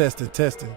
Testing.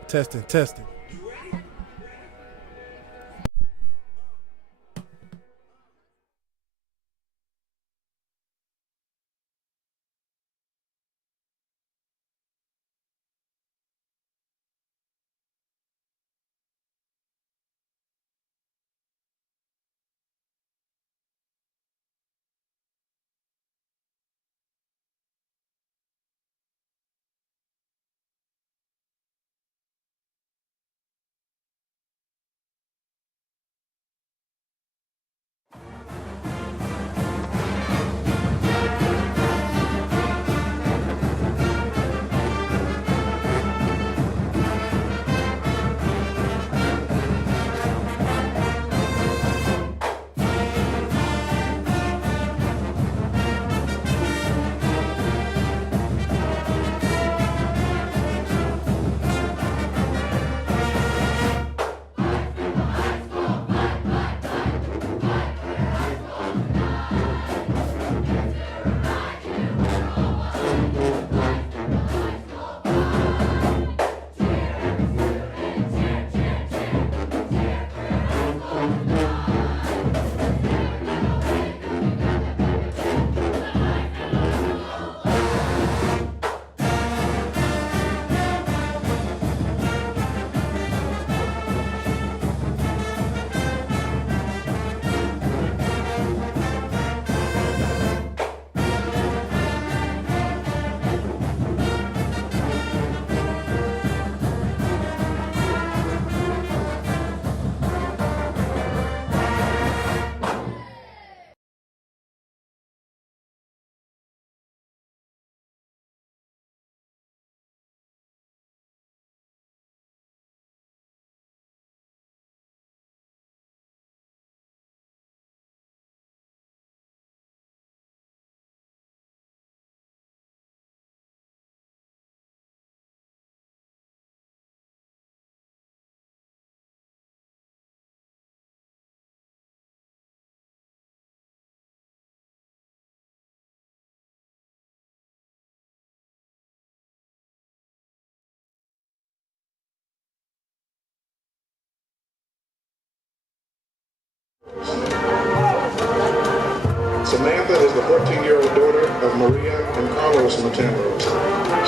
Samantha is the 14-year-old daughter of Maria and Carlos Montanos.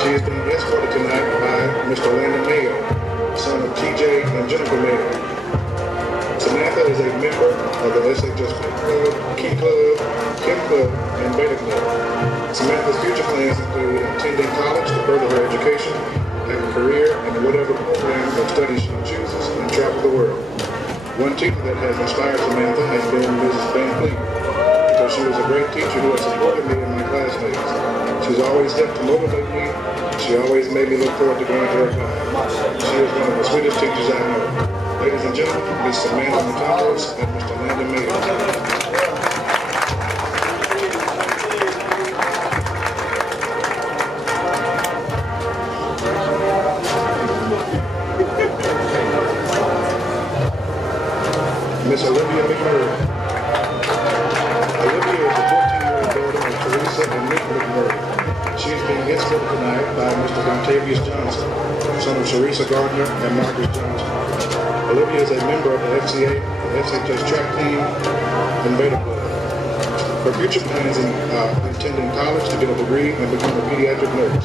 She is being escorted tonight by Mr. Landon Mayo, son of TJ and Jennifer Mayo. Samantha is a member of the SHS Club, Key Club, Kim Club, and Beta Club. Samantha's future plans include attending college to further her education, have a career in whatever program or study she chooses, and travel the world. One teacher that has inspired Samantha has been Mrs. Van Fleet, because she was a great teacher who has supported me and my classmates. She's always helped to motivate me. She always made me look forward to going to her class. She is one of the sweetest teachers I know. Ladies and gentlemen, Ms. Samantha Montanos and Mr. Landon Mayo. Miss Olivia McMurray. Olivia is the 14-year-old daughter of Teresa and Nick McMurray. She is being escorted tonight by Mr. Octavius Johnson, son of Teresa Gardner and Marcus Johnson. Olivia is a member of the FCA, the SHS track team, and Beta Club. Her future plans in attending college to get a degree and become a pediatric nurse.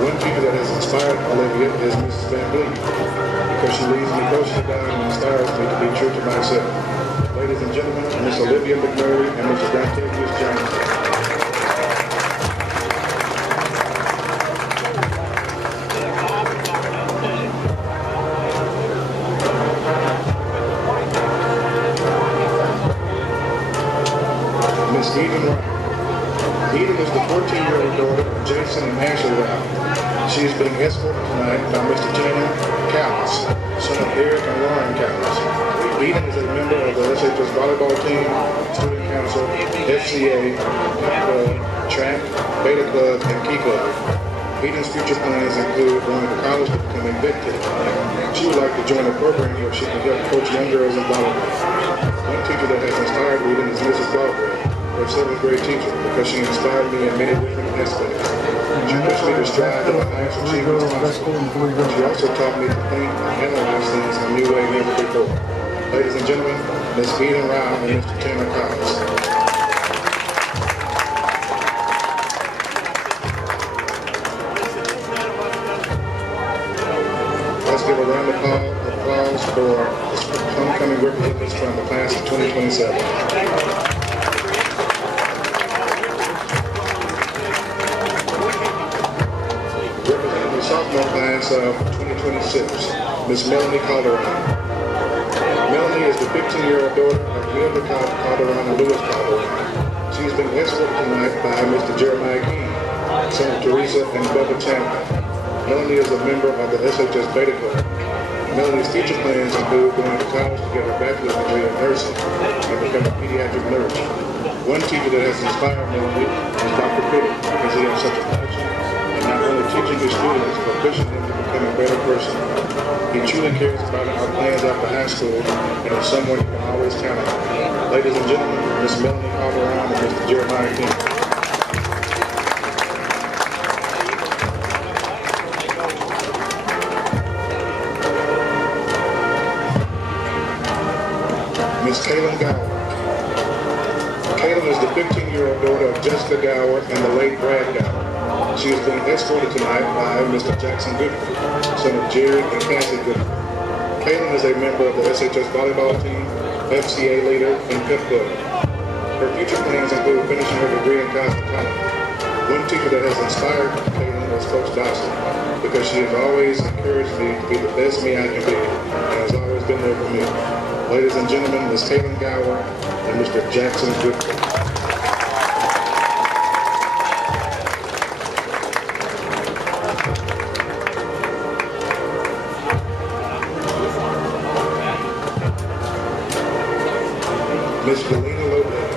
One teacher that has inspired Olivia is Mrs. Van Fleet, because she leads me closer to God and inspires me to be true to myself. Ladies and gentlemen, Miss Olivia McMurray and Mr. Octavius Johnson. Miss Eden Ryan. Eden is the 14-year-old daughter of Jason and Ashley Ryan. She is being escorted tonight by Mr. Jamin Callis, son of Eric and Lauren Callis. Eden is a member of the SHS volleyball team, student council, FCA, club, track, Beta Club, and Key Club. Eden's future plans include going to college to become a vet tech. She would like to join a program where she can help coach young girls in volleyball. One teacher that has inspired Eden is Mrs. Baldwin, her 7th grade teacher, because she inspired me in many different aspects. She pushed me to strive for the highest achievements possible. She also taught me to think and analyze things in a new way never before. Ladies and gentlemen, Ms. Eden Rao and Mr. Clarence Cobbins. Let's give a round of applause for the homecoming representatives from the class of 2027. Sophomore class of 2026, Miss Melanie Calderon. Melanie is the 15-year-old daughter of Hilda Calderon and Louis Calderon. She has been escorted tonight by Mr. Jeremiah King, son of Teresa and Bubba Chandler. Melanie is a member of the SHS Beta Club. Melanie's future plans include going to college to get her bachelor's degree in nursing and become a pediatric nurse. One teacher that has inspired Melanie is Dr. Critic, because he has such a passion not only teaching his students, but pushing them to become a better person. He truly cares about our plans after high school, and is someone you can always count on. Ladies and gentlemen, Miss Melanie Calderon and Mr. Jeremiah King. Miss Kaylin Gower. Kaylin is the 15-year-old daughter of Jessica Gower and the late Brad Gower. She is being escorted tonight by Mr. Jackson Goodman, son of Jerry and Cassie Goodman. Kaylin is a member of the SHS volleyball team, FCA leader, and pep club. Her future plans include finishing her degree in cosmetology. One teacher that has inspired Kaylin is Coach Dawson, because she has always encouraged me to be the best me I can be, and has always been there for me. Ladies and gentlemen, Ms. Kaylin Gower and Mr. Jackson Goodman. Miss Yelena Lopez.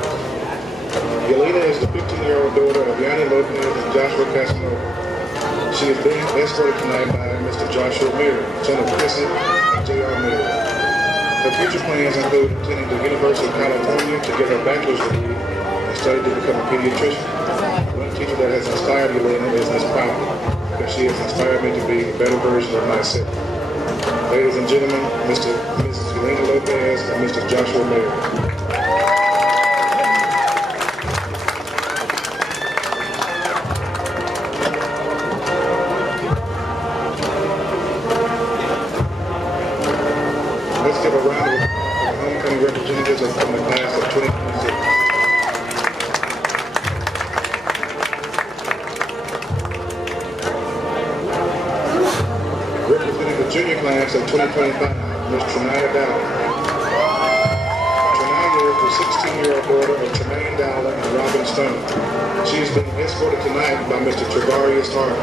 Yelena is the 15-year-old daughter of Yanni Lopez and Joshua Casanova. She is being escorted tonight by Mr. Joshua Mary, son of Chrissy and J.R. Mary. Her future plans include attending the University of California to get her bachelor's degree and study to become a pediatrician. One teacher that has inspired Yelena is Ms. Powell, because she has inspired me to be a better version of myself. Ladies and gentlemen, Mrs. Yelena Lopez and Mr. Joshua Mary. Let's give a round of applause for the homecoming representatives from the class of 2026. Representing the junior class of 2025, Ms. Trinaya Dowler. Trinaya is the 16-year-old daughter of Tremaine Dowler and Robin Stone. She is being escorted tonight by Mr. Travarius Harden,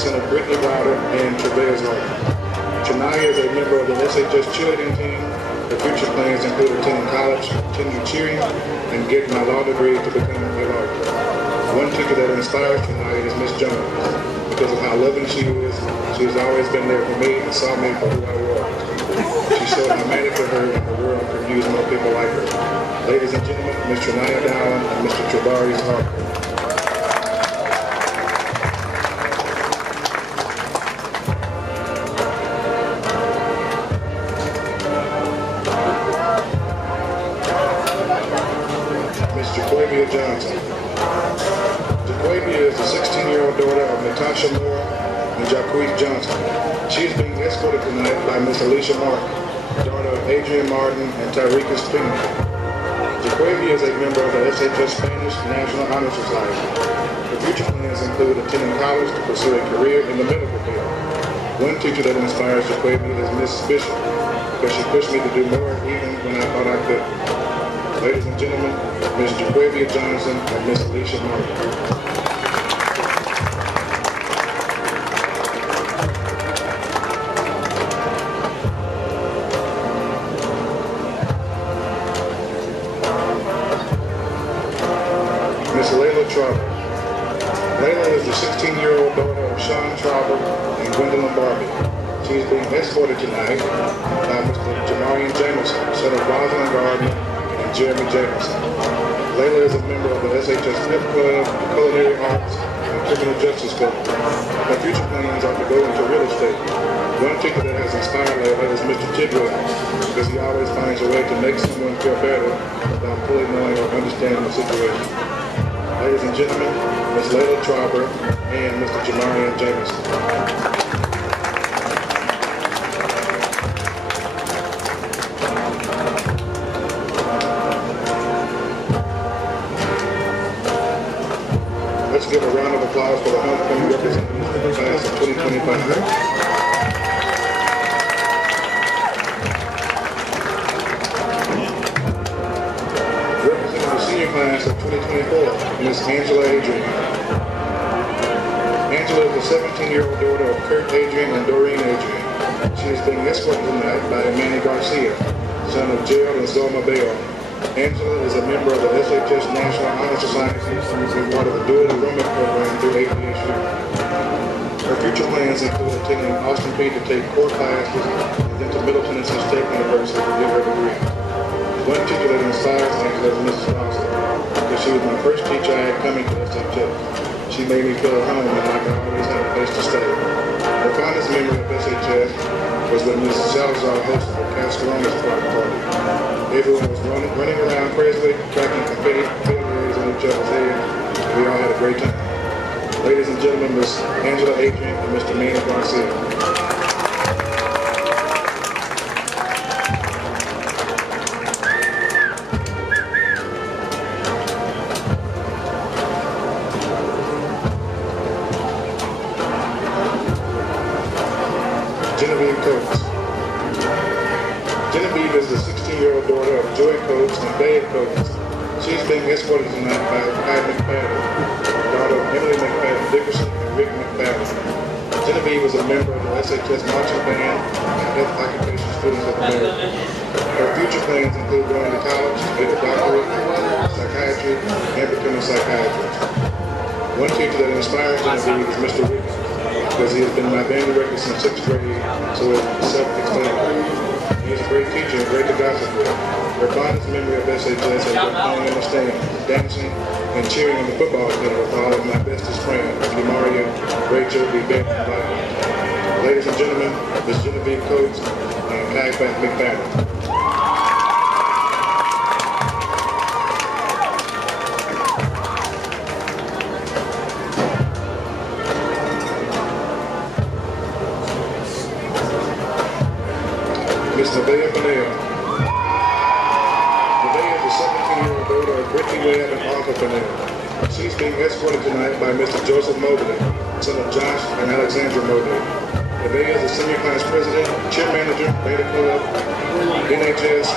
son of Brittany Ryder and Travarius Harden. Trinaya is a member of the SHS cheerleading team. Her future plans include attending college, continuing cheering, and getting my law degree to become a lawyer. One teacher that inspires Trinaya is Miss Jones. Because of how loving she is, she has always been there for me and saw me for who I was. She showed how mad for her and the world could use more people like her. Ladies and gentlemen, Ms. Trinaya Dowler and Mr. Travarius Harper. Johnson. Jaquavia is the 16-year-old daughter of Natasha Moore and Jacquees Johnson. She is being escorted tonight by Miss Alicia Martin, daughter of Adrian Martin and Tyreeka Springfield. Jaquavia is a member of the SHS Spanish National Honor Society. Her future plans include attending college to pursue a career in the medical field. One teacher that inspires Jaquavia is Mrs. Bishop, because she pushed me to do more even when I thought I couldn't. Ladies and gentlemen, Ms. Jaquavia Johnson and Miss Alicia Martin. Miss Layla Travel. Layla is the 16-year-old daughter of Sean Travel and Gwendolyn Barbie. She is being escorted tonight by Mr. Jamarian Jameson, son of Rosalind Gardner Jeremy Jameson. Layla is a member of the SHS Pep Club, Culinary Arts, and criminal justice code. Her future plans are to go into real estate. One teacher that has inspired her is Mr. Tidwell, because he always finds a way to make someone feel better without fully knowing or understanding the situation. Ladies and gentlemen, Ms. Layla Trauber and Mr. Jamarian Jameson. Let's give a round of applause for the homecoming representatives of the class of 2025. Class of 2024, Ms. Angela Adrian. Angela is the 17-year-old daughter of Kurt Adrian and Doreen Adrian. She is being escorted tonight by Manny Garcia, son of Gerald and Zoma Bell. Angela is a member of the SHS National Honor Society and part of the dual enrollment program through APSU. Her future plans include attending Austin Peay to take core classes and then to Middle Tennessee State University to get her degree. One teacher that inspires Angela is Mrs. Lawson, because she was my first teacher I had coming to SHS. She made me feel at home and like I always had a place to stay. Her fondest memory of SHS was when Mrs. Salazar hosted the Cascarones party. Everyone was running around crazily, cracking confetti fingers on each other's heads, and we all had a great time. Ladies and gentlemen, Ms. Angela Adrian and Mr. Manny Garcia. Genevieve is the 16-year-old daughter of Joy Coates and Dave Coates. She's being escorted tonight by Pat McFadden, daughter of Emily McFadden Dickerson and Rick McFadden. Genevieve was a member of the SHS marching band and health occupation students of America. Her future plans include going to college to get a doctorate in psychiatry and become a psychiatrist. One teacher that inspires Genevieve is Mr. Rick, because he has been my band director since 6th grade, so it's self-explanatory. He is a great teacher and great to gossip with. Her fondest memory of SHS has been playing in the stands, dancing, and cheering on the football field with all of my bestest friends, Maria, Rachel, Yvette, and Bobby. Ladies and gentlemen, Ms. Genevieve Coates and Pat McFadden. Ms. Nevaeh Fennell. Nevaeh is the 17-year-old daughter of Ricky Webb and Arthur Fennell. She's being escorted tonight by Mr. Joseph Mobley, son of Josh and Alexandra Mobley. Nevaeh is the senior class president, cheer manager, Beta Club, NHS,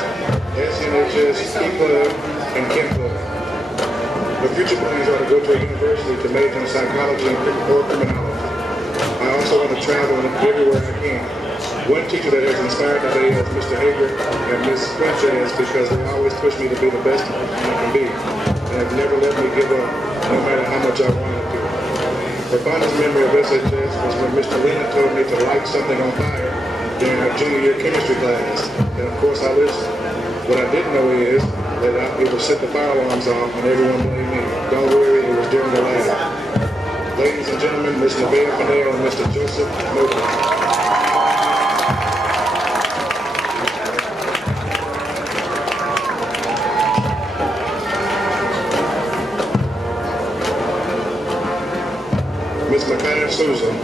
SNHS, Key Club, and Kim Club. Her future plans are to go to a university to major in psychology or criminology. I also want to travel everywhere I can. One teacher that has inspired me is Mr. Hager and Ms. Princess, because they always push me to be the best I can be and have never let me give up, no matter how much I wanted to. Her fondest memory of SHS was when Mr. Lennon told me to light something on fire during our junior year chemistry class, and of course I listened. What I didn't know is that it would set the fire alarms off and everyone blamed me. Don't worry, it was during the lab. Ladies and gentlemen, Ms. Nevaeh Fennell and Mr. Joseph Mobley. Ms. Micaiah Susan.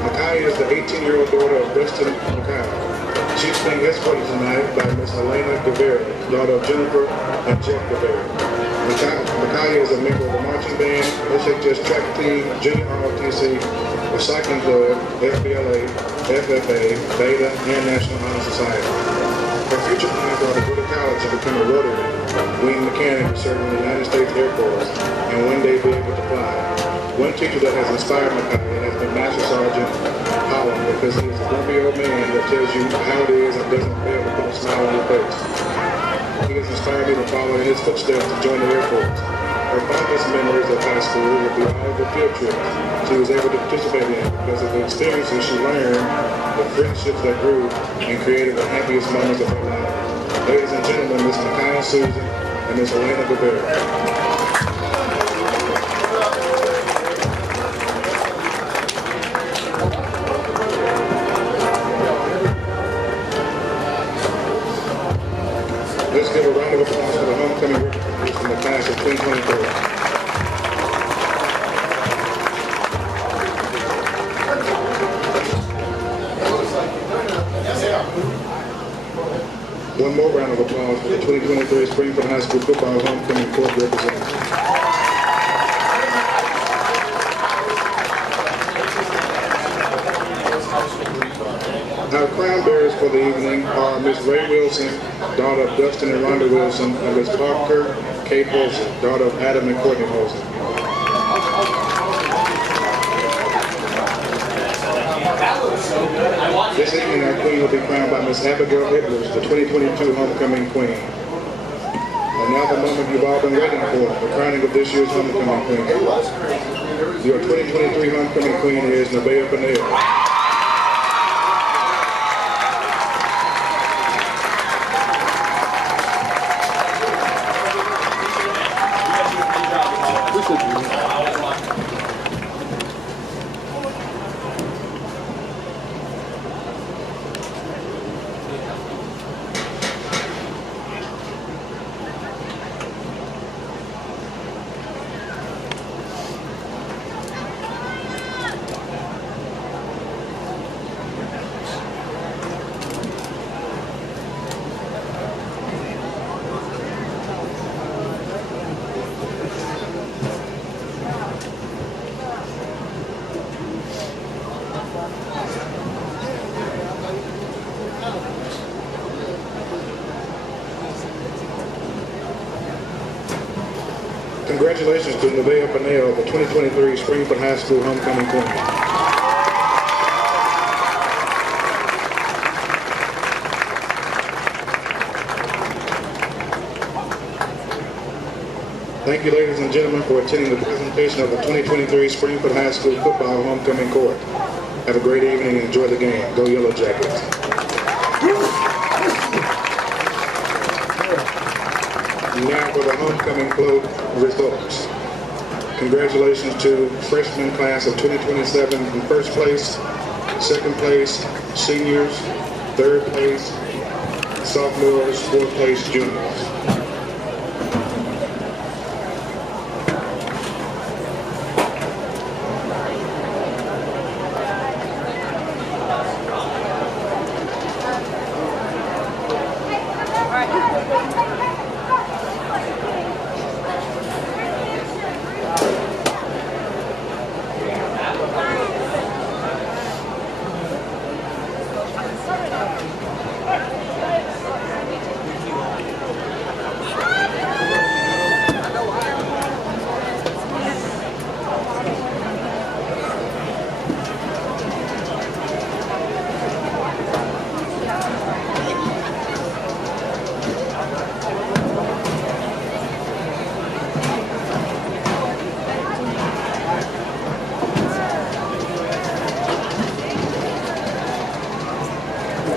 Micaiah is the 18-year-old daughter of Preston Micaiah. She's being escorted tonight by Ms. Elena Guevara, daughter of Jennifer and Jeff Guevara. Micaiah is a member of the marching band, SHS track team, junior ROTC, the cycling club, FBLA, FFA, Beta, and National Honor Society. Her future plans are to go to college and become a rotary wing mechanic to serve in the United States Air Force and one day be able to fly. One teacher that has inspired Micaiah has been Master Sergeant Holland, because he is a grumpy old man that tells you how it is and doesn't fail to put a smile on your face. He has inspired me to follow in his footsteps to join the Air Force. Her fondest memories of high school would be all of the field trips she was able to participate in, because of the experiences she learned, the friendships that grew, and created the happiest moments of her life. Ladies and gentlemen, Ms. Micaiah Susan and Ms. Elena Guevara. One more round of applause for the 2023 Springfield High School football homecoming court representatives. Our crown bearers for the evening are Miss Ray Wilson, daughter of Dustin and Rhonda Wilson, and Miss Parker Kate Holson, daughter of Adam and Courtney Holson. This evening, our queen will be crowned by Miss Abigail Edwards, the 2022 homecoming queen. And now the moment you've all been waiting for, the crowning of this year's homecoming queen. Your 2023 homecoming queen is Nevaeh Fennell. Congratulations to Nevaeh Fennell, the 2023 Springfield High School homecoming queen. Thank you, ladies and gentlemen, for attending the presentation of the 2023 Springfield High School football homecoming court. Have a great evening and enjoy the game. Go Yellow Jackets. Now for the homecoming float results. Congratulations to freshman class of 2027 in first place, second place, seniors, third place, sophomores, fourth place, juniors.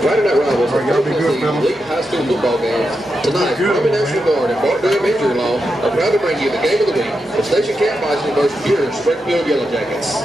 Friday Night Rivals are going to elite high school football games. Tonight, Army National Guard and Bart Durham Injury Law are proud to bring you the game of the week. The Station Camp Bison versus your Springfield Yellow Jackets.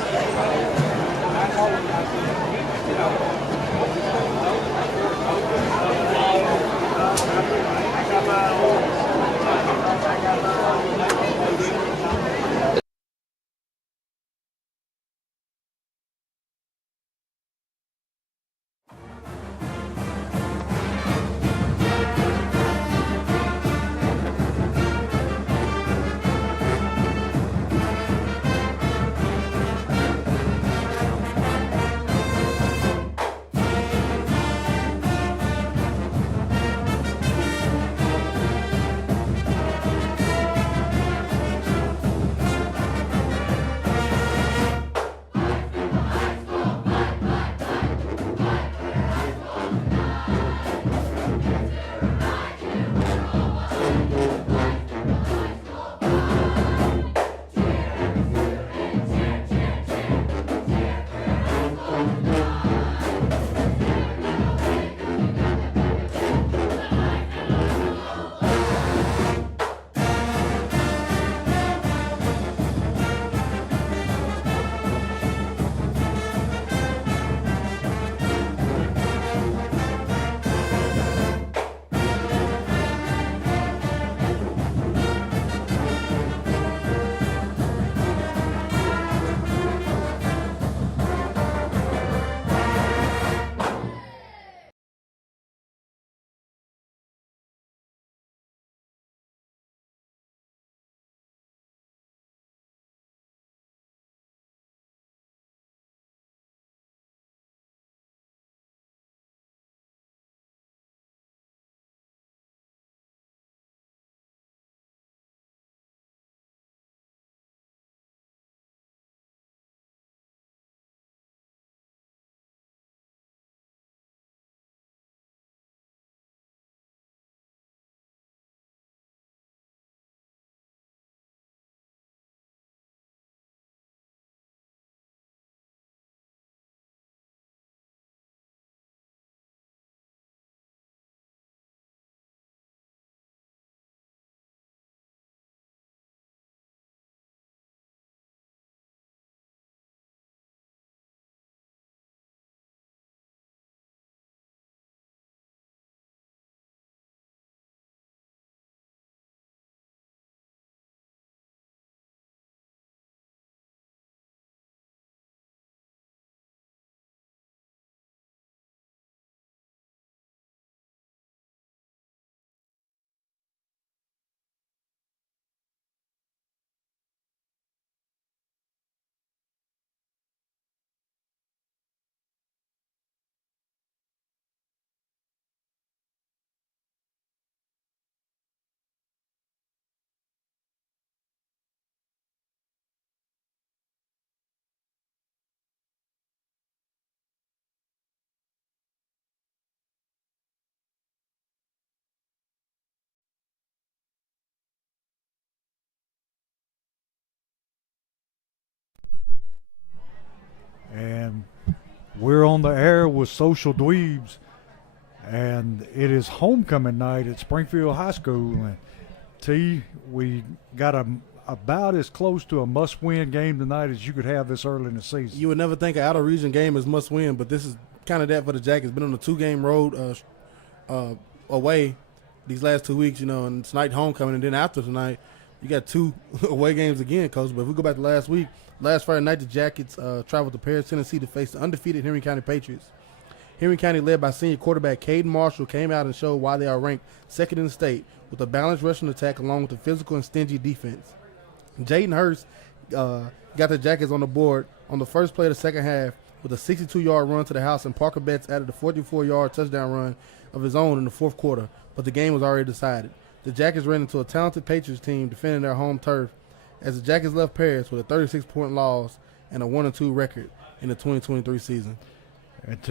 We're on the air with Social Dweebs, and it is homecoming night at Springfield High School. And T, we got about as close to a must-win game tonight as you could have this early in the season. You would never think an out-of-region game is must-win, but this is kind of that for the Jackets. Been on a 2-game road away these last 2 weeks, and tonight homecoming, and then after tonight, you got 2 away games again, Coach. But if we go back to last week, last Friday night, the Jackets traveled to Paris, Tennessee to face the undefeated Henry County Patriots. Henry County, led by senior quarterback Caden Marshall, came out and showed why they are ranked second in the state with a balanced rushing attack along with a physical and stingy defense. Jaden Hurst got the Jackets on the board on the first play of the second half with a 62-yard run to the house, and Parker Betts added a 44-yard touchdown run of his own in the fourth quarter, but the game was already decided. The Jackets ran into a talented Patriots team defending their home turf as the Jackets left Paris with a 36-point loss and a 1-2 record in the 2023 season. And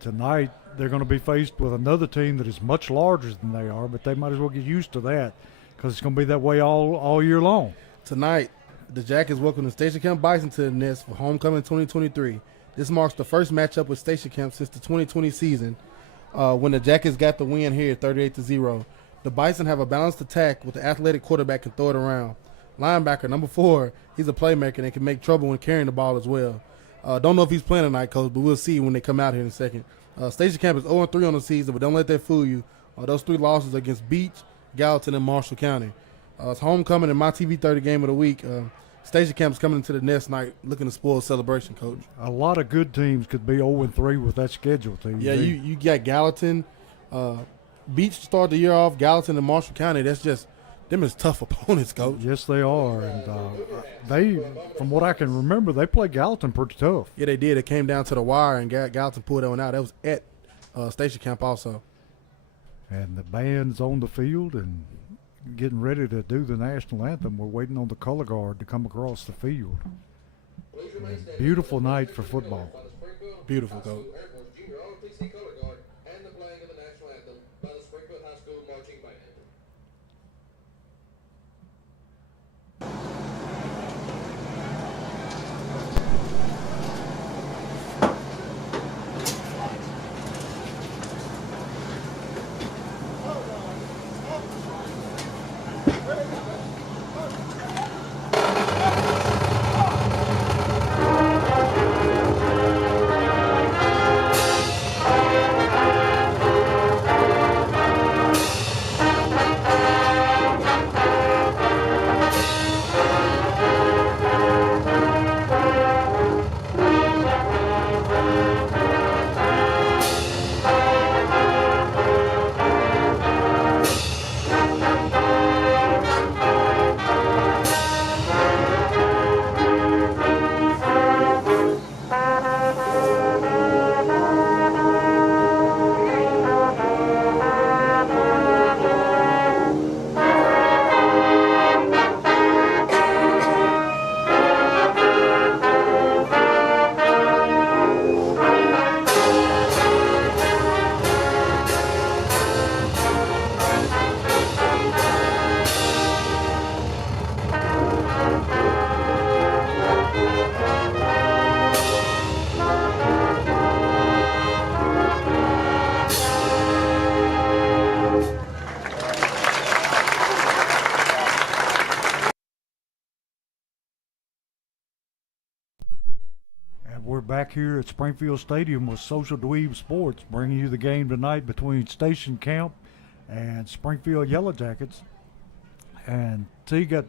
tonight they're going to be faced with another team that is much larger than they are, but they might as well get used to that because it's going to be that way all year long. Tonight, the Jackets welcome the Station Camp Bison to the Nest for homecoming 2023. This marks the first matchup with Station Camp since the 2020 season when the Jackets got the win here 38-0. The Bison have a balanced attack with the athletic quarterback can throw it around. Linebacker number 4, he's a playmaker and can make trouble when carrying the ball as well. Don't know if he's playing tonight, Coach, but we'll see when they come out here in a second. Station Camp is 0-3 on the season, but don't let that fool you. Those 3 losses against Beach, Gallatin, and Marshall County. It's homecoming in my TV 30 game of the week. Station Camp's coming into the Nest night looking to spoil celebration, Coach. A lot of good teams could be 0-3 with that schedule, team. Yeah, you got Gallatin. Beach to start the year off, Gallatin and Marshall County. That's just them is tough opponents, Coach. Yes, they are. And they, from what I can remember, they played Gallatin pretty tough. Yeah, they did. It came down to the wire, and Gallatin pulled that one out. That was at Station Camp also. And the band's on the field and getting ready to do the national anthem. We're waiting on the color guard to come across the field. Beautiful night for football. Beautiful, Coach. We're back here at Springfield Stadium with Social Dweeb Sports, bringing you the game tonight between Station Camp and Springfield Yellow Jackets. And T got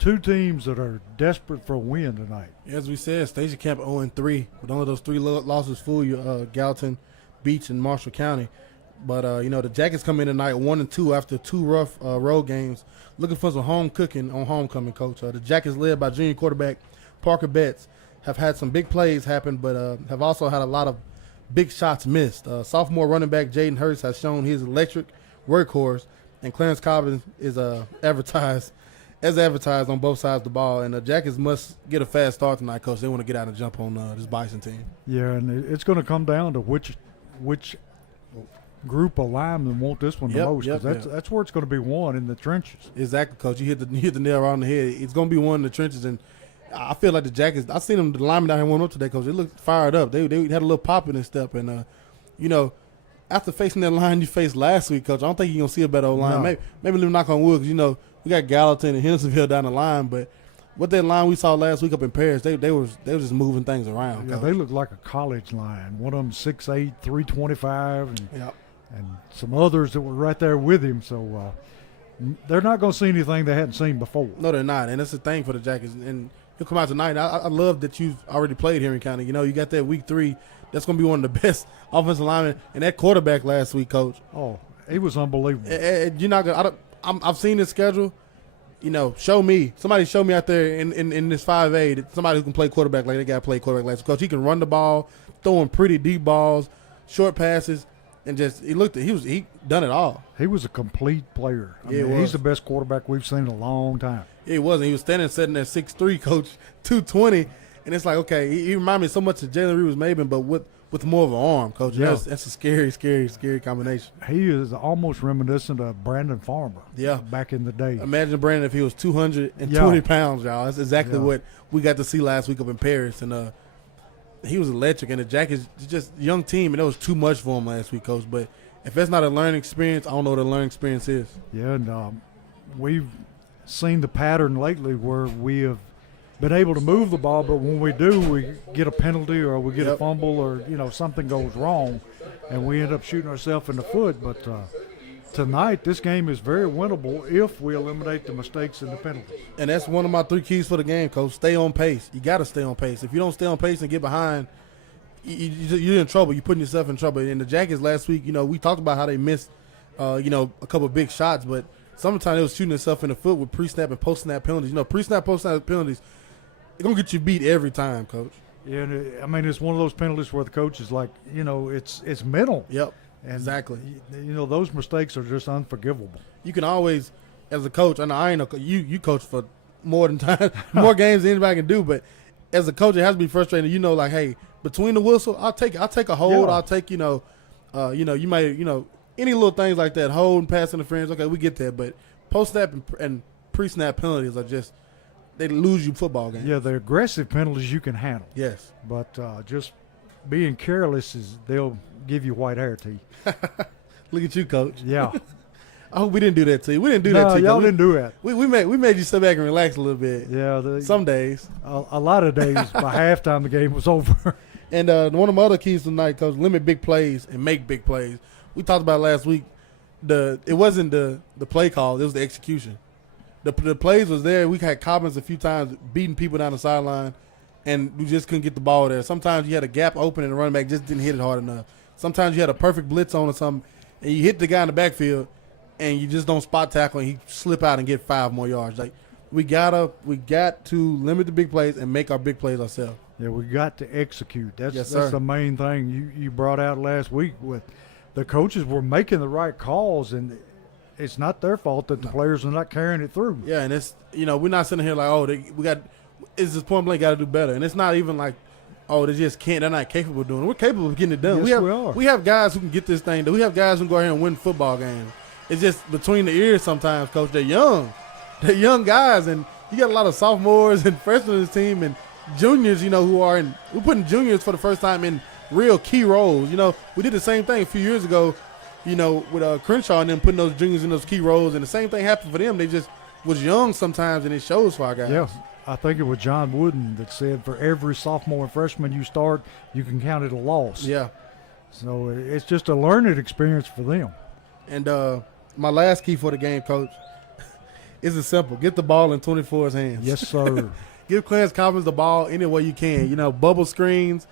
2 teams that are desperate for a win tonight. As we said, Station Camp 0-3, but only those 3 losses fool you, Gallatin, Beach, and Marshall County. But, the Jackets come in tonight 1-2 after 2 rough road games, looking for some home cooking on homecoming, Coach. The Jackets, led by junior quarterback Parker Betts, have had some big plays happen, but have also had a lot of big shots missed. Sophomore running back Jaden Hurst has shown his electric workhorse, and Clarence Cobbins is advertised on both sides of the ball. And the Jackets must get a fast start tonight, Coach. They want to get out and jump on this Bison team. Yeah, and it's going to come down to which group of linemen want this one the most, because that's where it's going to be won, in the trenches. Exactly, Coach. You hit the nail right on the head. It's going to be won in the trenches, and I feel like the Jackets. I seen them, the linemen down here warm up today, Coach. They looked fired up. They had a little pop in their step, and you know, after facing that line you faced last week, Coach, I don't think you're gonna see a better line. No. Maybe knock on wood, because you know we got Gallatin and Hendersonville down the line, but what that line we saw last week up in Paris, they were just moving things around. Yeah, Coach. they look like a college line. One of them 6'8", 325, and Yep. and some others that were right there with him. So they're not going to see anything they hadn't seen before. No, they're not, and that's the thing for the Jackets. And he'll come out tonight. I love that you've already played Henry County. You know, you got that week 3. That's going to be one of the best offensive linemen. And that quarterback last week, Coach. Oh, he was unbelievable. You're not gonna. I've seen his schedule. You know, somebody show me out there in this 5A that somebody who can play quarterback like they got to play quarterback last week. Coach, he can run the ball, throwing pretty deep balls, short passes. And just he done it all. He was a complete player. I Yeah, mean, he's the best quarterback we've seen in a long time. He wasn't. He was sitting at 6'3", Coach, 220, and it's like, okay, he reminded me so much of Jalen Reeves-Maben, but with more of an arm, Coach. Yeah. That's a scary combination. He is almost reminiscent of Brandon Farmer. Yeah. Back in the day. Imagine Brandon if he was 220 pounds, y'all. That's exactly Yeah. what we got to see last week up in Paris, and he was electric. And the Jackets, just young team, and that was too much for him last week, Coach. But if that's not a learning experience, I don't know what a learning experience is. Yeah, and we've seen the pattern lately where we have been able to move the ball, but when we do, we get a penalty or we get a fumble or, something goes wrong, and we end up shooting ourselves in the foot. But tonight, this game is very winnable if we eliminate the mistakes and the penalties. And that's one of my 3 keys for the game, Coach. Stay on pace. You got to stay on pace. If you don't stay on pace and get behind, you're in trouble. You're putting yourself in trouble. And the Jackets last week, we talked about how they missed, a couple of big shots, but sometimes they was shooting themselves in the foot with pre-snap and post-snap penalties. Pre-snap, post-snap penalties, they're going to get you beat every time, Coach. Yeah, and it's one of those penalties where the coach is like, it's mental. Yep, And, exactly. Those mistakes are just unforgivable. You can always, as a coach, I know I ain't you coach for more more games than anybody can do, but as a coach, it has to be frustrating. Like, hey, between the whistle, I'll take a hold. Yeah. I'll take, you might, any little things like that, hold and pass interference. Okay, we get that, but post-snap and pre-snap penalties are just, they lose you football games. Yeah, the aggressive penalties you can handle. Yes. But just being careless they'll give you white hair, T. Look at you, Coach. Yeah. I hope we didn't do that to you. We didn't do that to you. Y'all didn't do that. We made you sit back and relax a little bit. Yeah. Some days. A lot of days by halftime the game was over. And one of my other keys tonight, Coach, limit big plays and make big plays. We talked about last week. It wasn't the play call. It was the execution. The plays was there. We had Cobbins a few times beating people down the sideline, and we just couldn't get the ball there. Sometimes you had a gap open and the running back just didn't hit it hard enough. Sometimes you had a perfect blitz on or something, and you hit the guy in the backfield, and you just don't spot tackle, and he slip out and get 5 more yards. Like we got to limit the big plays and make our big plays ourselves. Yeah, we got to execute. That's sir. the main thing you brought out last week. With the coaches were making the right calls, and it's not their fault that the players are not carrying it through. Yeah, and it's we're not sitting here like, it's just point blank got to do better, and it's not even like, they're not capable of doing it. We're capable of getting it done. Yes, we are. We have guys who can get this thing done. We have guys who can go out here and win football games. It's just between the ears sometimes, Coach. They're young guys, and you got a lot of sophomores and freshmen on this team and juniors, we're putting juniors for the first time in real key roles. We did the same thing a few years ago, with Crenshaw and them putting those juniors in those key roles, and the same thing happened for them. They just was young sometimes, and it shows for our guys. Yeah, I think it was John Wooden that said for every sophomore and freshman you start, you can count it a loss. Yeah. So it's just a learning experience for them. And my last key for the game, Coach, is as simple. Get the ball in 24's hands. Yes, sir. Give Clarence Cobbins the ball any way you can. Bubble screens,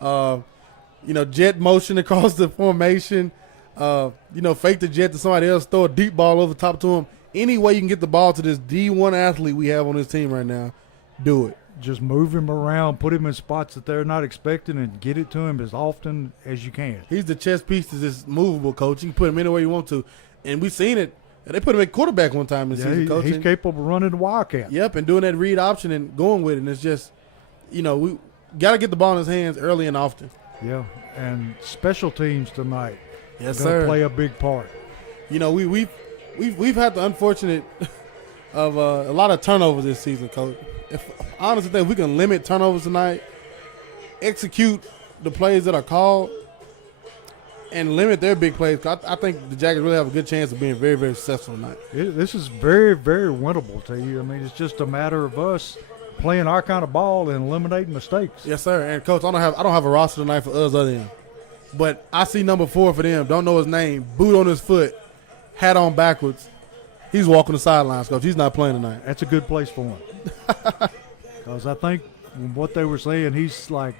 jet motion across the formation, fake the jet to somebody else, throw a deep ball over top to him. Any way you can get the ball to this D1 athlete we have on this team right now, do it. Just move him around, put him in spots that they're not expecting, and get it to him as often as you can. He's the chess piece that's movable, Coach. You can put him anywhere you want to. And we've seen it. They put him at quarterback one time in the season, Coach. He's capable of running the Wildcat. Yep, and doing that read option and going with it. And it's just, we got to get the ball in his hands early and often. Yeah, and special teams tonight. Yes, gonna sir. Play a big part. We've had the unfortunate of a lot of turnovers this season, Coach. honestly think we can limit turnovers tonight, execute the plays that are called, and limit their big plays. I think the Jackets really have a good chance of being very, very successful tonight. This is very, very winnable to you. I mean, it's just a matter of us playing our kind of ball and eliminating mistakes. Yes, sir. And Coach, I don't have a roster tonight for us other than, but I see number 4 for them. Don't know his name. Boot on his foot, hat on backwards. He's walking the sidelines, Coach. He's not playing tonight. That's a good place for him. Because I think from what they were saying, he's like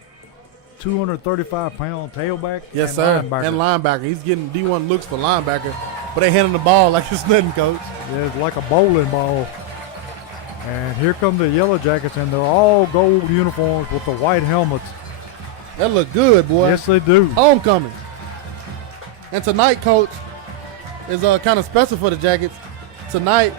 235-pound tailback. Yes, and sir. linebacker. And linebacker. He's getting D1 looks for linebacker, but they handing the ball like it's nothing, Coach. Yeah, it's like a bowling ball. And here come the Yellow Jackets, and they're all gold uniforms with the white helmets. That look good, boy. Yes, they do. Homecoming. And tonight, Coach, is kind of special for the Jackets. Tonight,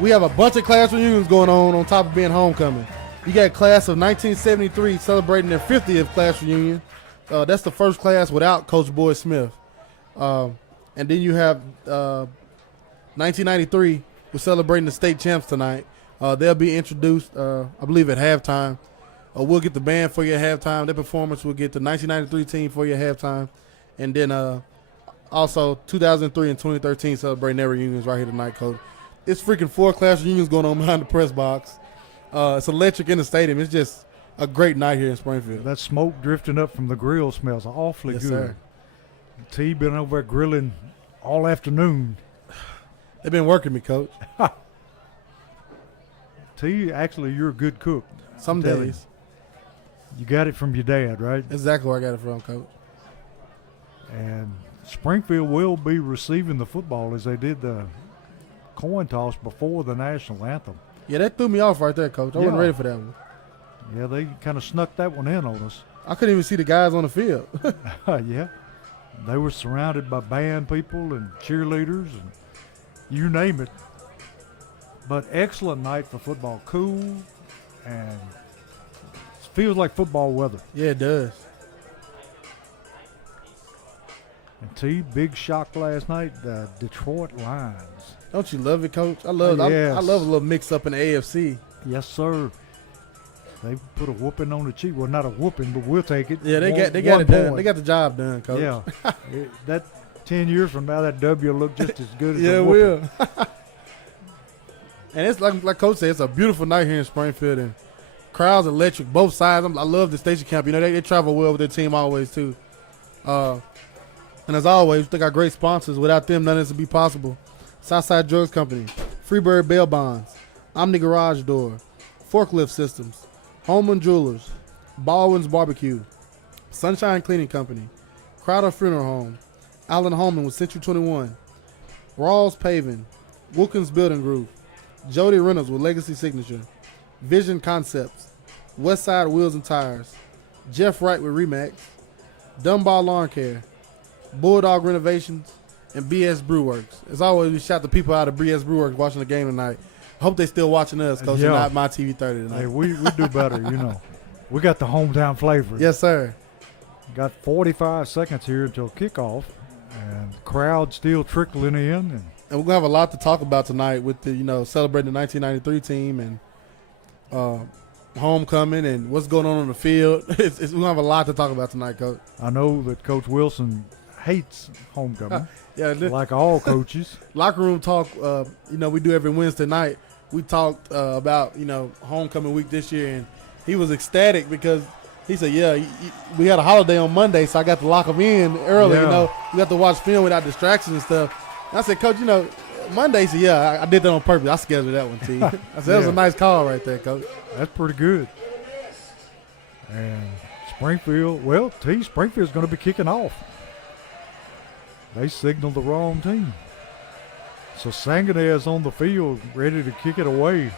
we have a bunch of class reunions going on top of being homecoming. You got class of 1973 celebrating their 50th class reunion. That's the first class without Coach Boyd Smith. And then you have 1993. We're celebrating the state champs tonight. They'll be introduced, I believe, at halftime. We'll get the band for you at halftime. Their performance will get the 1993 team for you at halftime. And then also 2003 and 2013 celebrating their reunions right here tonight, Coach. It's freaking 4 class reunions going on behind the press box. It's electric in the stadium. It's just a great night here in Springfield. That smoke drifting up from the grill smells awfully Yes, good. sir. T been over there grilling all afternoon. They've been working me, Coach. T, actually, you're a good cook. Some I'm telling days. You got it from your dad, right? That's exactly where I got it from, Coach. And Springfield will be receiving the football as they did the coin toss before the national anthem. Yeah, that threw me off right there, Coach. I wasn't ready for that one. Yeah, they kind of snuck that one in on us. I couldn't even see the guys on the field. Yeah. They were surrounded by band people and cheerleaders and you name it. But excellent night for football. Cool and feels like football weather. Yeah, it does. And T, big shock last night, the Detroit Lions. Don't you love it, Coach? I love Yes. I love a little mix up in the AFC. Yes, sir. They put a whooping on the cheek. Well, not a whooping, but we'll take it. Yeah, they got it 1 done. point. They got the job done, Coach. Yeah. That 10 years from now, that W will look just as good as Yeah, a it whooping. will. And it's like Coach said, it's a beautiful night here in Springfield, and crowds electric, both sides. I love the station camp. You know, they travel well with their team always too. And as always, we thank our great sponsors. Without them, none of this would be possible. Southside Drugs Company, Freebird Bail Bonds, Omni Garage Door, Forklift Systems, Holman Jewelers, Baldwin's Barbecue, Sunshine Cleaning Company, Crowder Funeral Home, Allen Holman with Century 21, Rawls Paving, Wilkins Building Group, Jody Reynolds with Legacy Signature, Vision Concepts, Westside Wheels and Tires, Jeff Wright with Remax, Dunbar Lawn Care, Bulldog Renovations, and BS Brewworks. As always, we shout the people out of BS Brewworks watching the game tonight. I hope they still watching us, Coach, and not my TV 30 tonight. Hey, we do better, you know. We got the hometown flavor. Yes, sir. Got 45 seconds here until kickoff, and the crowd still trickling in. And we're going to have a lot to talk about tonight with the, celebrating the 1993 team and homecoming and what's going on the field. We're going to have a lot to talk about tonight, Coach. I know that Coach Wilson hates homecoming, yeah, like all coaches. Locker room talk, we do every Wednesday night. We talked about, homecoming week this year, and he was ecstatic because he said, we had a holiday on Monday, so I got to lock him in early, We got to watch film without distractions and stuff. And I said, Coach, Monday, he said, I did that on purpose. I scheduled that one, T. I said, that was a nice call right there, Coach. That's pretty good. And Springfield, Springfield's going to be kicking off. They signaled the wrong team. So Sanganez on the field, ready to kick it away.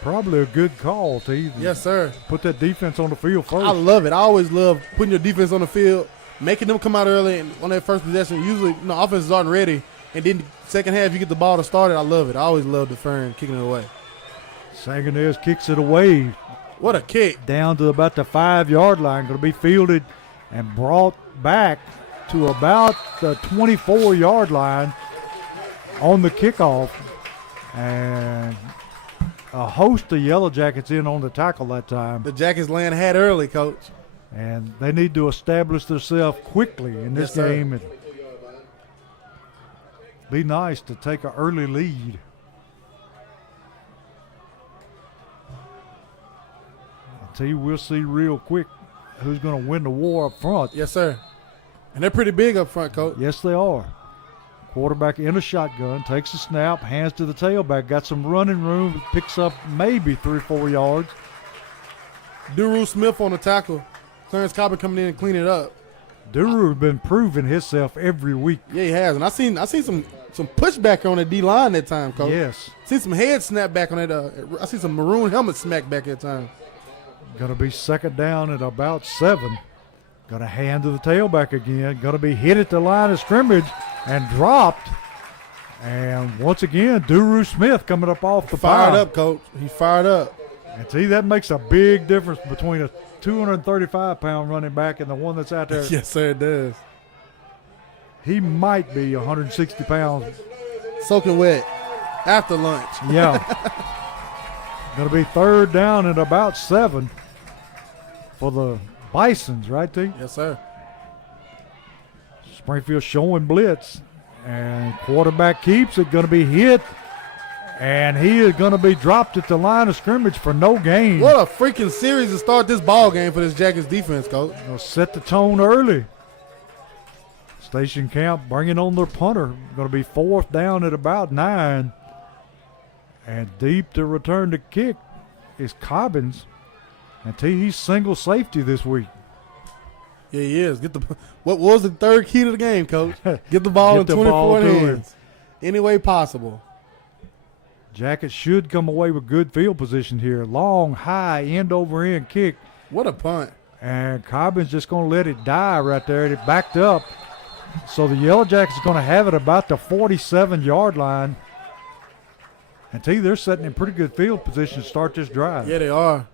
Probably a good call, T. Yes, sir. Put that defense on the field first. I love it. I always love putting your defense on the field, making them come out early and on that first possession. Usually, offenses aren't ready. And then second half, you get the ball to start it. I love it. I always love deferring, kicking it away. Sanganez kicks it away. What a kick. Down to about the 5-yard line. Going to be fielded and brought back to about the 24-yard line on the kickoff. And a host of Yellow Jackets in on the tackle that time. The Jackets laying hat early, Coach. And they need to establish themselves quickly in this Yes, sir. game. And be nice to take an early lead. I'll tell you, we'll see real quick who's going to win the war up front. Yes, sir. And they're pretty big up front, Coach. Yes, they are. Quarterback in a shotgun, takes a snap, hands to the tailback, got some running room, picks up maybe 3 or 4 yards. Duru Smith on the tackle. Clarence Cobbins coming in and clean it up. Duru has been proving himself every week. Yeah, he has. And I seen some pushback on the D line that time, Coach. Yes. Seen some head snap back on that. I see some maroon helmet smack back that time. Going to be second down at about 7. Going to hand to the tailback again. Going to be hit at the line of scrimmage and dropped. And once again, Duru Smith coming up off the Fired pile. up, Coach. He fired up. And see, that makes a big difference between a 235-pound running back and the one that's out there. Yes, sir, it does. He might be 160 pounds. Soaking wet after lunch. Yeah. Going to be third down at about 7 for the Bisons, right, T? Yes, sir. Springfield showing blitz. And quarterback keeps it. Going to be hit. And he is going to be dropped at the line of scrimmage for no gain. What a freaking series to start this ball game for this Jackets defense, Coach. They'll set the tone early. Station Camp bringing on their punter. Going to be fourth down at about 9. And deep to return to kick is Cobbins. And he's single safety this week. Yeah, he is. What was the third key to the game, Coach? Get the ball in 24 hands. Any way possible. Jackets should come away with good field position here. Long, high, end-over-end kick. What a punt. And Cobbins just going to let it die right there. It backed up. So the Yellow Jackets are going to have it about the 47-yard line. And they're setting in pretty good field position to start this drive. Yeah, they are.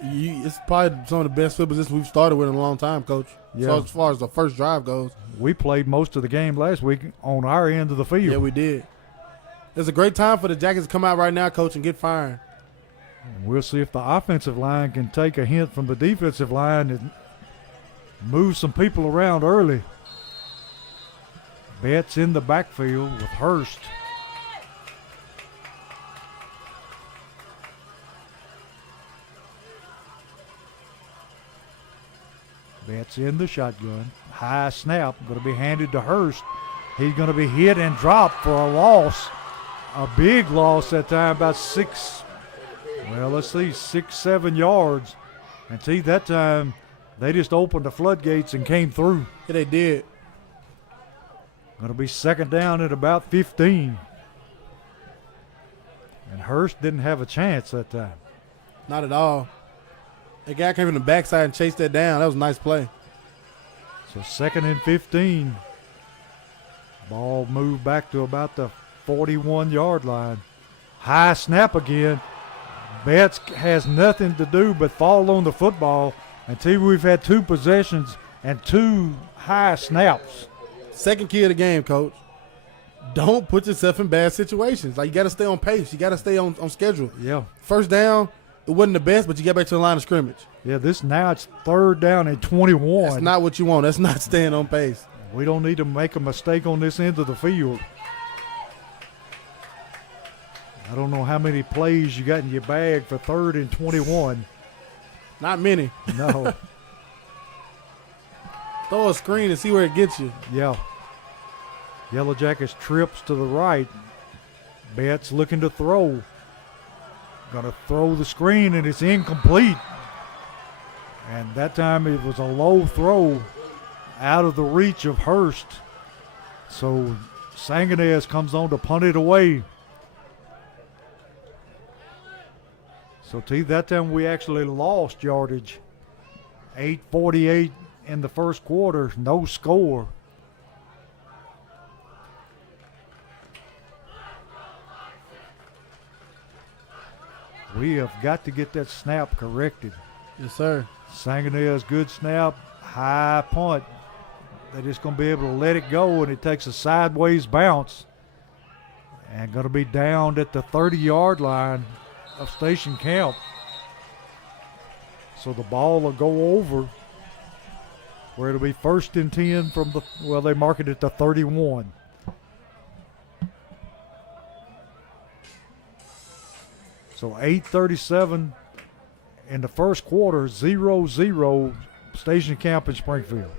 It's probably some of the best field positions we've started with in a long time, Coach. Yeah. So as far as the first drive goes. We played most of the game last week on our end of the field. Yeah, we did. It's a great time for the Jackets to come out right now, Coach, and get firing. We'll see if the offensive line can take a hint from the defensive line and move some people around early. Betts in the backfield with Hurst. Betts in the shotgun. High snap. Going to be handed to Hurst. He's going to be hit and dropped for a loss. A big loss that time, about 6, 7 yards. And see, that time they just opened the floodgates and came through. Yeah, they did. Going to be second down at about 15. And Hurst didn't have a chance that time. Not at all. That guy came from the backside and chased that down. That was a nice play. So second and 15. Ball moved back to about the 41-yard line. High snap again. Betts has nothing to do but fall on the football until we've had 2 possessions and 2 high snaps. Second key of the game, Coach. Don't put yourself in bad situations. Like, you got to stay on pace. You got to stay on schedule. Yeah. First down, it wasn't the best, but you got back to the line of scrimmage. Yeah, now it's third down and 21. That's not what you want. That's not staying on pace. We don't need to make a mistake on this end of the field. I don't know how many plays you got in your bag for third and 21. Not many. No. Throw a screen and see where it gets you. Yeah. Yellow Jackets trips to the right. Betts looking to throw. Going to throw the screen, and it's incomplete. And that time it was a low throw out of the reach of Hurst. So Sanganez comes on to punt it away. So, that time we actually lost yardage. 8:48 in the first quarter, no score. We have got to get that snap corrected. Yes, sir. Sanganez, good snap, high punt. They're just going to be able to let it go, and it takes a sideways bounce. And going to be down at the 30-yard line of Station Camp. So the ball will go over where it'll be 1st and 10 from the, well, they mark it at the 31. So 8:37 in the first quarter, 0-0 Station Camp in Springfield.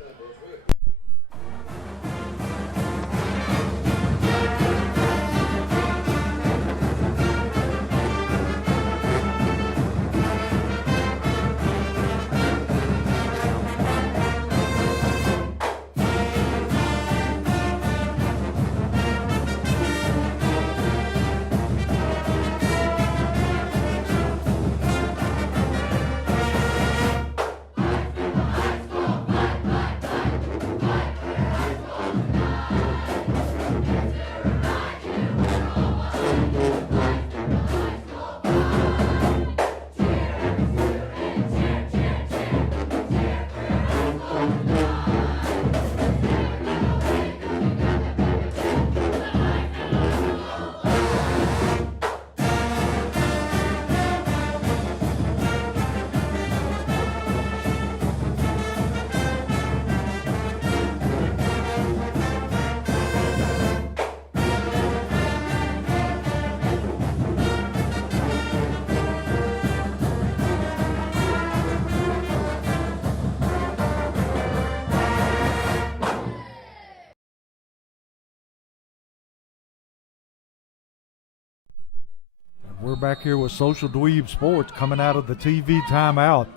We're back here with Social Dweeb Sports coming out of the TV timeout.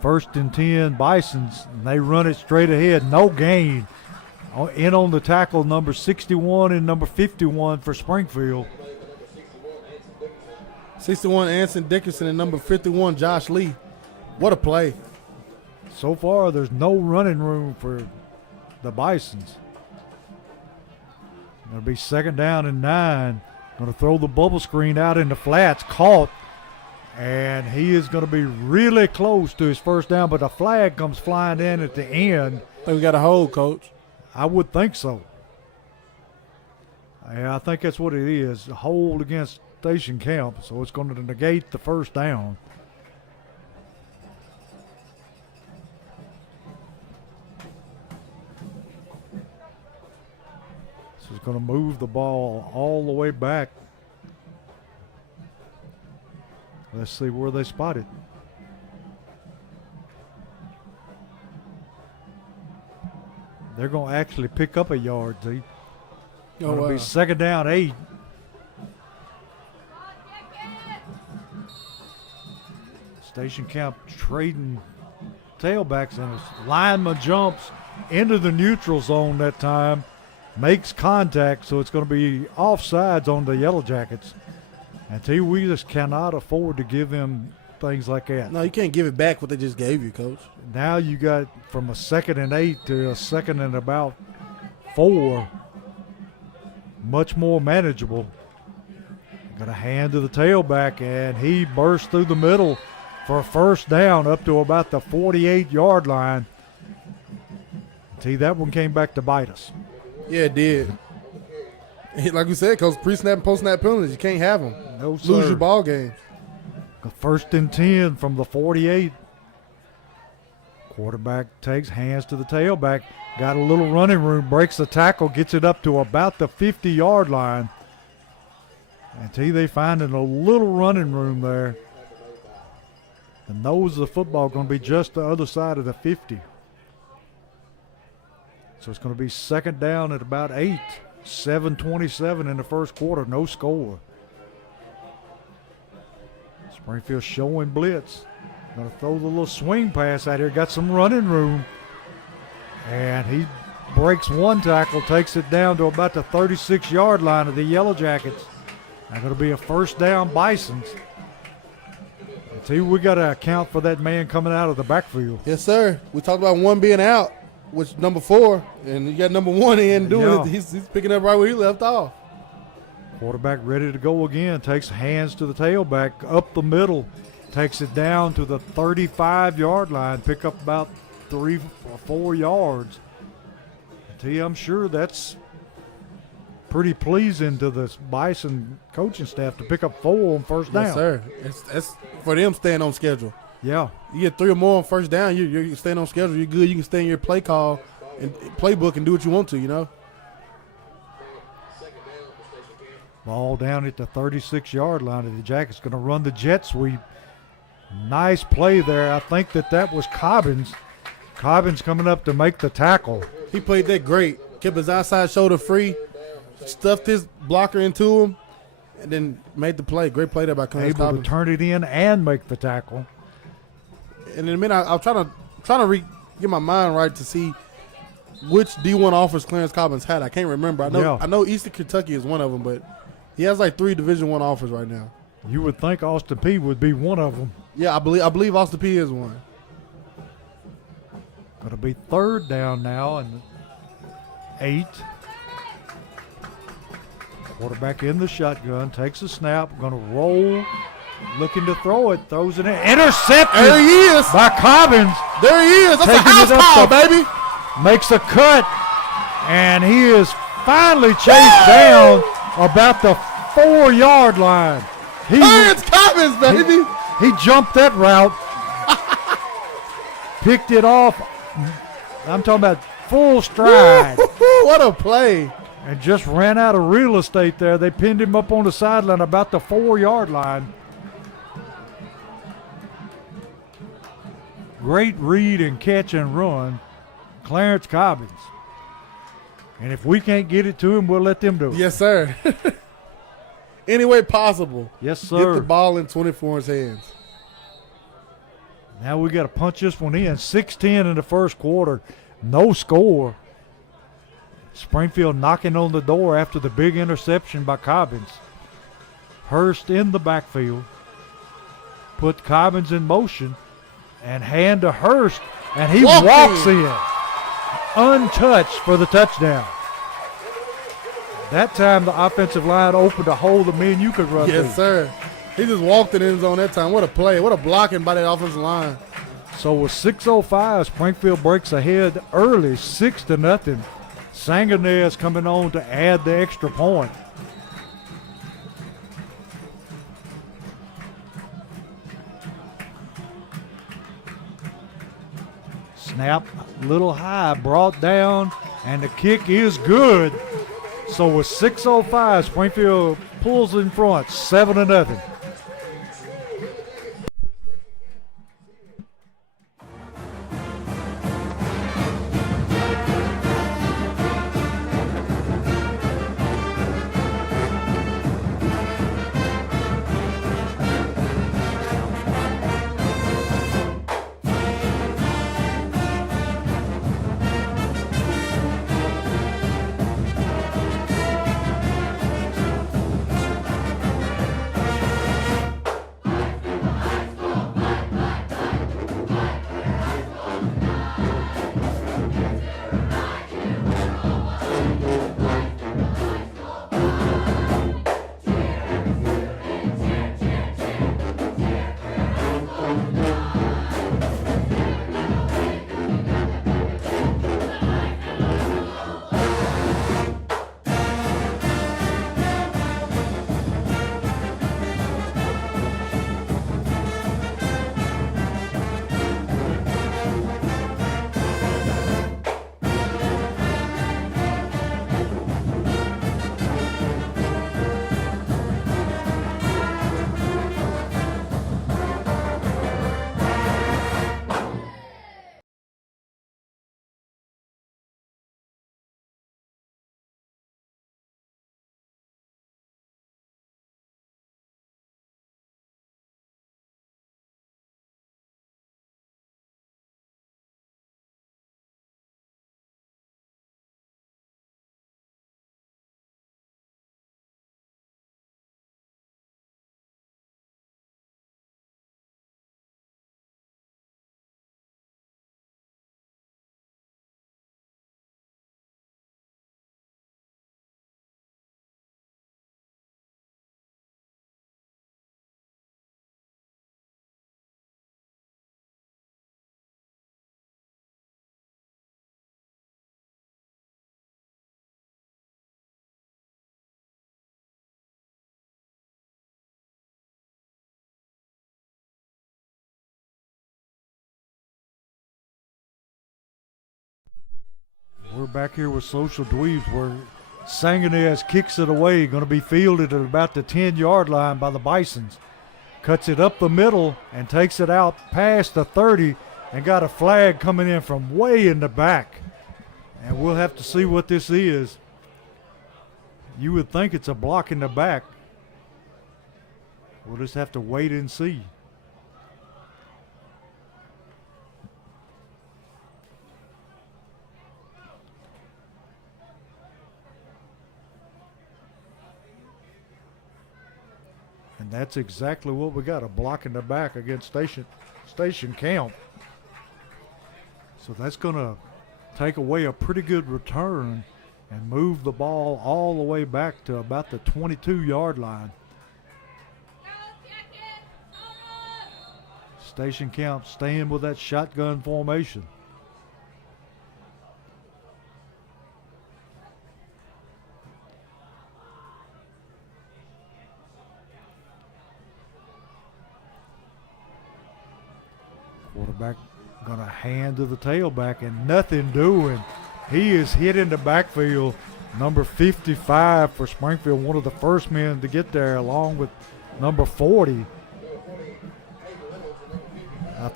1st and 10 Bisons, and they run it straight ahead, no gain. In on the tackle, number 61 and number 51 for Springfield. 61 Anson Dickerson and number 51 Josh Lee. What a play. So far, there's no running room for the Bisons. It'll be 2nd down and 9. Going to throw the bubble screen out in the flats, caught, and he is going to be really close to his 1st down, but a flag comes flying in at the end. I think we got a hold, Coach. I would think so. Yeah, I think that's what it is, a hold against Station Camp, so it's going to negate the 1st down. Is going to move the ball all the way back. Let's see where they spot it. They're going to actually pick up a yard, Z. Going to be 2nd down 8. Station Camp trading tailbacks, and his lineman jumps into the neutral zone that time. Makes contact, so it's going to be offsides on the Yellow Jackets. And we just cannot afford to give them things like that. No, you can't give it back what they just gave you, Coach. Now you got from a 2nd and 8 to a 2nd and about 4. Much more manageable. Got a hand to the tailback, and he bursts through the middle for a 1st down up to about the 48-yard line. That one came back to bite us. Yeah, it did. Like we said, Coach, pre-snap and post-snap penalties, you can't have them. No, sir. Lose your ball games. 1st and 10 from the 48. Quarterback takes, hands to the tailback. Got a little running room, breaks the tackle, gets it up to about the 50-yard line. And they finding a little running room there. The nose of the football going to be just the other side of the 50. So it's going to be 2nd down at about 8. 7:27 in the first quarter, no score. Springfield showing blitz. Going to throw the little swing pass out here. Got some running room. And he breaks one tackle, takes it down to about the 36-yard line of the Yellow Jackets. Now going to be a 1st down Bisons. We got to account for that man coming out of the backfield. Yes, sir. We talked about one being out, which number 4, and you got number 1 in doing it. He's picking up right where he left off. Quarterback ready to go again. Takes hands to the tailback, up the middle. Takes it down to the 35-yard line. Pick up about 3 or 4 yards. I'm sure that's pretty pleasing to the Bison coaching staff to pick up 4 on first down. Yes, sir. It's for them staying on schedule. Yeah. You get 3 or more on first down, you're staying on schedule. You're good. You can stay in your play call and playbook and do what you want to, you know. Ball down at the 36-yard line, and the Jackets going to run the jet sweep. Nice play there. I think that was Cobbins. Cobbins coming up to make the tackle. He played that great. Kept his outside shoulder free, stuffed his blocker into him, and then made the play. Great play there by Clarence Able Cobbins. to turn it in and make the tackle. And in a minute, I'll try to get my mind right to see which D1 offers Clarence Cobbins had. I can't remember. I know Eastern Kentucky is one of them, but he has like 3 Division I offers right now. You would think Austin P would be one of them. Yeah, I believe Austin P is one. It'll be 3rd down now and 8. Quarterback in the shotgun, takes a snap, going to roll, looking to throw it, throws it in, intercepted. There he is. By Cobbins. There he is. That's a Taking house it up call, the- baby. Makes a cut, and he is finally chased down about the 4-yard line. Clarence Cobbins, baby. He jumped that route, picked it off. I'm talking about full stride, What a play. and just ran out of real estate there. They pinned him up on the sideline about the 4-yard line. Great read and catch and run, Clarence Cobbins. And if we can't get it to him, we'll let them do it. Yes, sir. Any way possible. Yes, Get sir. the ball in 24's hands. Now we got to punch this one in. 6-10 in the first quarter. No score. Springfield knocking on the door after the big interception by Cobbins. Hurst in the backfield. Put Cobbins in motion and hand to Hurst. And he walks in. Untouched for the touchdown. That time the offensive line opened a hole the men you could run through. Yes, sir. He just walked in the end zone that time. What a play. What a blocking by that offensive line. So with 6:05, Springfield breaks ahead early, 6-0. Sangonez coming on to add the extra point. Snap, a little high, brought down, and the kick is good. So with 6:05, Springfield pulls in front, 7-0. back here with Social Dweebs where Sangonez kicks it away, going to be fielded at about the 10-yard line by the Bisons. Cuts it up the middle and takes it out past the 30 and got a flag coming in from way in the back. And we'll have to see what this is. You would think it's a block in the back. We'll just have to wait and see. And that's exactly what we got, a block in the back against Station Camp. So that's going to take away a pretty good return and move the ball all the way back to about the 22-yard line. Station Camp staying with that shotgun formation. Quarterback going to hand to the tailback and nothing doing. He is hit in the backfield. Number 55 for Springfield, one of the first men to get there, along with number 40.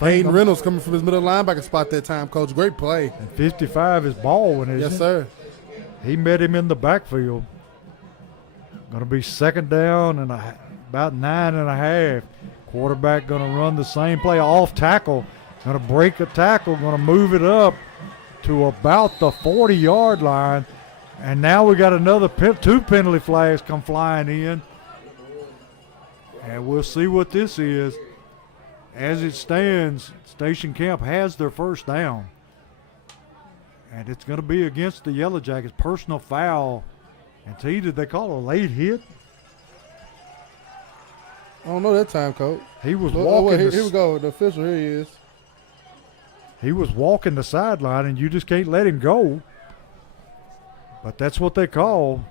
Hayden Reynolds coming from his middle linebacker spot that time, Coach. Great play. And 55 is Baldwin, isn't it? Yes, sir. He met him in the backfield. Going to be second down and about 9.5. Quarterback going to run the same play, off tackle. Going to break a tackle, going to move it up to about the 40-yard line. And now we got another two penalty flags come flying in. And we'll see what this is. As it stands, Station Camp has their first down. And it's going to be against the Yellow Jackets. Personal foul. And T, did they call a late hit? I don't know that time, Coach. He was Oh, walking. wait, here we go. The official, here he is. He was walking the sideline, and you just can't let him go. But that's what they call.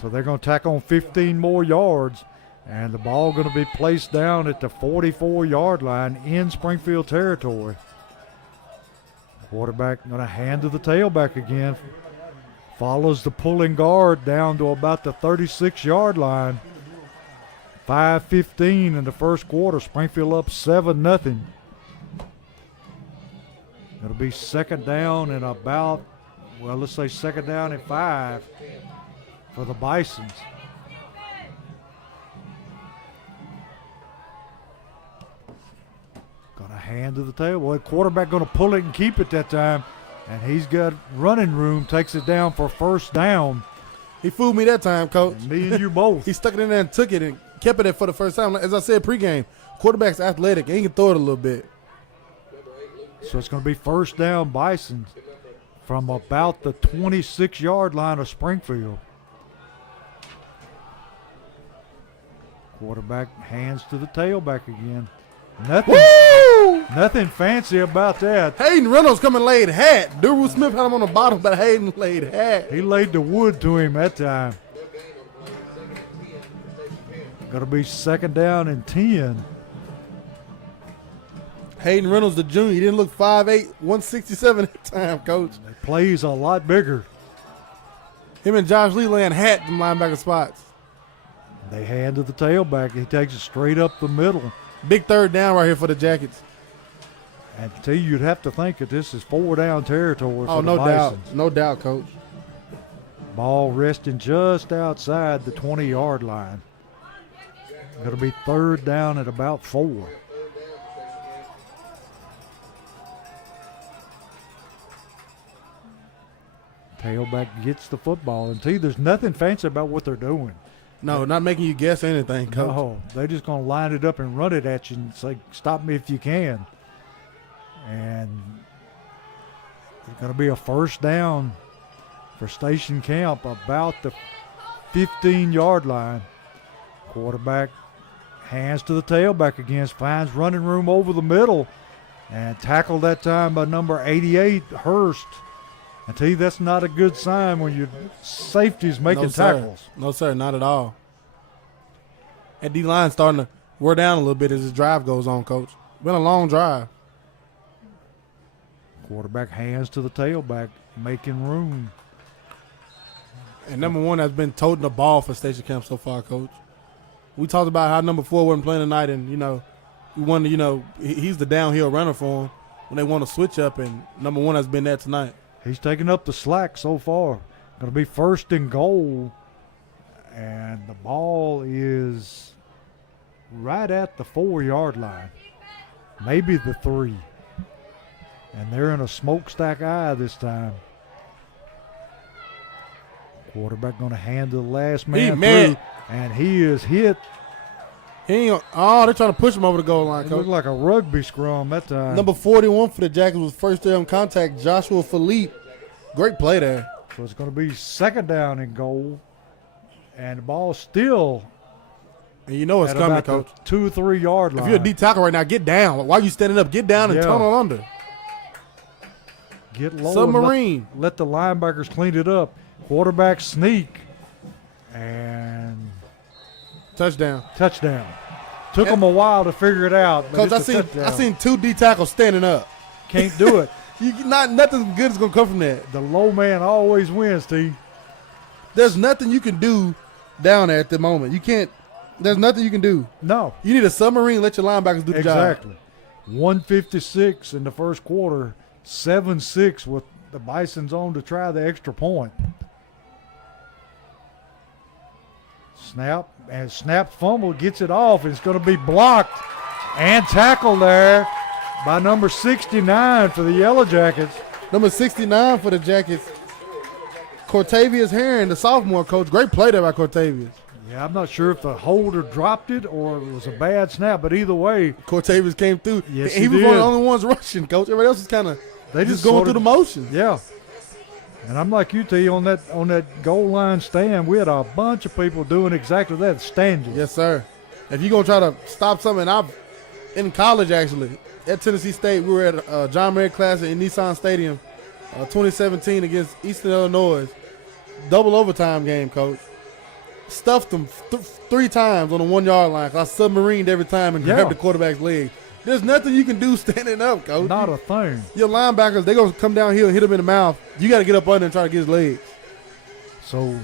So they're going to tack on 15 more yards, and the ball going to be placed down at the 44-yard line in Springfield territory. Quarterback going to hand to the tailback again. Follows the pulling guard down to about the 36-yard line. 5:15 in the first quarter. Springfield up 7-0. It'll be second down and about, well, let's say second down and 5 for the Bisons. Gonna hand to the tail. Well, the quarterback gonna pull it and keep it that time. And he's got running room, takes it down for first down. He fooled me that time, Coach. And me and you both. He stuck it in there and took it and kept it there for the first time. As I said pregame, quarterback's athletic and he can throw it a little bit. So it's going to be first down Bisons from about the 26-yard line of Springfield. Quarterback hands to the tailback again. Nothing fancy about that. Hayden Reynolds coming laid hat. Durwood Smith had him on the bottom, but Hayden laid hat. He laid the wood to him that time. Going to be second down and 10. Hayden Reynolds, the junior, he didn't look 5'8", 167 at the time, Coach. He plays a lot bigger. Him and Josh Lee laying hat in linebacker spots. They hand to the tailback. He takes it straight up the middle. Big third down right here for the Jackets. And T, you'd have to think that this is 4-down territory for the no Bisons. doubt. No doubt, Coach. Ball resting just outside the 20-yard line. It'll be third down at about 4. Tailback gets the football. And T, there's nothing fancy about what they're doing. No, not making you guess anything, Coach. No, they're just going to line it up and run it at you and say, stop me if you can. And it's going to be a first down for Station Camp about the 15-yard line. Quarterback hands to the tailback again, finds running room over the middle, and tackled that time by number 88, Hurst. And tell you, that's not a good sign when your safety's making tackles. No, sir, not at all. And D-line starting to wear down a little bit as this drive goes on, Coach. Been a long drive. Quarterback hands to the tailback. making room. And number one has been toting the ball for Station Camp so far, Coach. We talked about how number 4 wasn't playing tonight, and, we wanted, he's the downhill runner for them when they want to switch up, and number one has been that tonight. He's taking up the slack so far. Going to be first and goal, and the ball is right at the 4-yard line, maybe the 3. And they're in a smokestack eye this time. Quarterback going to hand to the last man through, and he is hit. They're trying to push him over the goal line, It Coach. looked like a rugby scrum that time. Number 41 for the Jackets was first there on contact, Joshua Philippe. Great play there. So it's going to be second down and goal, and the ball still And you know it's at coming, about Coach. the 2 or 3 yard line. If you're a D tackle right now, get down. Why are you standing up? Get down and tunnel under. Get low. Submarine. And let the linebackers clean it up. Quarterback sneak and Touchdown. Took them a while to figure it out. But Coach, it's a I seen 2 D tackles standing up. Can't do it. Nothing good is gonna come from that. The low man always wins, T. There's nothing you can do down there at the moment. You can't. There's nothing you can do. No. You need a submarine. Let your linebackers do the job. Exactly. 156 in the first quarter. 7-6 with the Bisons on to try the extra point. Snap fumble, gets it off. It's going to be blocked and tackled there by number 69 for the Yellow Jackets. Number 69 for the Jackets, Cortavius Herring, the sophomore, Coach. Great play there by Cortavius. Yeah, I'm not sure if the holder dropped it or it was a bad snap, but either way. Cortavius came through. Yes, he he was did. one of the only ones rushing, Coach. Everybody else was kind of just going through the motions. Yeah. And I'm like you, T, on that goal line stand, we had a bunch of people doing exactly that, standing. Yes, sir. If you're going to try to stop something, in college, actually, at Tennessee State, we were at John Merritt Classic in Nissan Stadium, 2017 against Eastern Illinois. Double overtime game, Coach. Stuffed them 3 times on the 1 yard line. I submarined every time and grabbed the quarterback's leg. There's nothing you can do standing up, Coach. Not a thing. Your linebackers, they're going to come downhill and hit him in the mouth. You got to get up under and try to get his legs. So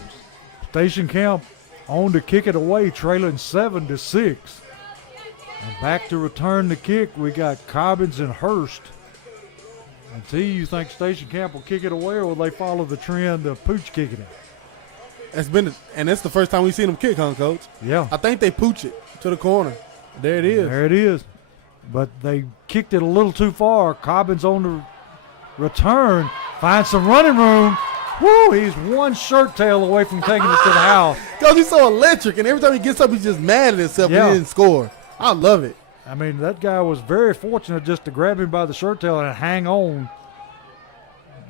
Station Camp on to kick it away, trailing 7-6. And back to return the kick, we got Cobbins and Hurst. And T, you think Station Camp will kick it away, or will they follow the trend of Pooch kicking it? That's the first time we've seen them kick, huh, Coach? Yeah. I think they pooch it to the corner. There it is. There it is. But they kicked it a little too far. Cobbins on the return, finds some running room. Woo, he's one shirt tail away from taking it to the house. Coach, he's so electric, and every time he gets up, he's just mad at himself and he didn't score. I love it. I mean, that guy was very fortunate just to grab him by the shirt tail and hang on.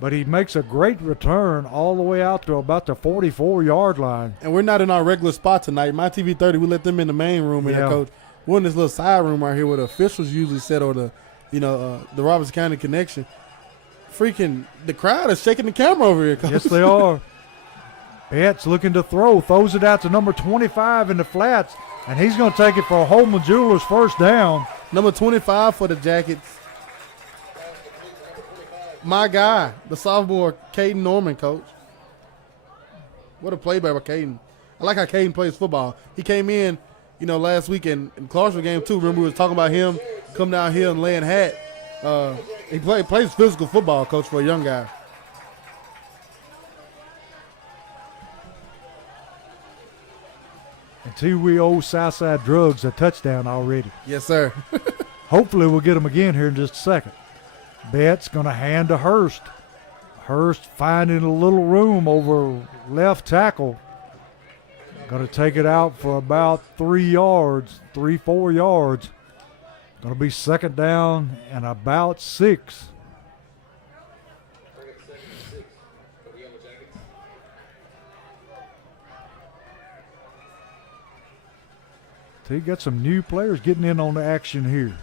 But he makes a great return all the way out to about the 44-yard line. And we're not in our regular spot tonight. My TV 30, we let them in the main room in there, Coach. We're in this little side room right here where the officials usually sit, or the Robertson County Connection. Freaking, the crowd is shaking the camera over here, Coach. Yes, they are. Betts looking to throws it out to number 25 in the flats, and he's going to take it for Holman Jewelers first down. Number 25 for the Jackets. My guy, the sophomore, Caden Norman, Coach. What a play by Caden. I like how Caden plays football. He came in, last week in Clarksville game too. Remember we was talking about him coming down here and laying hat. He plays physical football, Coach, for a young guy. And two, we owe Southside Drugs a touchdown already. Yes, sir. Hopefully we'll get them again here in just a second. Betts going to hand to Hurst. Hurst finding a little room over left tackle. Going to take it out for about 4 yards. Going to be second down and about 6. So you got some new players getting in on the action here.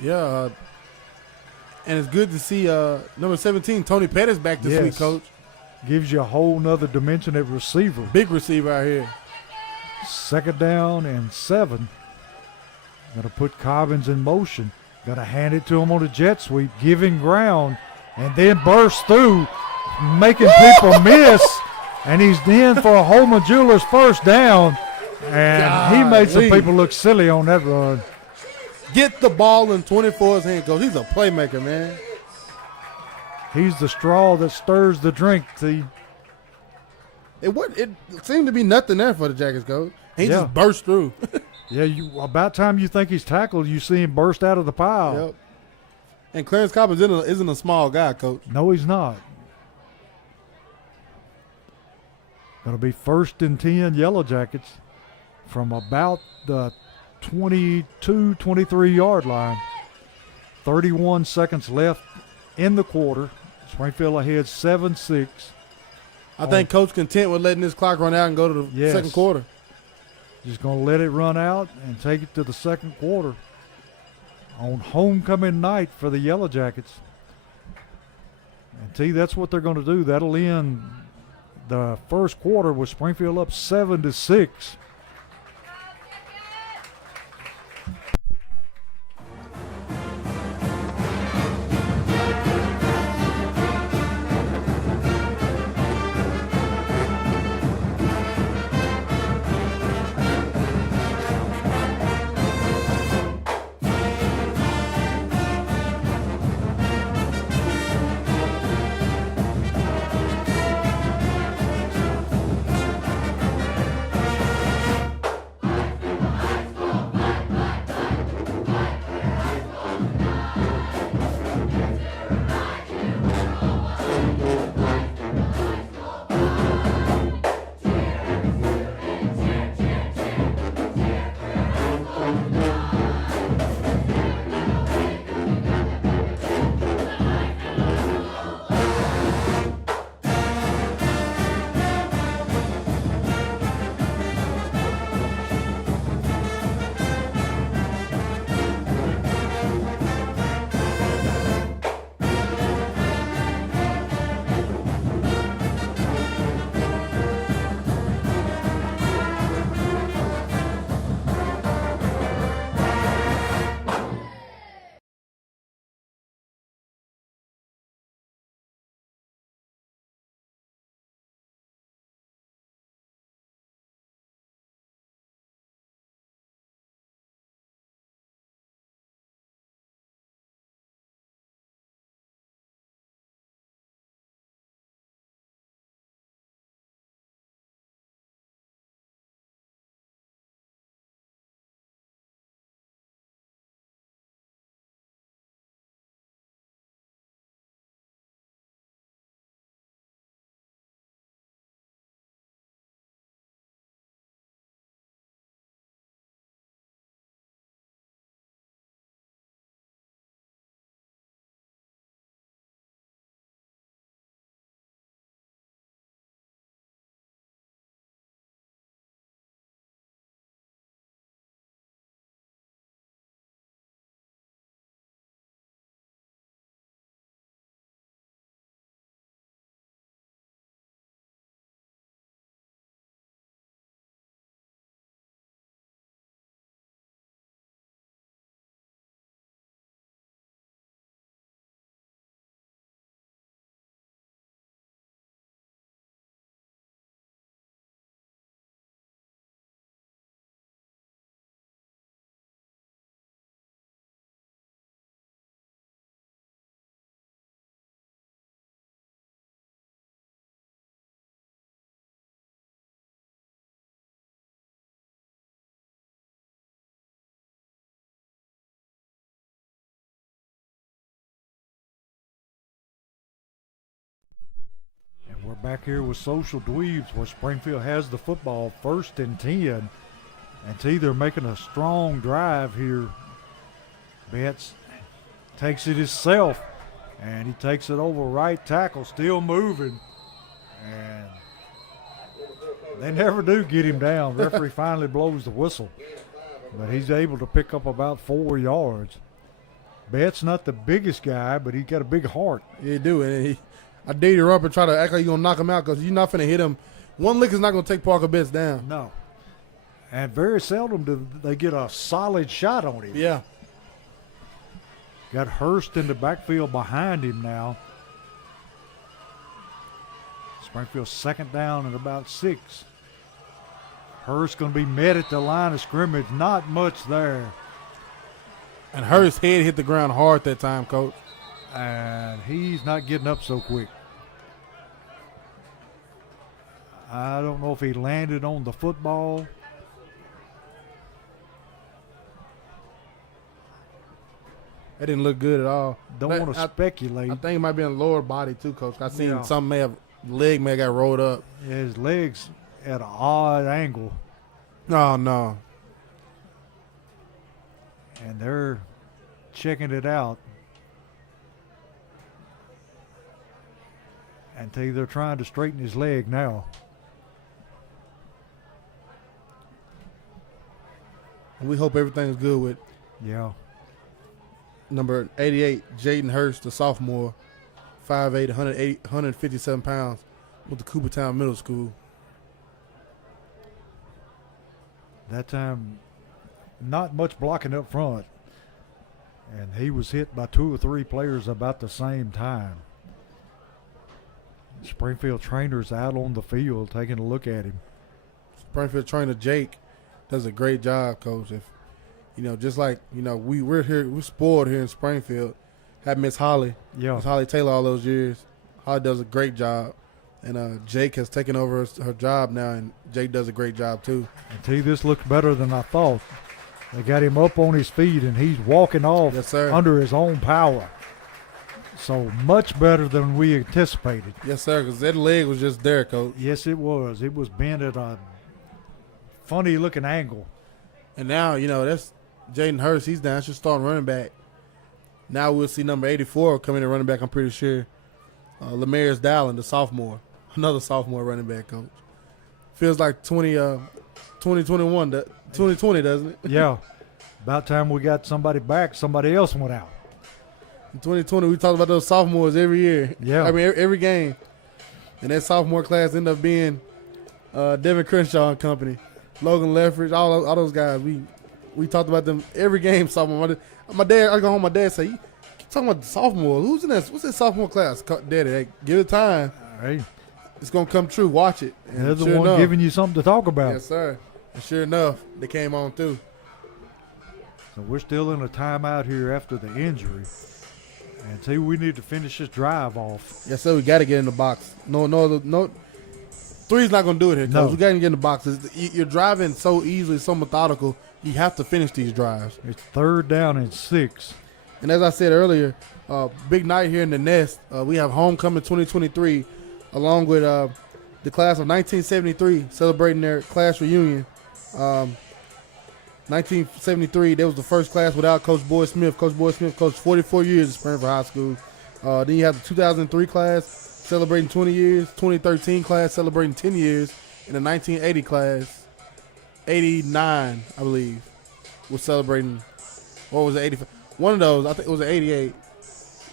Yeah, and it's good to see number 17, Tony Pettis, back this week, Coach. Gives you a whole nother dimension at receiver. Big receiver out here. Second down and 7. Going to put Cobbins in motion. Going to hand it to him on a jet sweep, giving ground. and then bursts through, making people miss. And he's in for a Holman Jewelers first down. And he made some people look silly on that run. Get the ball in 24's hand, Coach. He's a playmaker, man. He's the straw that stirs the drink. See, It seemed to be nothing there for the Jackets, Coach. He Yeah. just burst through. yeah, about time you think he's tackled, you see him burst out of the pile. Yep. And Clarence Cobbins isn't a small guy, Coach. No, he's not. Going to be 1st and 10 Yellow Jackets from about the 22, 23-yard line. 31 seconds left in the quarter. Springfield ahead 7-6. I think Coach content with letting this clock run out and go to the Yes. second quarter. Just going to let it run out and take it to the second quarter on homecoming night for the Yellow Jackets. And T, that's what they're going to do. That'll end the first quarter with Springfield up 7-6. We're back here with Social Dweebs where Springfield has the football 1st and 10. And T, they're making a strong drive here. Betts takes it himself, and he takes it over right tackle, still moving. And they never do get him down. Referee finally blows the whistle. But he's able to pick up about 4 yards. Betts not the biggest guy, but he got a big heart. Yeah, he do. And I dare you up and try to act like you're going to knock him out because you're not finna hit him. One lick is not going to take Parker Betts down. No. And very seldom do they get a solid shot on him. Yeah. Got Hurst in the backfield behind him now. Springfield second down and about 6. Hurst going to be met at the line of scrimmage. Not much there. And Hurst's head hit the ground hard that time, Coach. And he's not getting up so quick. I don't know if he landed on the football. That didn't look good at all. Don't want to speculate. I think it might be in the lower body too, Coach. I seen some leg may have got rolled up. His legs at an odd angle. No. And they're checking it out. And they're trying to straighten his leg now. And we hope everything's good with number 88, Jaden Hurst, the sophomore, 5'8", 157 pounds, with the Coopertown Middle School. That time, not much blocking up front. And he was hit by 2 or 3 players about the same time. Springfield trainers out on the field taking a look at him. Springfield trainer Jake does a great job, Coach. If just like we're here, we're spoiled here in Springfield. Had Miss Holly, Miss Holly Taylor, all those years. Holly does a great job, and Jake has taken over her job now, and Jake does a great job too. And T, this looks better than I thought. They got him up on his feet, and he's walking off under his own power. So much better than we anticipated. Yes, sir, because that leg was just there, Coach. Yes, it was. It was bent at a funny-looking angle. And now, that's Jaden Hurst. He's down. Should start running back. Now we'll see number 84 come in and running back, I'm pretty sure. Lemaire's Dowling, the sophomore. Another sophomore running back, Coach. Feels like 2021, 2020, doesn't it? Yeah. About time we got somebody back, somebody else went out. In 2020, we talked about those sophomores every year. Yeah. I mean, every game. And that sophomore class ended up being Devin Crenshaw and company, Logan Leffridge, all those guys. We talked about them every game. Sophomore. My dad, I go home. My dad say, "You keep talking about the sophomore. Who's in that? What's that sophomore class?" Daddy, hey, give it time. All right. It's gonna come true. Watch it. And they're the one giving you something to talk about. Yes, sir. And sure enough, they came on through. So we're still in a timeout here after the injury. And see, we need to finish this drive off. Yes, sir. We got to get in the box. No. Three's not going to do it here, Coach. No. We got to get in the box. You're driving so easily, so methodical. You have to finish these drives. It's 3rd down and 6. And as I said earlier, big night here in the Nest. We have homecoming 2023, along with the class of 1973 celebrating their class reunion. 1973, that was the first class without Coach Boyd Smith. Coach Boyd Smith coached 44 years at Springfield High School. Then you have the 2003 class celebrating 20 years, 2013 class celebrating 10 years, and the 1980 class, 89, I believe, was celebrating, or was it 85? One of those, I think it was an 88.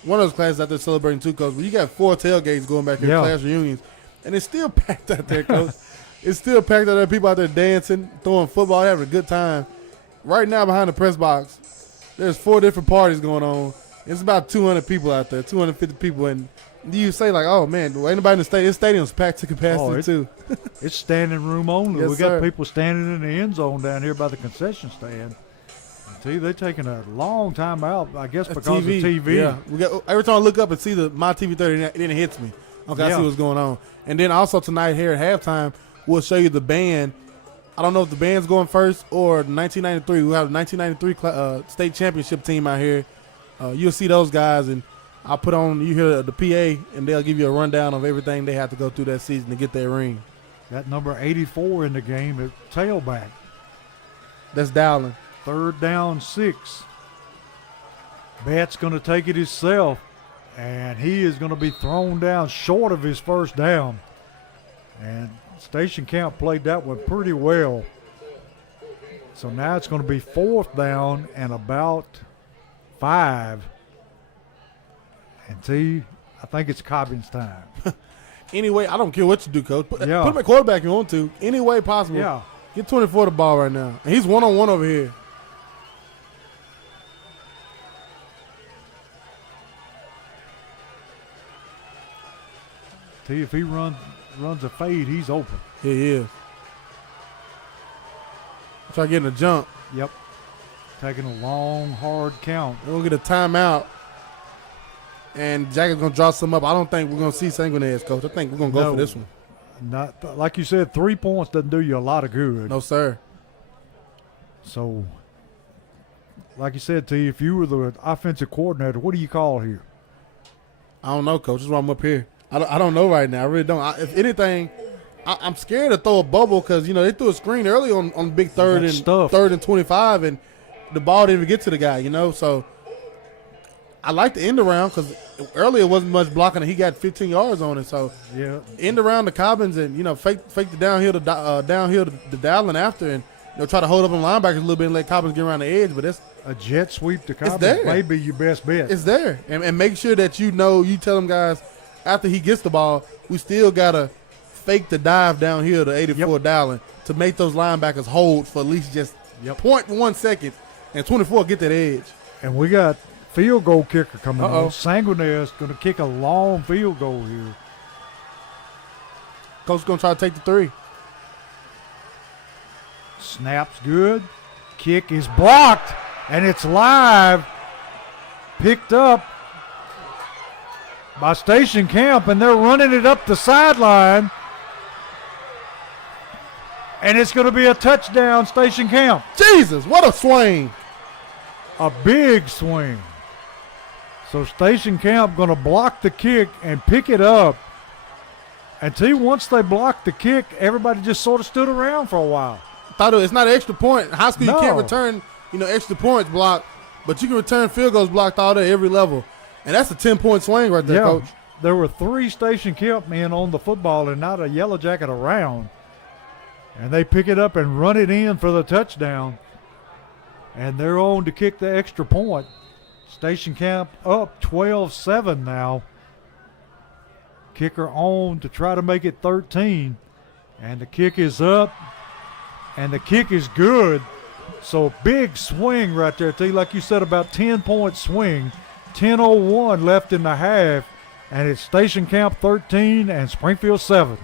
One of those classes out there celebrating too, Coach. But you got 4 tailgates going back here, class reunions, and it's still packed out there, Coach. It's still packed out there. People out there dancing, throwing football, having a good time. Right now behind the press box, there's 4 different parties going on. It's about 200 people out there, 250 people. And you say like, oh, man, ain't nobody in the stadium. This stadium's packed to capacity too. It's standing room only. Yes, we got sir. people standing in the end zone down here by the concession stand. See, they're taking a long time out, I guess, because of TV. Yeah, we got, every time I look up and see my TV 30, it hits me. Okay, I see what's going on. And then also tonight here at halftime, we'll show you the band. I don't know if the band's going first or 1993. We have the 1993 state championship team out here. You'll see those guys, and I'll put on, you hear the PA, and they'll give you a rundown of everything they have to go through that season to get that ring. Got number 84 in the game at tailback. That's Dowling. 3rd down, 6. Bat's going to take it himself, and he is going to be thrown down short of his 1st down. And Station Camp played that one pretty well. So now it's going to be 4th down and about 5. And T, I think it's Cobbins' time. Anyway, I don't care what you do, Coach. Put him at quarterback if you want to. Any way possible. Yeah. Get 24 the ball right now. And he's one-on-one over here. Tell you, if he runs a fade, he's open. He is. Try getting a jump. Yep. Taking a long, hard count. We're going to get a timeout. And Jackets going to draw some up. I don't think we're going to see Sanguinez, Coach. I think we're going to go for this one. Not like you said, 3 points doesn't do you a lot of good. No, sir. So, like you said, T, if you were the offensive coordinator, what do you call here? I don't know, Coach. That's why I'm up here. I don't know right now. I really don't. If anything, I'm scared to throw a bubble because, they threw a screen early on big third and 25, and the ball didn't even get to the guy, So I like the end around because earlier wasn't much blocking, and he got 15 yards on it. So yeah, end around the Cobbins and fake the downhill to Dowling after, and try to hold up on linebackers a little bit and let Cobbins get around the edge. But that's a jet sweep to Cobbins. It's there. May be your best bet. It's there, and make sure that you tell them guys after he gets the ball, we still gotta fake the dive downhill to 84 Dowling to make those linebackers hold for at least just 0.1 second, and 24 get that edge. And we got field goal kicker coming on. Sanguinez going to kick a long field goal here. Coach going to try to take the 3. Snap's good. Kick is blocked, and it's live. Picked up by Station Camp, and they're running it up the sideline. And it's going to be a touchdown, Station Camp. Jesus, what a swing. A big swing. So Station Camp going to block the kick and pick it up. And once they blocked the kick, everybody just sort of stood around for a while. It's not an extra point. High school, you can't return, extra points blocked, but you can return field goals blocked all day, every level. And that's a 10-point swing right there, Coach. There were 3 Station Camp men on the football and not a Yellow Jacket around. And they pick it up and run it in for the touchdown. And they're on to kick the extra point. Station Camp up 12-7 now. Kicker on to try to make it 13. And the kick is up. And the kick is good. So big swing right there, T. Like you said, about 10-point swing. 10:01 left in the half. And it's Station Camp 13 and Springfield 7.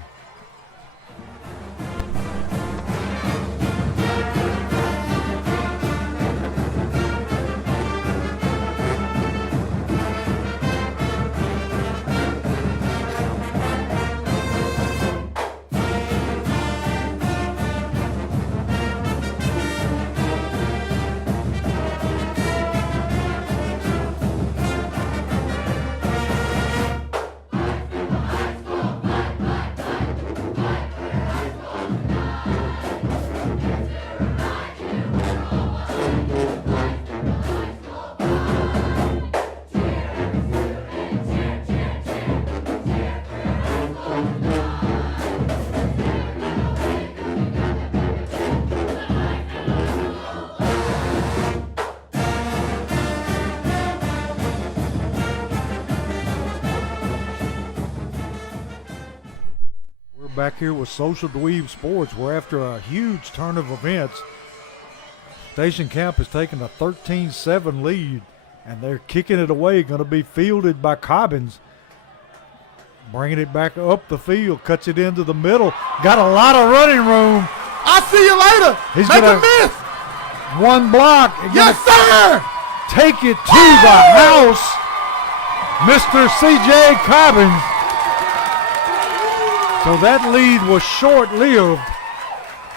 Back here with Social Dweeb Sports. We're after a huge turn of events. Station Camp has taken a 13-7 lead, and they're kicking it away. Going to be fielded by Cobbins. Bringing it back up the field, cuts it into the middle. Got a lot of running room. I'll see you later. He's Make gonna a miss. One block. Yes, sir. Take it to the house. Mr. C.J. Cobbins. So that lead was short-lived.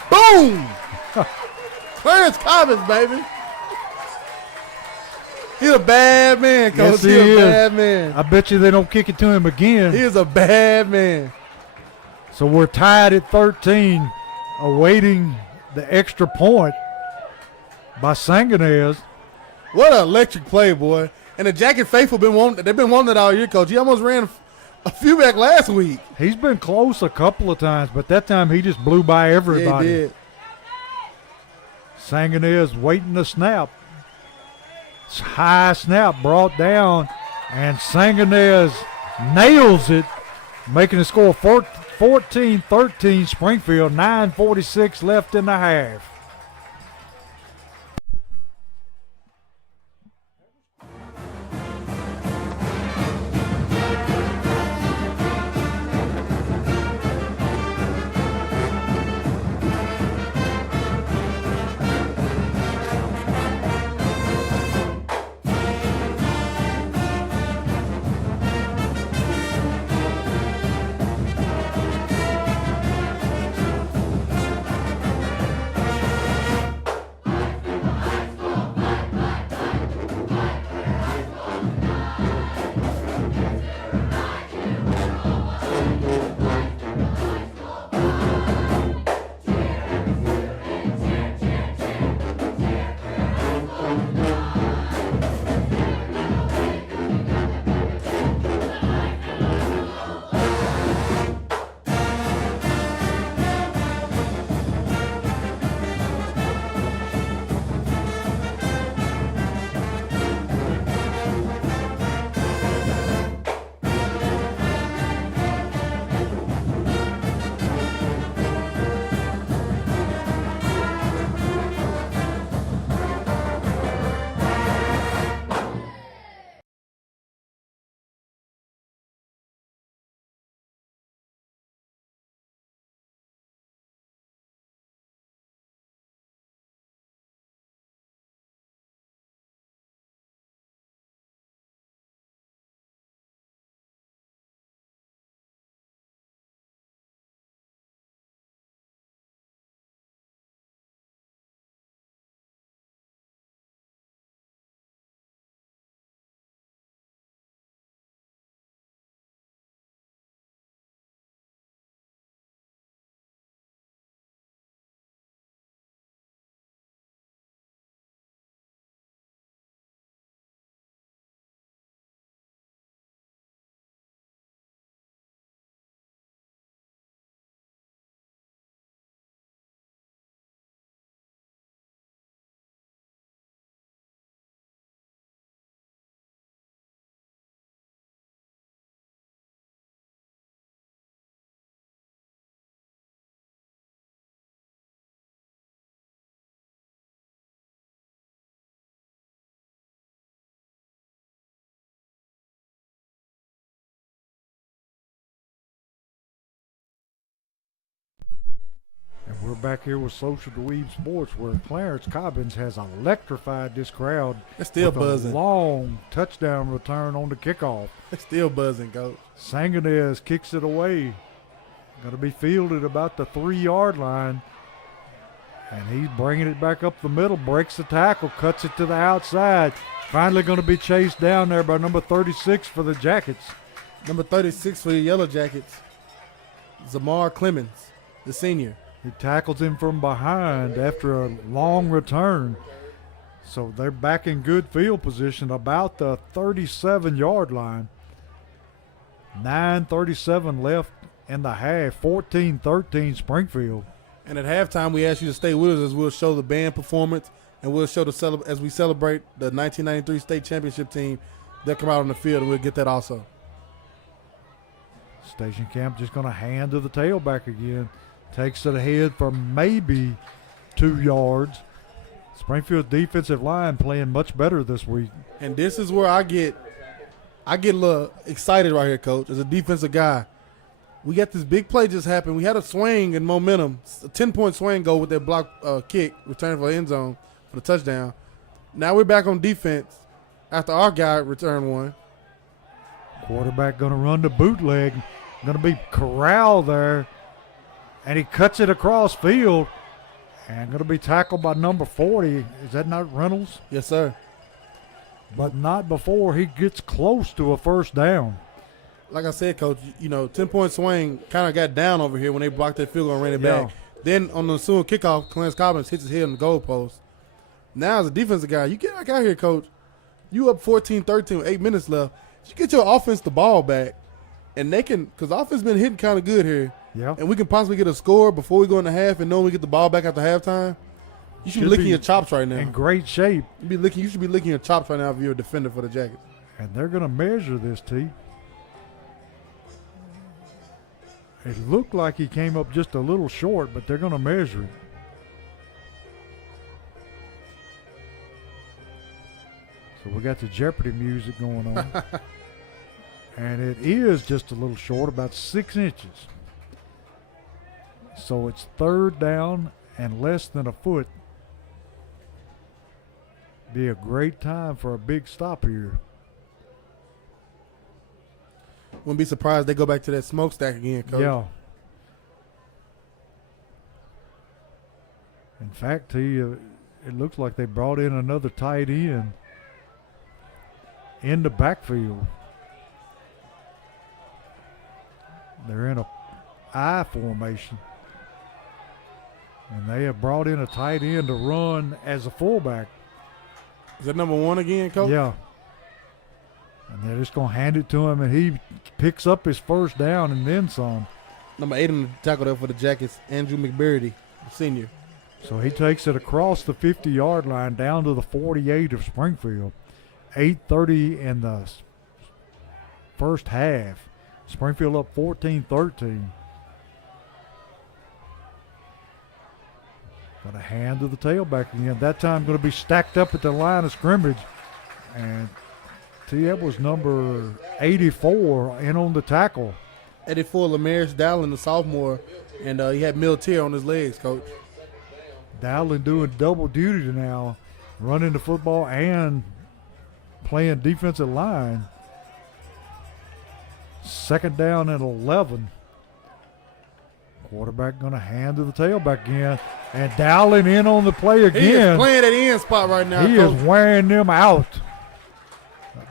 Boom! Clarence Cobbins, baby. He's a bad man, Coach. Yes, he is. A bad man. I bet you they don't kick it to him again. He is a bad man. So we're tied at 13, awaiting the extra point by Sanguinez. What an electric play, boy. And the Jacket Faithful they've been wanting it all year, Coach. He almost ran a few back last week. He's been close a couple of times, but that time he just blew by everybody. Yeah, he did. Sanguinez waiting to snap. High snap brought down, and Sanguinez nails it, making the score 14-13 Springfield, 9:46 left in the half. back here with Social Dweeb Sports, where Clarence Cobbins has electrified this crowd. It's still with buzzing. A long touchdown return on the kickoff. It's still buzzing, Coach. Sangonez kicks it away. Going to be fielded about the 3-yard line. And he's bringing it back up the middle, breaks the tackle, cuts it to the outside. Finally going to be chased down there by number 36 for the Jackets. Number 36 for the Yellow Jackets, Zamar Clemens, the senior. He tackles him from behind after a long return. So they're back in good field position about the 37-yard line. 9:37 left in the half, 14-13 Springfield. And at halftime, we ask you to stay with us as we'll show the band performance and we'll show as we celebrate the 1993 state championship team. They'll come out on the field and we'll get that also. Station Camp just going to hand to the tailback again. Takes it ahead for maybe 2 yards. Springfield defensive line playing much better this week. And this is where I get a little excited right here, Coach, as a defensive guy. We got this big play just happened. We had a swing and momentum, a 10-point swing goal with that block kick, return for the end zone for the touchdown. Now we're back on defense after our guy returned one. Quarterback going to run the bootleg. Going to be corralled there. And he cuts it across field. And going to be tackled by number 40. Is that not Reynolds? Yes, sir. But not before he gets close to a first down. Like I said, Coach, 10-point swing kind of got down over here when they blocked that field goal and ran it back. Then on the ensuing kickoff, Clarence Cobbins hits his head on the goalpost. Now as a defensive guy, you get back out here, Coach. You up 14-13 with 8 minutes left. You get your offense the ball back, and they can, because offense been hitting kind of good here. Yeah. And we can possibly get a score before we go in the half and know we get the ball back after halftime. You should be licking your chops right now. In great shape. You should be licking your chops right now if you're a defender for the Jackets. And they're going to measure this, T. It looked like he came up just a little short, but they're going to measure it. So we got the Jeopardy music going on. And it is just a little short, about 6 inches. So it's 3rd down and less than a foot. Be a great time for a big stop here. Wouldn't be surprised they go back to that smokestack again, Coach. Yeah. In fact, it looks like they brought in another tight end in the backfield. They're in a I formation. And they have brought in a tight end to run as a fullback. Is that number 1 again, Coach? Yeah. And they're just going to hand it to him, and he picks up his first down and then some. Number 8 on the tackle there for the Jackets, Andrew McBurdy, senior. So he takes it across the 50-yard line down to the 48 of Springfield. 8:30 in the first half. Springfield up 14-13. Got a hand to the tailback again. That time going to be stacked up at the line of scrimmage. And that was number 84 in on the tackle. 84, Lamaris Dowling, the sophomore, and he had Miltier on his legs, Coach. Dowling doing double duty now, running the football and playing defensive line. 2nd down and 11. Quarterback going to hand to the tailback again. And Dowling in on the play again. He is playing that end spot right now, He Coach. is wearing them out.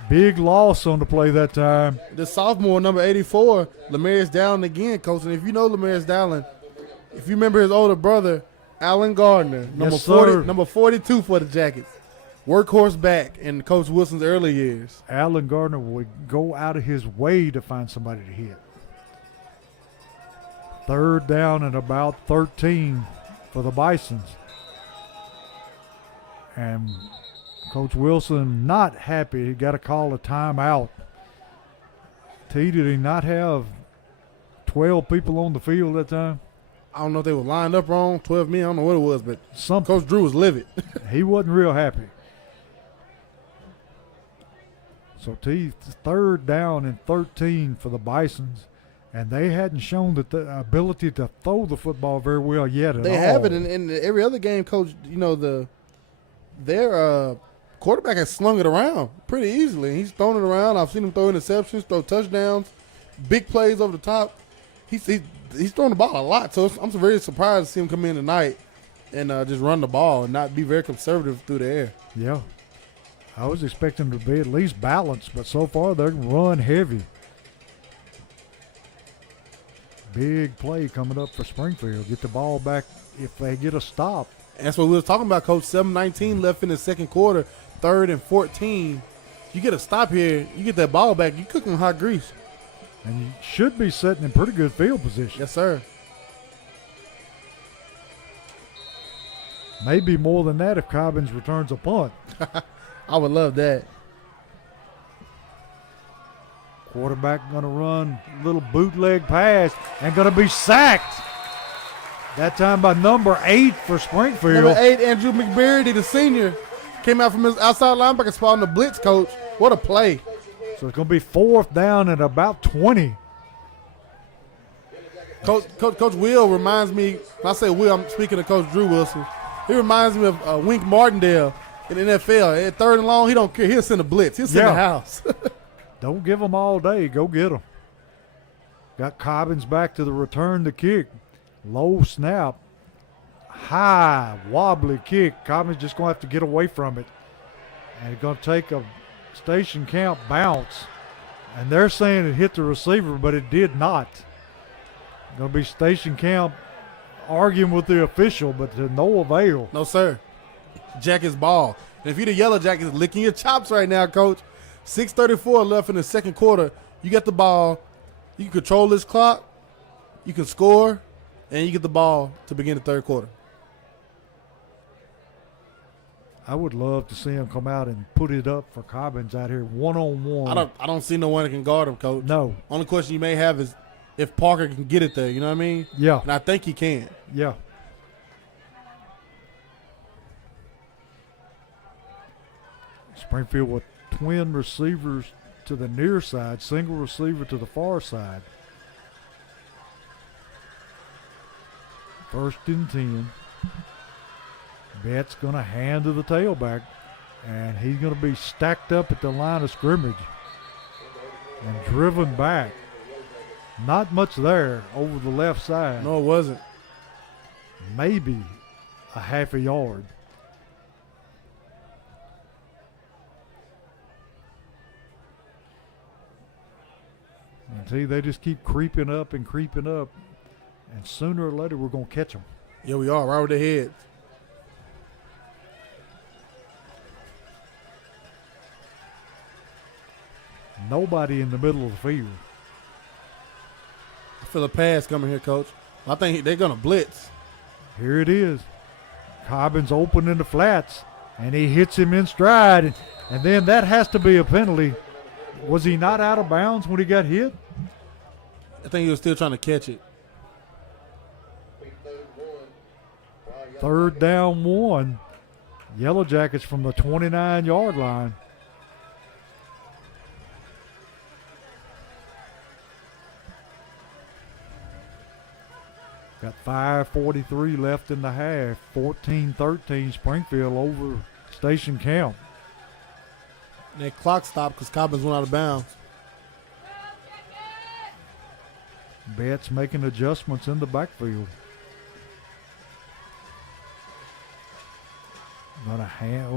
Big loss on the play that time. The sophomore, number 84, Lamaris Dowling again, Coach. And if you know Lamaris Dowling, if you remember his older brother, Alan Gardner, number 42 for the Jackets. Workhorse back in Coach Wilson's early years. Alan Gardner would go out of his way to find somebody to hit. 3rd down and about 13 for the Bisons. And Coach Wilson not happy. He got to call a timeout. Did he not have 12 people on the field that time? I don't know if they were lined up wrong, 12 men. I don't know what it was, but Coach Drew was livid. He wasn't real happy. So 3rd down and 13 for the Bisons and they hadn't shown that the ability to throw the football very well yet at They all. have it in every other game, Coach. You know, their quarterback has slung it around pretty easily. He's thrown it around. I've seen him throw interceptions, throw touchdowns, big plays over the top. He's throwing the ball a lot, so I'm very surprised to see him come in tonight and just run the ball and not be very conservative through the air. Yeah. I was expecting them to be at least balanced, but so far they're run heavy. Big play coming up for Springfield. Get the ball back if they get a stop. And that's what we were talking about, Coach. 7:19 left in the second quarter, 3rd and 14. You get a stop here, you get that ball back, you cooking hot grease. And you should be sitting in pretty good field position. Yes, sir. Maybe more than that if Cobbins returns a punt. I would love that. Quarterback going to run a little bootleg pass and going to be sacked. That time by number 8 for Springfield. Number 8, Andrew McBurney, the senior, came out from his outside linebacker spot on the blitz, Coach. What a play. So it's going to be 4th down at about 20. Coach Will reminds me, when I say Will, I'm speaking of Coach Drew Wilson. He reminds me of Wink Martindale in the NFL. At 3rd and long, he don't care. He'll send a blitz. He'll send the house. Don't give them all day. Go get them. Got Cobbins back to the return to kick. Low snap. High, wobbly kick. Cobbins just going to have to get away from it. And it's going to take a station camp bounce. And they're saying it hit the receiver, but it did not. Going to be station camp arguing with the official, but to no avail. No, sir. Jackets ball. And if you're the Yellow Jackets, licking your chops right now, Coach. 6:34 left in the second quarter. You get the ball. You can control this clock. You can score. And you get the ball to begin the third quarter. I would love to see him come out and put it up for Cobbins out here one-on-one. I don't see no one that can guard him, Coach. No. Only question you may have is if Parker can get it there. You know what I mean? Yeah. And I think he can. Yeah. Springfield with twin receivers to the near side, single receiver to the far side. 1st and 10. Betts going to hand to the tailback, and he's going to be stacked up at the line of scrimmage and driven back. Not much there over the left side. No, it wasn't. Maybe a half a yard. And see, they just keep creeping up and creeping up. And sooner or later, we're going to catch them. Yeah, we are. Right with the head. Nobody in the middle of the field. I feel a pass coming here, Coach. I think they're going to blitz. Here it is. Cobbins open in the flats, and he hits him in stride. And then that has to be a penalty. Was he not out of bounds when he got hit? I think he was still trying to catch it. 3rd down 1. Yellow Jackets from the 29-yard line. Got 5:43 left in the half. 14-13 Springfield over Station Camp. And that clock stopped because Cobbins went out of bounds. Betts making adjustments in the backfield.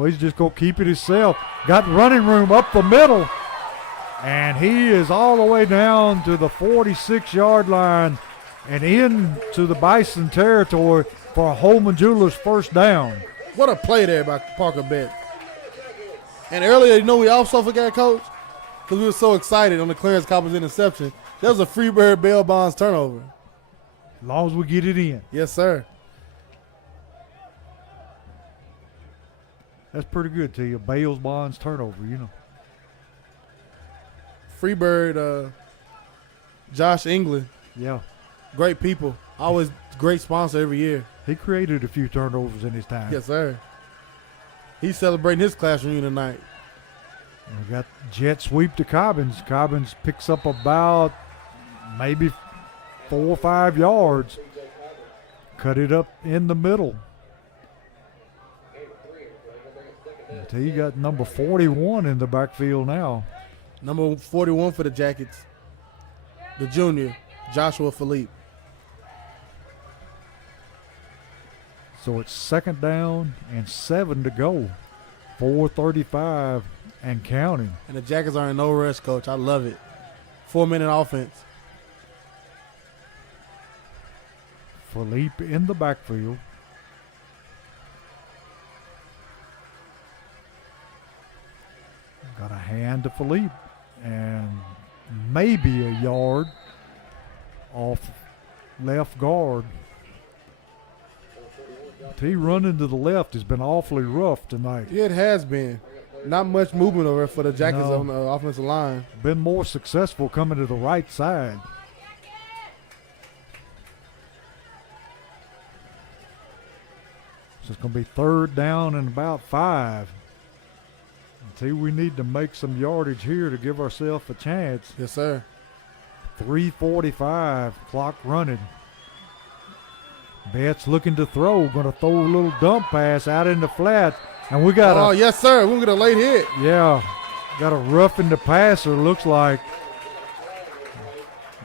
He's just going to keep it himself. Got running room up the middle. And he is all the way down to the 46-yard line and into the Bison territory for a Holman Jewelers 1st down. What a play there by Parker Betts. And earlier, we also forgot, Coach, because we were so excited on the Clarence Cobbins interception. That was a Freebird Bail Bonds turnover. As long as we get it in. Yes, sir. That's pretty good to you. Bales Bonds turnover, Freebird, Josh England. Yeah. Great people. Always great sponsor every year. He created a few turnovers in his time. Yes, sir. He's celebrating his class reunion tonight. And we got jet sweep to Cobbins. Cobbins picks up about maybe 4 or 5 yards. Cut it up in the middle. T got number 41 in the backfield now. Number 41 for the Jackets, the junior, Joshua Philippe. So it's 2nd down and 7 to go. 4:35 and counting. And the Jackets are in no rush, Coach. I love it. 4-minute offense. Philippe in the backfield. Got a hand to Philippe and maybe a yard off left guard. T running to the left has been awfully rough tonight. Yeah, it has been. Not much movement over for the Jackets No. on the offensive line. Been more successful coming to the right side. So it's going to be 3rd down and about 5. See, we need to make some yardage here to give ourselves a chance. Yes, sir. 3:45, clock running. Betts looking to throw, going to throw a little dump pass out in the flat. And we got Oh, yes, sir. We'll get a late hit. got a roughing the passer, looks like.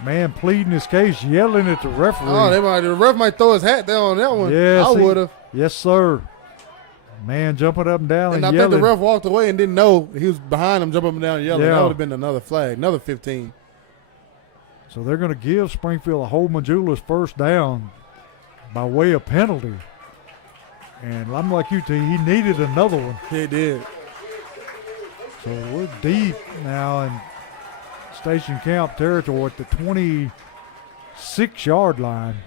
Man pleading his case, yelling at the referee. Oh, the ref might throw his hat down on that one. Yes, I would have. Yes, sir. Man jumping up and down and And I yelling. think the ref walked away and didn't know he was behind him, jumping up and down and yelling. Yeah. That would have been another flag, another 15. So they're going to give Springfield a Holman Jewelers 1st down by way of penalty. And I'm like you, T, he needed another one. He did. So we're deep now in station camp territory at the 26-yard line.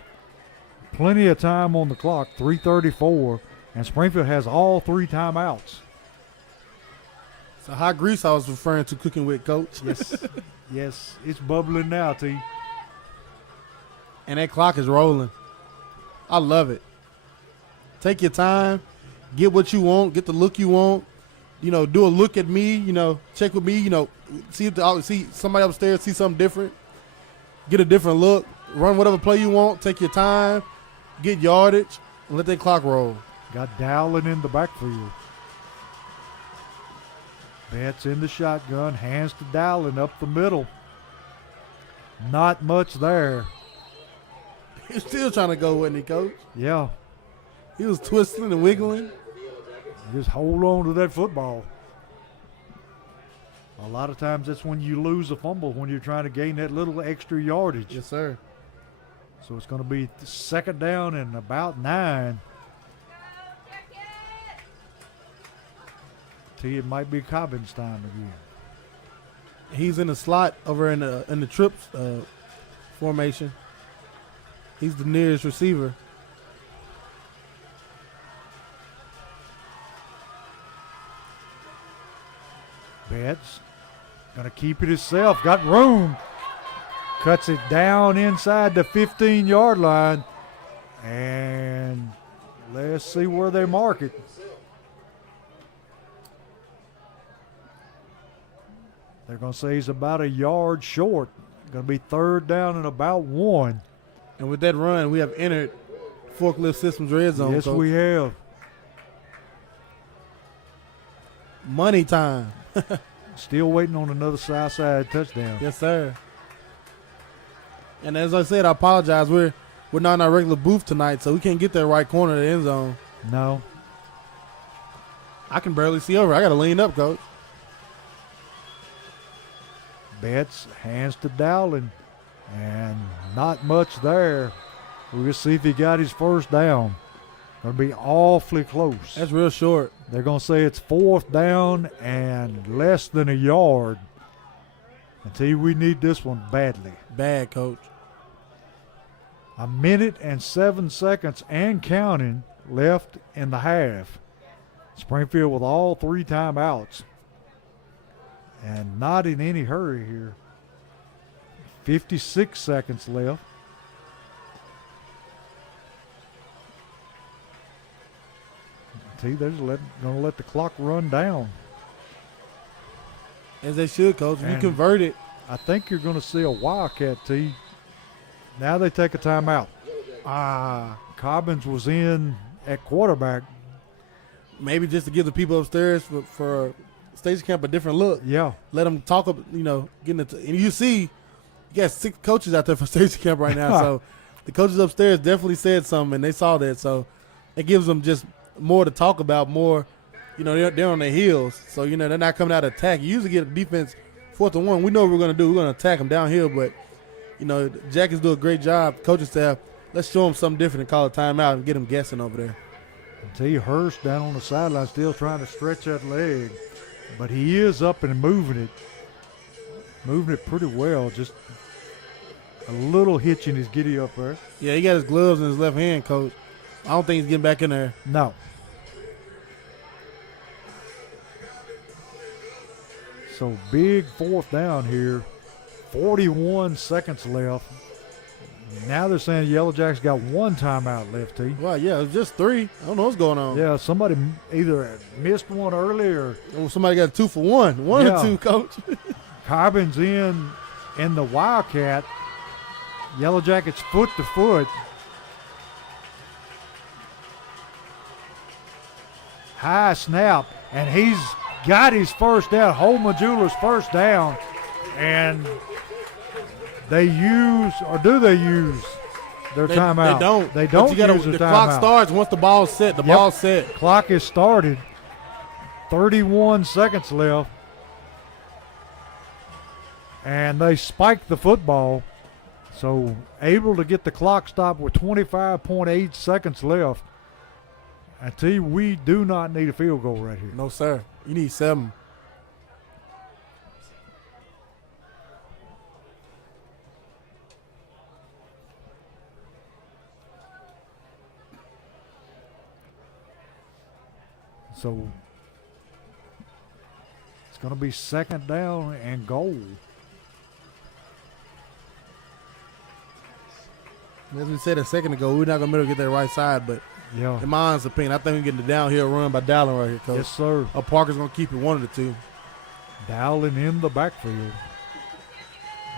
Plenty of time on the clock, 3:34, and Springfield has all 3 timeouts. So hot grease I was referring to cooking with, Coach. Yes, yes, it's bubbling now, T. And that clock is rolling. I love it. Take your time. Get what you want. Get the look you want. You know, do a look at me. You know, check with me. You know, see somebody upstairs, see something different. Get a different look. Run whatever play you want. Take your time. Get yardage. And let that clock roll. Got Dowling in the backfield. Betts in the shotgun. Hands to Dowling up the middle. Not much there. He's still trying to go, wasn't he, Coach? Yeah, He was twisting and wiggling. just hold on to that football. A lot of times that's when you lose a fumble, when you're trying to gain that little extra yardage. Yes, sir. So it's going to be 2nd down and about 9. T, it might be Cobbins' time again. He's in the slot over in the trips formation. He's the nearest receiver. Betts going to keep it himself. Got room. Cuts it down inside the 15-yard line. And let's see where they mark it. They're going to say he's about a yard short. Going to be 3rd down and about 1. And with that run, we have entered Forklift Systems Red Zone. Yes, Coach. we have. Money time. Still waiting on another Southside touchdown. Yes, sir. And as I said, I apologize. We're not in our regular booth tonight, so we can't get that right corner of the end zone. No. I can barely see over. I got to lean up, Coach. Betts hands to Dowling. And not much there. We'll see if he got his 1st down. Going to be awfully close. That's real short. They're going to say it's 4th down and less than a yard. And tell you, we need this one badly. Bad, Coach. 1 minute and 7 seconds and counting left in the half. Springfield with all 3 timeouts. And not in any hurry here. 56 seconds left. They're going to let the clock run down. As they should, Coach. If you And convert it, I think you're going to see a Wildcat, T. Now they take a timeout. Cobbins was in at quarterback. Maybe just to give the people upstairs for station camp a different look. Yeah. Let them talk, getting it. And you see, you got 6 coaches out there for station camp right now. So the coaches upstairs definitely said something, and they saw that. So it gives them just more to talk about, more, they're on their heels. So, they're not coming out to attack. You usually get a defense 4th and 1. We know what we're going to do. We're going to attack them downhill, but, Jackets do a great job. Coaching staff, let's show them something different and call a timeout and get them guessing over there. T. Hurst down on the sideline still trying to stretch that leg, but he is up and moving it pretty well. Just a little hitch in his giddy up there. Yeah, he got his gloves in his left hand, Coach. I don't think he's getting back in there. No. So big 4th down here. 41 seconds left. Now they're saying the Yellow Jackets got 1 timeout left, T. Well, yeah, it's just 3. I don't know what's going on. Yeah, somebody either missed one early or somebody got 2 for 1. 1 or 2, Coach. Cobbins in the Wildcat. Yellow Jackets foot to foot. High snap, and he's got his first down. Holman Jewelers first down, and they use, or do they use their timeout? They don't. They don't use their timeout. The clock starts once the ball's set. The ball's set. Clock is started. 31 seconds left. And they spiked the football. So able to get the clock stopped with 25.8 seconds left. I tell you, we do not need a field goal right here. No, sir. You need 7. So it's going to be 2nd down and goal. As we said a second ago, we're not going to get that right side, but Yeah. in my honest opinion, I think we're getting the downhill run by Dowling right here, Coach. Yes, sir. Parker's going to keep it 1 of the 2. Dowling in the backfield.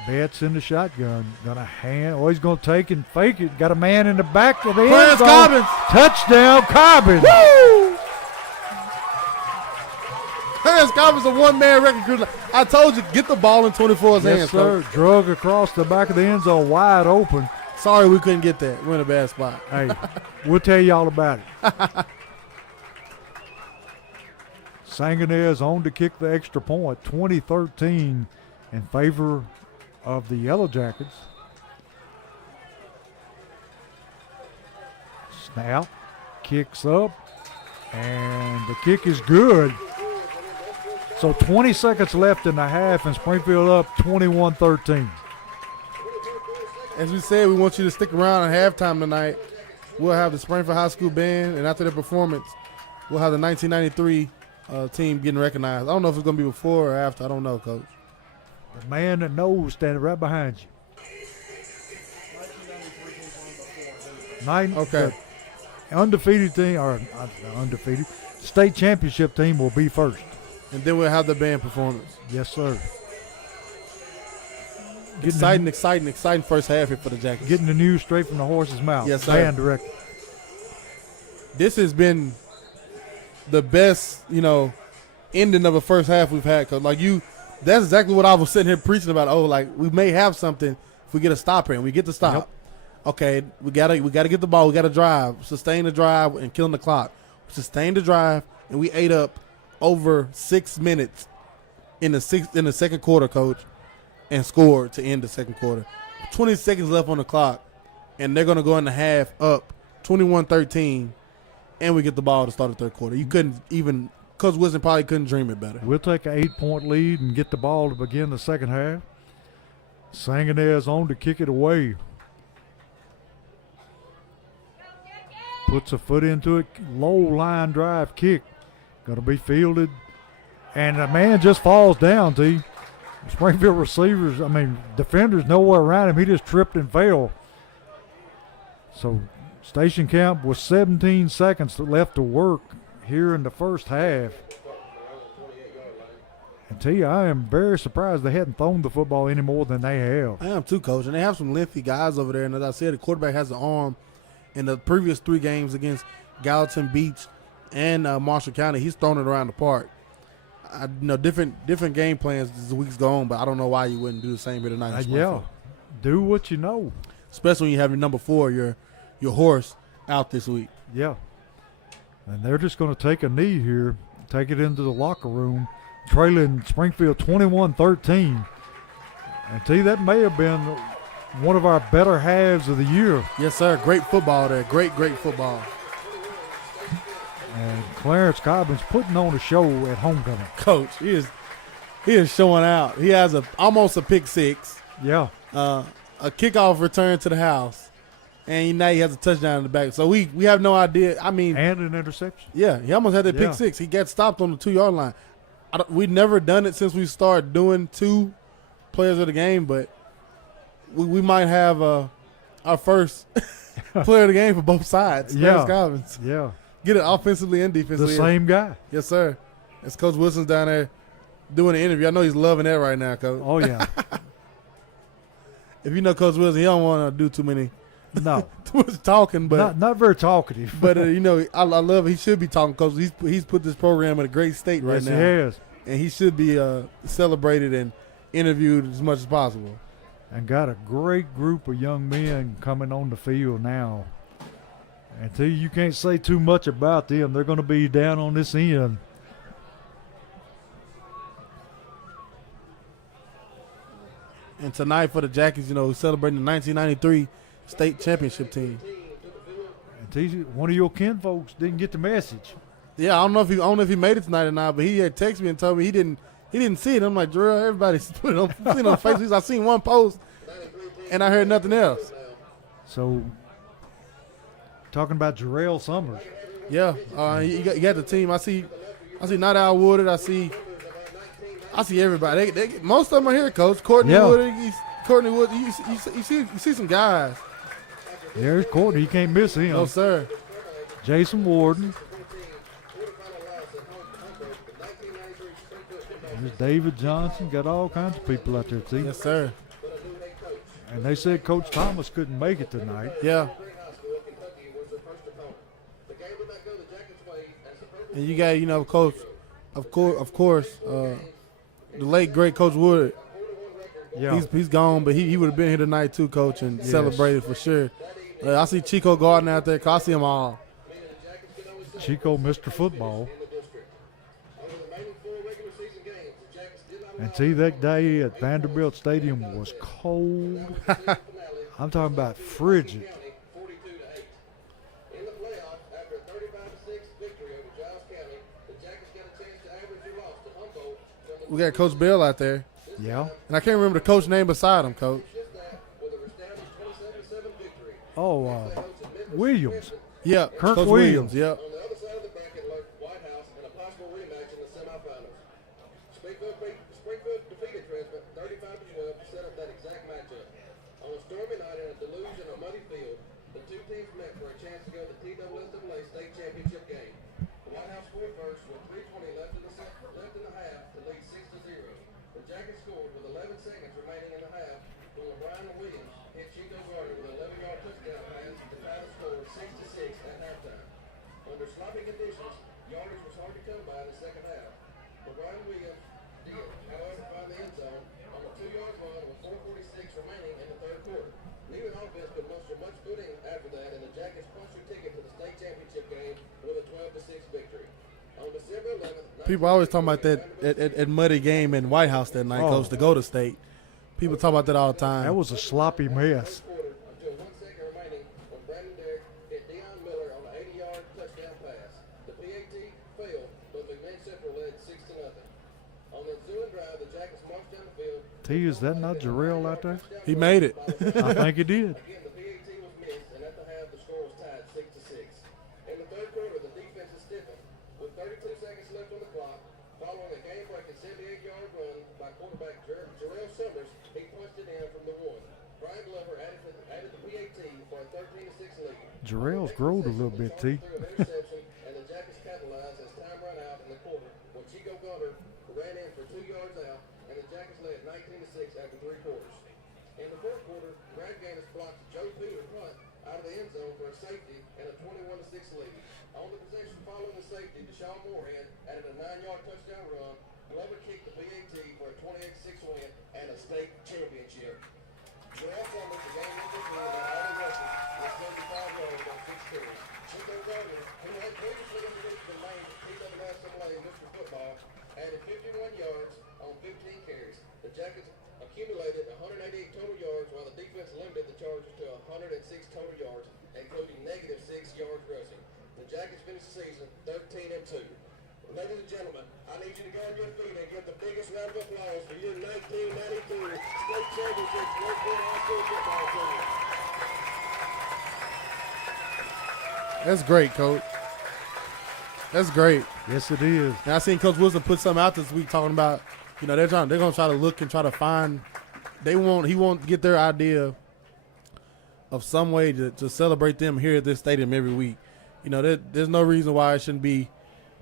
Betts in the shotgun. Gonna hand. Oh, he's gonna take and fake it. Got a man in the back of the end Clarence zone. Cobbins. Touchdown, Cobbins. Woo! Clarence Cobbins a one-man record. I told you, get the ball in 24's hands, Yes, sir. Coach. Drug across the back of the end zone, wide open. Sorry we couldn't get that. We're in a bad spot. Hey, we'll tell you all about it. Sangonez on to kick the extra point, 20-13 in favor of the Yellow Jackets. Snap, kicks up, and the kick is good. So 20 seconds left in the half, and Springfield up 21-13. As we said, we want you to stick around at halftime tonight. We'll have the Springfield High School band, and after their performance, we'll have the 1993 team getting recognized. I don't know if it's going to be before or after. I don't know, Coach. The man that knows standing right behind you. Okay. The undefeated team, or undefeated, state championship team will be first. And then we'll have the band performance. Yes, sir. Exciting first half here for the Jackets. Getting the news straight from the horse's mouth. Yes, sir. Band director. This has been the best, ending of a first half we've had. Cause that's exactly what I was sitting here preaching about. Oh, we may have something if we get a stop here and we get the stop. Yep. Okay, we gotta get the ball. We gotta drive, sustain the drive, and killing the clock. Sustain the drive, and we ate up over 6 minutes in the second quarter, Coach, and scored to end the second quarter. 20 seconds left on the clock, and they're gonna go in the half up 21-13, and we get the ball to start the third quarter. You couldn't even. Coach Wilson probably couldn't dream it better. We'll take an 8-point lead and get the ball to begin the second half. Sangonez on to kick it away. Puts a foot into it. Low line drive kick. Going to be fielded. And the man just falls down, T. Springfield defenders nowhere around him. He just tripped and fell. So station camp with 17 seconds left to work here in the first half. And tell you, I am very surprised they hadn't thrown the football any more than they have. I am too, Coach. And they have some lengthy guys over there. And as I said, the quarterback has an arm. In the previous 3 games against Gallatin Beach and Marshall County, he's thrown it around the park. Different game plans as the weeks go on, but I don't know why you wouldn't do the same here tonight. Yeah, do what you know. Especially when you have your number 4, your horse, out this week. Yeah. And they're just going to take a knee here, take it into the locker room, trailing Springfield 21-13. And tell you, that may have been one of our better halves of the year. Yes, sir. Great football there. Great football. And Clarence Cobbins putting on a show at homecoming. Coach, he is showing out. He has almost a pick 6. Yeah. A kickoff return to the house. And now he has a touchdown in the back. So we have no idea. I mean, and an interception. Yeah, he almost had that pick 6. He got stopped on the 2-yard line. We've never done it since we started doing 2 players of the game, but we might have our first player of the game for both sides. Clarence Cobbins. Yeah. Get it offensively and defensively. The same guy. Yes, sir. As Coach Wilson's down there doing an interview. I know he's loving that right now, Coach. Oh, yeah. If you know Coach Wilson, he don't want to do too much talking, but not very talkative. But I love it. He should be talking, Coach. He's put this program in a great state right now. Yes, he has. And he should be celebrated and interviewed as much as possible. And got a great group of young men coming on the field now. And tell you can't say too much about them. They're going to be down on this end. And tonight for the Jackies, celebrating the 1993 state championship team. And tell you, one of your kinfolks didn't get the message. Yeah, I don't know if he made it tonight or not, but he had texted me and told me he didn't see it. I'm like, Jarrell, everybody's putting on Facebook. I seen one post and I heard nothing else. So, talking about Jarrell Summers. Yeah, you got the team. I see Not Al Woodard. I see everybody. Most of them are here, Coach. Courtney Woodard. You see some guys. There's Courtney. You can't miss him. No, sir. Jason Warden. There's David Johnson. Got all kinds of people out there, too. Yes, sir. And they said Coach Thomas couldn't make it tonight. Yeah. And you got, Coach, of course, the late great Coach Woodard. Yeah. He's gone, but he would have been here tonight too, Coach, and celebrated for sure. I see Chico Gardner out there. I see them all. Chico, Mr. Football. And see, that day at Vanderbilt Stadium was cold. I'm talking about frigid. We got Coach Bell out there. Yeah. And I can't remember the coach name beside him, Coach. Oh, Williams. Yeah, Kirk Coach Williams. Yep. Springfield defeated Tresvant 35-12 to set up that exact matchup. On a stormy night in a deluge and a muddy field, the two teams met for a chance to go to the TSSAA state championship game. The White House scored first with 3:20 left in the half to lead 6-0. The Jackets scored with 11 seconds remaining in the half when LeBron Williams hit Chico Gardner with an 11-yard touchdown pass to tie the score 6-6 at halftime. Under sloppy conditions, yardage was hard to come by in the second half. LeBron Williams did, however, find the end zone on a 2-yard run with 4:46 remaining in the third quarter. Neither offense could muster much footing after that, and the Jackets punched their ticket to the state championship game with a 12-6 victory. On December 11th, people always talking about that at muddy game in White House that night, Coach, to go to state. People talk about that all the time. That was a sloppy mess. until 1 second remaining when Brandon Derrick hit Deion Miller on an 80-yard touchdown pass. The PAT failed, but McMahon Central led 6-0. On the ensuing drive, the Jackets marched down the field. T, is that not Jarrell out there? He made it. I think he did. Again, the PAT was missed, and at the half, the score was tied 6-6. In the third quarter, the defense is stiffened. With 32 seconds left on the clock, following a game-breaking 78-yard run by quarterback Jarrell Summers, he punched it in from the 1. Brian Glover added the PAT for a 13-6 lead. Jarrell's growed a little bit, T. Threw an interception, and the Jackets capitalized as time ran out in the quarter when Chico Glover ran in for 2 yards In the fourth quarter, Radganus blocked Joe Peter punt out of the end zone for a safety and a 21-6 lead. On the possession following the safety, Deshaun Moorhead added a 9-yard touchdown run. Glover kicked the PAT for a 28-6 win and a state championship. Joel Summers, the game MVP, by all the rushes with 75 yards on 6 carries. Chico Gardner, who had previously introduced the name TWSMLA Mr. Football, added 51 yards on 15 carries. The Jackets accumulated 188 total yards, while the defense limited the Chargers to 106 total yards, including negative 6 yards rushing. The Jackets finished the season 13-2. Ladies and gentlemen, I need you to go on your feet and give the biggest round of applause for your 1992 state championship Springfield High School football team. That's great, Coach. That's great. Yes, it is. And I seen Coach Wilson put something out this week talking about, you know, they're going to try to look and try to find. He won't get their idea of some way to celebrate them here at this stadium every week. You know, there's no reason why it shouldn't be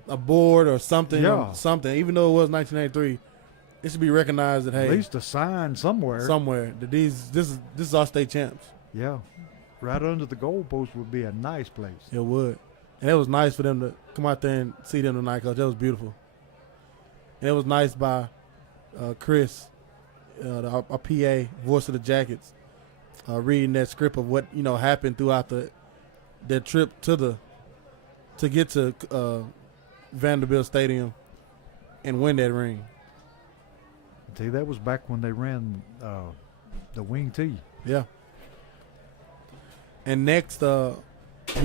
a board or something. Yeah. Something. Even though it was 1983, it should be recognized that, hey, At least a sign somewhere. that this is our state champs. Yeah. Right under the goalpost would be a nice place. It would. And it was nice for them to come out there and see them tonight, Coach. That was beautiful. And it was nice by Chris, our PA, voice of the Jackets, reading that script of what, you know, happened throughout their trip to get to Vanderbilt Stadium and win that ring. See, that was back when they ran the wing tee. Yeah. And next, you'll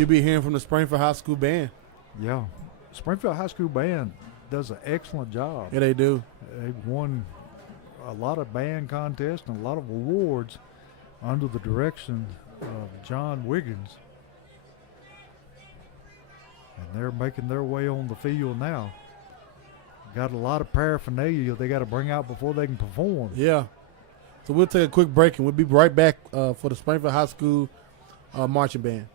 be hearing from the Springfield High School Band. Yeah. Springfield High School Band does an excellent job. Yeah, they do. They've won a lot of band contests and a lot of awards under the direction of John Wiggins. And they're making their way on the field now. Got a lot of paraphernalia they got to bring out before they can perform. Yeah. So we'll take a quick break and we'll be right back for the Springfield High School marching band.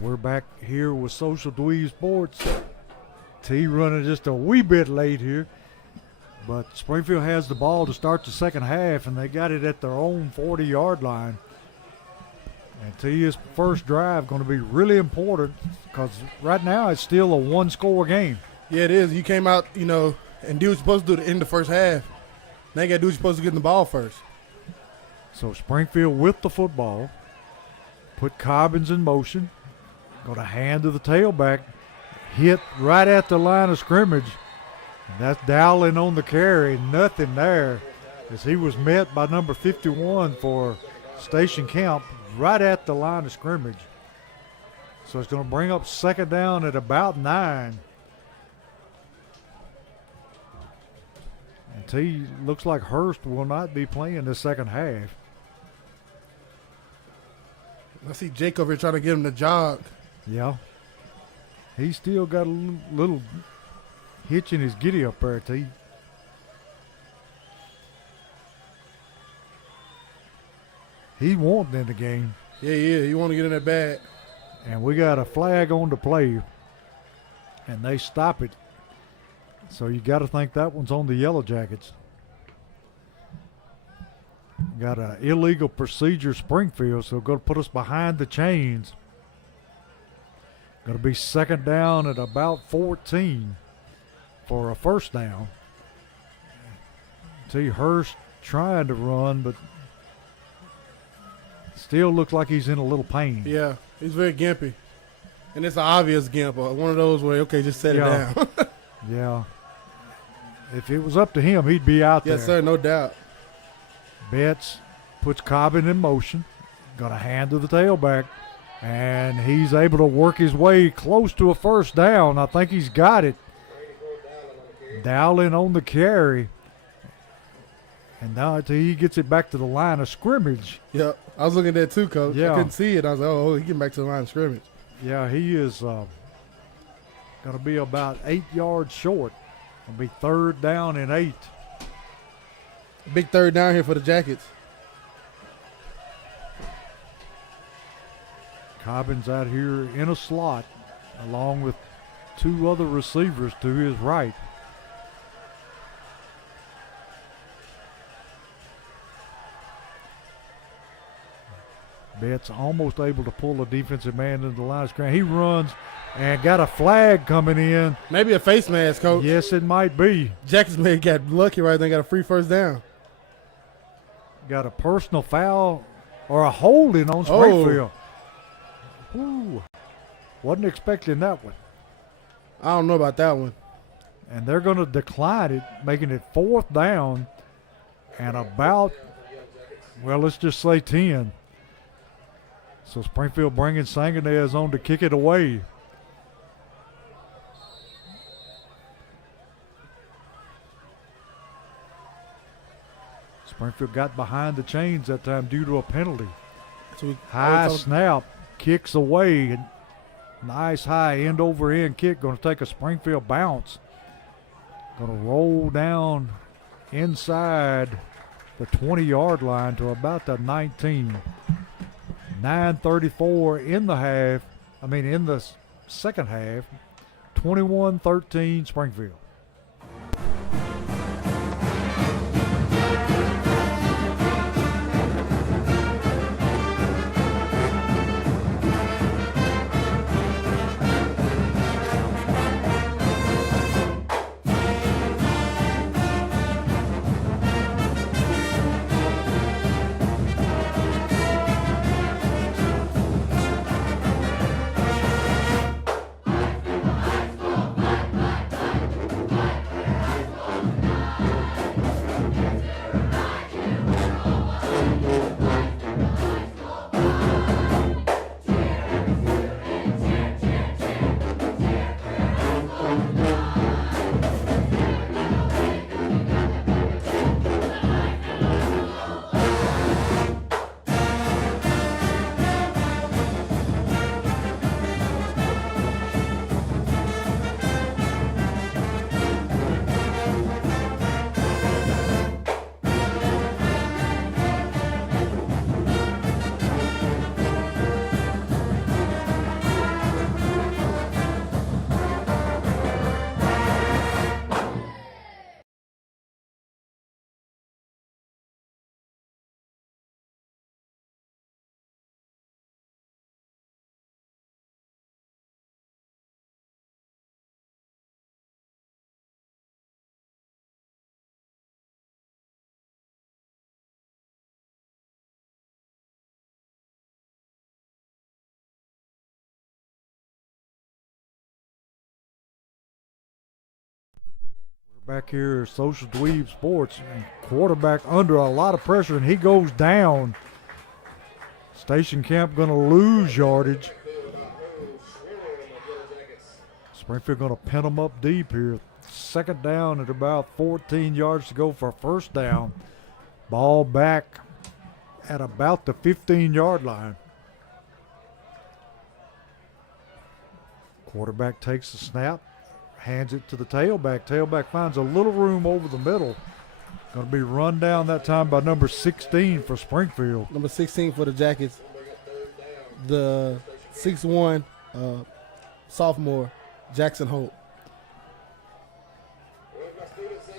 We're back here with Social Dweeb Sports. T running just a wee bit late here. But Springfield has the ball to start the second half, and they got it at their own 40-yard line. And T's first drive going to be really important because right now it's still a one-score game. Yeah, it is. You came out, and do what you're supposed to do to end the first half. Now you got to do what you're supposed to get in the ball first. So Springfield with the football. Put Cobbins in motion. Going to hand to the tailback. Hit right at the line of scrimmage. And that's Dowling on the carry. Nothing there as he was met by number 51 for Station Camp right at the line of scrimmage. So it's going to bring up second down at about 9. And T looks like Hurst will not be playing the second half. I see Jake over here trying to get him to jog. Yeah. He's still got a little hitch in his giddy up there, T. He wanting in the game. Yeah, he want to get in that bag. And we got a flag on the play, and they stop it. So you got to think that one's on the Yellow Jackets. Got an illegal procedure, Springfield, so going to put us behind the chains. Going to be second down at about 14 for a first down. T. Hurst trying to run, but still looks like he's in a little pain. Yeah, he's very gimpy. And it's an obvious gimp. One of those where, okay, just set it down. Yeah. If it was up to him, he'd be out there. Yes, sir, no doubt. Betts puts Cobbin in motion. Got a hand to the tailback. And he's able to work his way close to a first down. I think he's got it. Dowling on the carry. And now he gets it back to the line of scrimmage. Yep. I was looking at that too, Coach. Yeah. I couldn't see it. I was like, oh, he getting back to the line of scrimmage. Yeah, he is going to be about 8 yards short. It'll be third down and 8. Big third down here for the Jackets. Cobbins out here in a slot along with 2 other receivers to his right. Betts almost able to pull a defensive man into the line of scrimmage. He runs and got a flag coming in. Maybe a face mask, Coach. Yes, it might be. Jackets may have got lucky right there, got a free first down. Got a personal foul or a holding on Springfield. Ooh, wasn't expecting that one. I don't know about that one. And they're going to decline it, making it fourth down and about, well, let's just say 10. So Springfield bringing Sanganez on to kick it away. Springfield got behind the chains that time due to a penalty. High snap, kicks away. And nice high end over end kick. Going to take a Springfield bounce. Going to roll down inside the 20-yard line to about the 19. 9:34 in the second half. 21-13 Springfield. Back here at Social Dweeb Sports, and quarterback under a lot of pressure, and he goes down. Station Camp going to lose yardage. Springfield going to pin them up deep here. Second down at about 14 yards to go for a first down. Ball back at about the 15-yard line. Quarterback takes the snap, hands it to the tailback. Tailback finds a little room over the middle. Going to be run down that time by number 16 for Springfield. Number 16 for the Jackets. The 6'1" sophomore, Jackson Holt.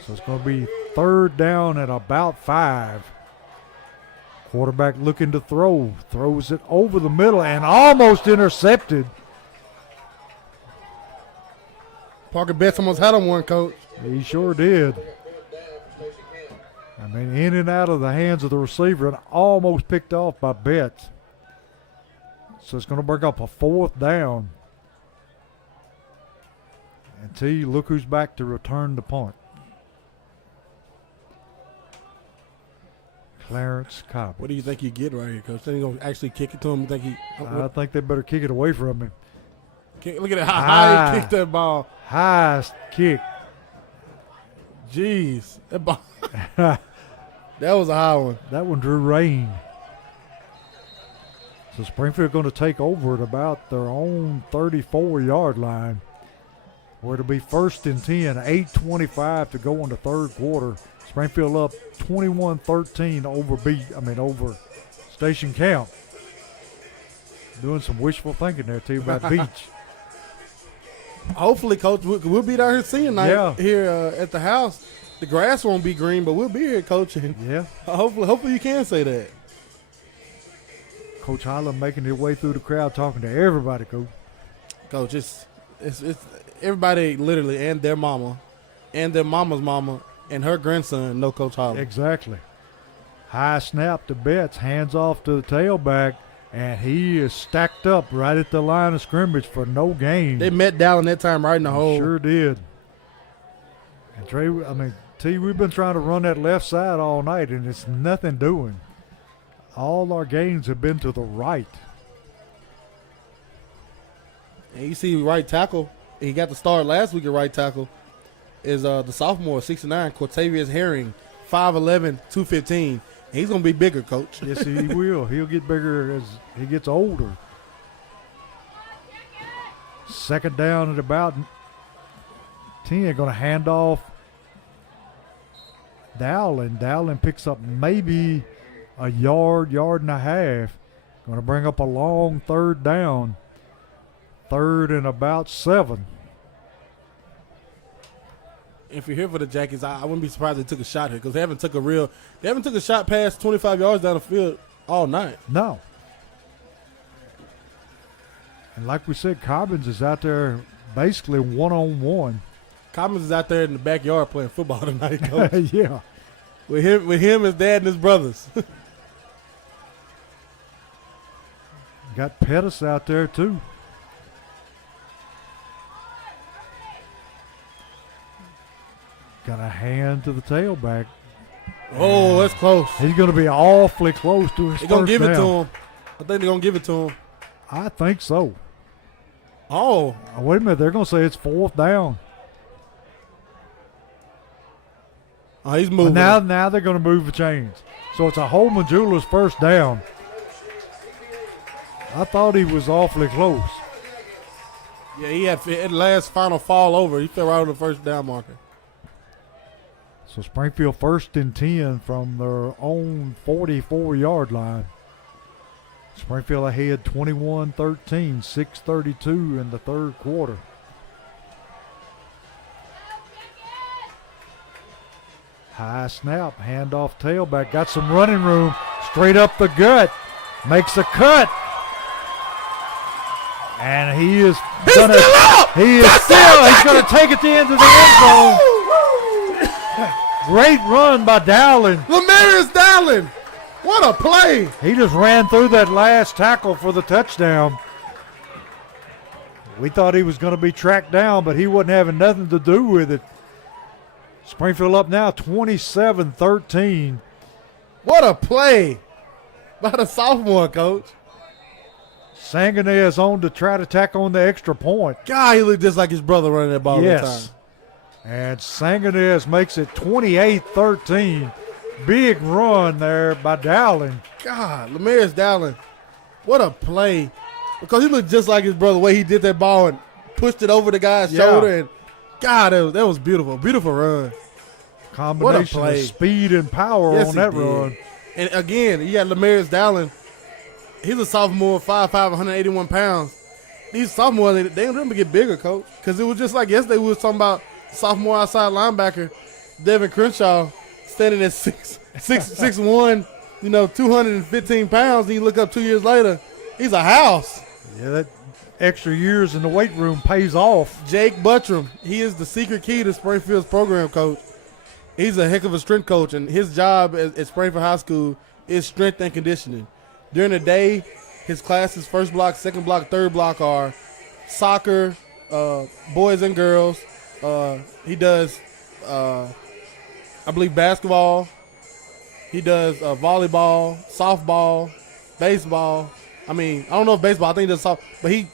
So it's going to be third down at about 5. Quarterback looking to throw. Throws it over the middle and almost intercepted. Parker Betts almost had him one, Coach. He sure did. I mean, in and out of the hands of the receiver and almost picked off by Betts. So it's going to bring up a fourth down. And T, look who's back to return the punt. Clarence Cobbins. What do you think you get right here, Coach? Think you going to actually kick it to him? I think they better kick it away from him. Look at how high he kicked that ball. Highest kick. Jeez. That ball. That was a high one. That one drew rain. So Springfield going to take over at about their own 34-yard line, where it'll be first and 10, 8:25 to go in the third quarter. Springfield up 21-13 over Station Camp. Doing some wishful thinking there, too, about Beach. Hopefully, Coach, we'll be down here seeing night here at the house. The grass won't be green, but we'll be here coaching. Yeah. Hopefully you can say that. Coach Highland making his way through the crowd, talking to everybody, Coach. Coach, it's everybody literally, and their mama, and their mama's mama, and her grandson know Coach Highland. Exactly. High snap to Betts, hands off to the tailback, and he is stacked up right at the line of scrimmage for no gain. They met Dallin that time right in the hole. Sure did. And Trey, T, we've been trying to run that left side all night, and it's nothing doing. All our gains have been to the right. And you see right tackle, he got the start last week at right tackle, is the sophomore, 69, Cortavius Herring, 5'11", 215. He's going to be bigger, Coach. Yes, he will. He'll get bigger as he gets older. Second down at about 10. Going to hand off Dowling. Dowling picks up maybe a yard and a half. Going to bring up a long third down. Third and about 7. If you're here for the Jackets, I wouldn't be surprised if they took a shot here because they haven't took a shot past 25 yards down the field all night. No. And like we said, Cobbins is out there basically one-on-one. Cobbins is out there in the backyard playing football tonight, Coach. Yeah. With him, his dad, and his brothers. Got Pettis out there too. Got a hand to the tailback. Oh, that's close. He's going to be awfully close to his They're going to give down. it to him. I think they're going to give it to him. I think so. Oh. Wait a minute. They're going to say it's fourth down. Oh, he's moving. Now they're going to move the chains. So it's a Holman Jewelers first down. I thought he was awfully close. Yeah, he had at last final fall over. He fell right on the first down marker. So Springfield first and 10 from their own 44-yard line. Springfield ahead 21-13, 6:32 in the third quarter. High snap, handoff tailback, got some running room, straight up the gut, makes a cut. And he's gonna take it to the end of the end zone. Great run by Dowling. Lamarius Dowling. What a play. He just ran through that last tackle for the touchdown. We thought he was going to be tracked down, but he wasn't having nothing to do with it. Springfield up now 27-13. What a play by the sophomore, Coach. Sangonez on to try to tack on the extra point. God, he looked just like his brother running that ball that time. And Sangonez makes it 28-13. Big run there by Dowling. God, Lemarius Dowling, what a play. Because he looked just like his brother, the way he did that ball and pushed it over the guy's shoulder. And God, that was beautiful. Beautiful run. Combination of speed and power on that run. And again, you got Lemarius Dowling. He's a sophomore, 5'5", 181 pounds. These sophomores, they don't really get bigger, Coach. Because it was just like yesterday we were talking about sophomore outside linebacker, Devin Crenshaw, standing at 6'1", 215 pounds. And you look up 2 years later, he's a house. Yeah, that extra years in the weight room pays off. Jake Buttram, he is the secret key to Springfield's program, Coach. He's a heck of a strength coach, and his job at Springfield High School is strength and conditioning. During the day, his classes, first block, second block, third block, are soccer, boys and girls. He does, I believe, basketball. He does volleyball, softball, baseball. I don't know if baseball, I think he does softball. But he,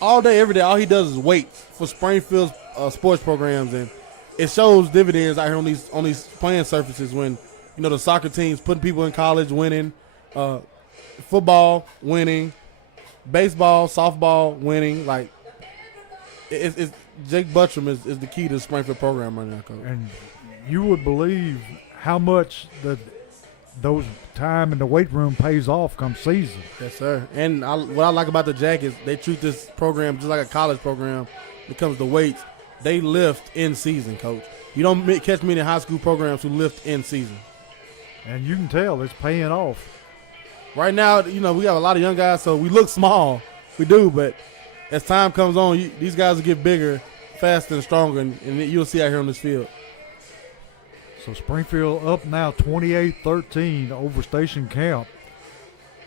all day, every day, all he does is weights for Springfield's sports programs. And it shows dividends out here on these playing surfaces when, the soccer teams putting people in college, winning, football, winning, baseball, softball, winning. Like, it's Jake Buttram is the key to the Springfield program right now, Coach. And you would believe how much those time in the weight room pays off come season. Yes, sir. And what I like about the Jackets, they treat this program just like a college program. When it comes to weights, they lift in season, Coach. You don't catch many high school programs who lift in season. And you can tell it's paying off. Right now, we have a lot of young guys, so we look small. We do, but as time comes on, these guys will get bigger, faster, and stronger, and you'll see out here on this field. So Springfield up now 28-13 over Station Camp.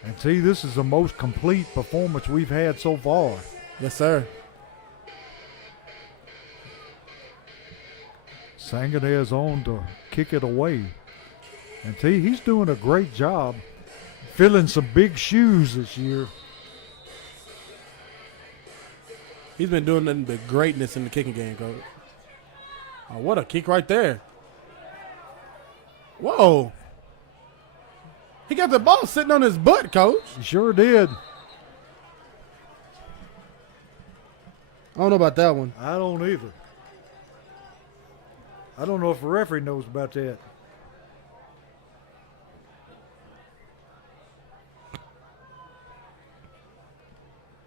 And see, this is the most complete performance we've had so far. Yes, sir. Sangonez on to kick it away. And see, he's doing a great job filling some big shoes this year. He's been doing nothing but greatness in the kicking game, Coach. Oh, what a kick right there. Whoa. He got the ball sitting on his butt, Coach. He sure did. I don't know about that one. I don't either. I don't know if the referee knows about that.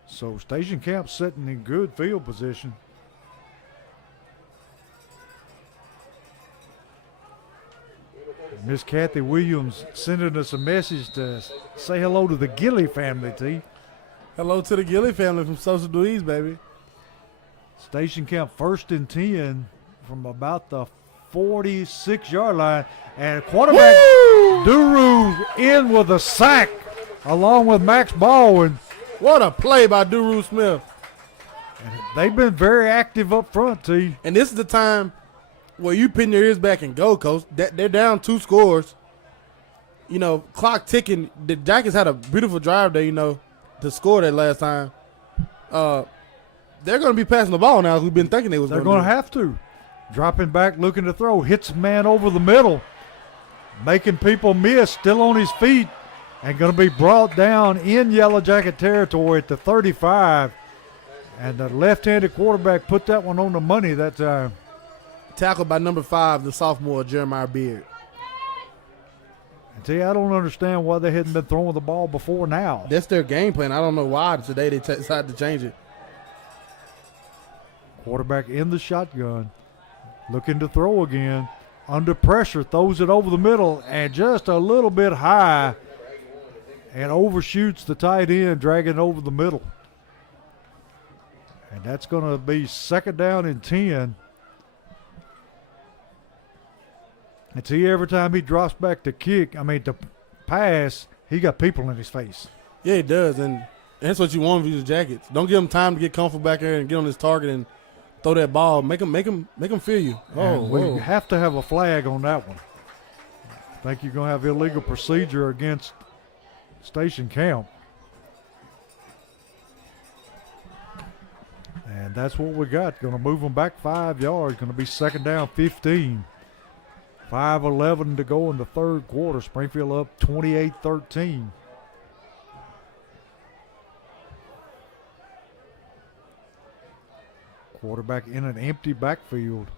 So Station Camp sitting in good field position. Miss Kathy Williams sending us a message to say hello to the Gilly family, T. Hello to the Gilly family from Social Dweebs, baby. Station Camp 1st and 10 from about the 46-yard line. And quarterback Duru in with a sack along with Max Baldwin. What a play by Duru Smith. And they've been very active up front, T. And this is the time where you pin your ears back and go, Coach. They're down 2 scores. Clock ticking. The Jackets had a beautiful drive there, to score that last time. They're going to be passing the ball now. We've been thinking they was going to. They're going to have to. Dropping back, looking to throw. Hits man over the middle. Making people miss. Still on his feet. And going to be brought down in Yellow Jacket territory at the 35. And the left-handed quarterback put that one on the money that time. Tackled by number 5, the sophomore, Jeremiah Beard. And see, I don't understand why they hadn't been throwing the ball before now. That's their game plan. I don't know why today they decided to change it. Quarterback in the shotgun. Looking to throw again. Under pressure, throws it over the middle and just a little bit high. And overshoots the tight end, dragging over the middle. And that's going to be 2nd down and 10. And see, every time he drops back to to pass, he got people in his face. Yeah, he does. And that's what you want with these Jackets. Don't give them time to get comfortable back there and get on this target and throw that ball. Make them feel you. Oh, And we whoa. have to have a flag on that one. I think you're going to have illegal procedure against Station Camp. And that's what we got. Going to move them back 5 yards. Going to be second down 15. 5:11 to go in the third quarter. Springfield up 28-13. Quarterback in an empty backfield.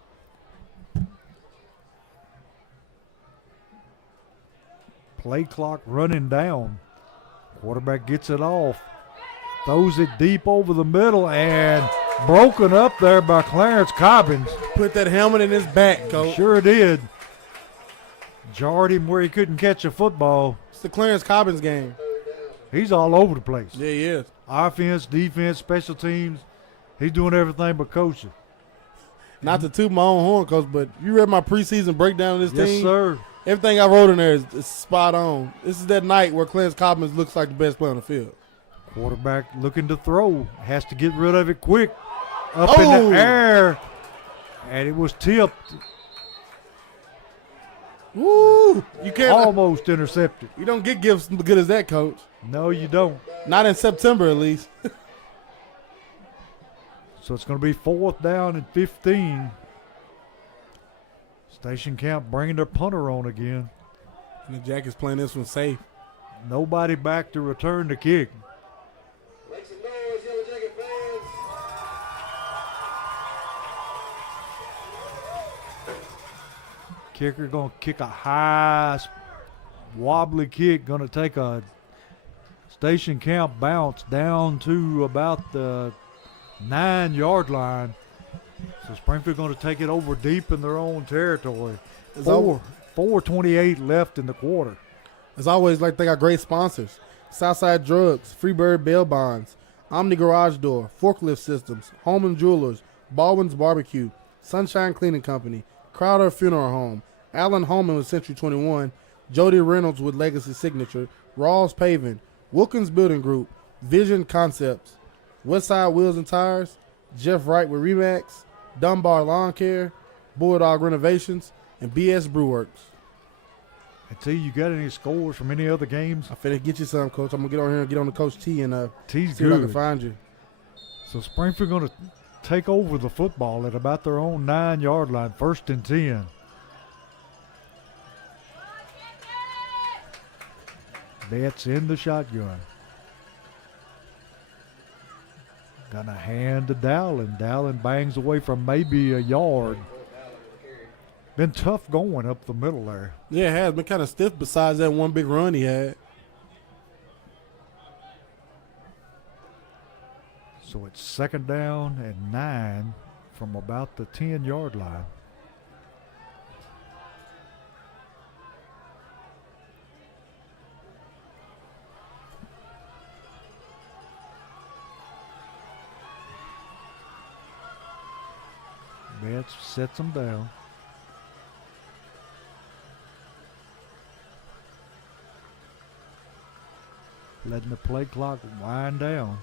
Play clock running down. Quarterback gets it off. Throws it deep over the middle and broken up there by Clarence Cobbins. Put that helmet in his back, coach. Sure did. Jarred him where he couldn't catch a football. It's the Clarence Cobbins game. He's all over the place. Yeah, he is. Offense, defense, special teams. He's doing everything but coaching. Not to toot my own horn, coach, but you read my preseason breakdown of this Yes, team? sir. Everything I wrote in there is spot on. This is that night where Clarence Cobbins looks like the best player on the field. Quarterback looking to throw. Has to get rid of it quick. Up in Oh! the air. And it was tipped. Woo! You can't. Almost intercepted. You don't get gifts as good as that, coach. No, you don't. Not in September, at least. So it's going to be 4th down and 15. Station Camp bringing their punter on again. And the Jackets playing this one safe. Nobody back to return the kick. Make some noise, Yellow Jacket fans. Kicker going to kick a high, wobbly kick. Going to take a Station Camp bounce down to about the 9-yard line. So Springfield going to take it over deep in their own territory. 4:28 left in the quarter. As always, like they got great sponsors. Southside Drugs, Freebird Bail Bonds, Omni Garage Door, Forklift Systems, Holman Jewelers, Baldwin's Barbecue, Sunshine Cleaning Company, Crowder Funeral Home, Allen Holman with Century 21, Jody Reynolds with Legacy Signature, Rawls Paving, Wilkins Building Group, Vision Concepts, Westside Wheels and Tires, Jeff Wright with Remax, Dunbar Lawn Care, Bulldog Renovations, and BS Brewworks. And T, you got any scores from any other games? I finna get you some, Coach. I'm gonna get on here and get on the Coach T and T's see if I can good. find you. So Springfield going to take over the football at about their own 9-yard line, 1st and 10. Betts in the shotgun. Gonna hand to Dowling. Dowling bangs away from maybe a yard. Been tough going up the middle there. Yeah, it has been kind of stiff besides that one big run he had. So it's 2nd down and 9 from about the 10-yard line. Betts sets them down. Letting the play clock wind down.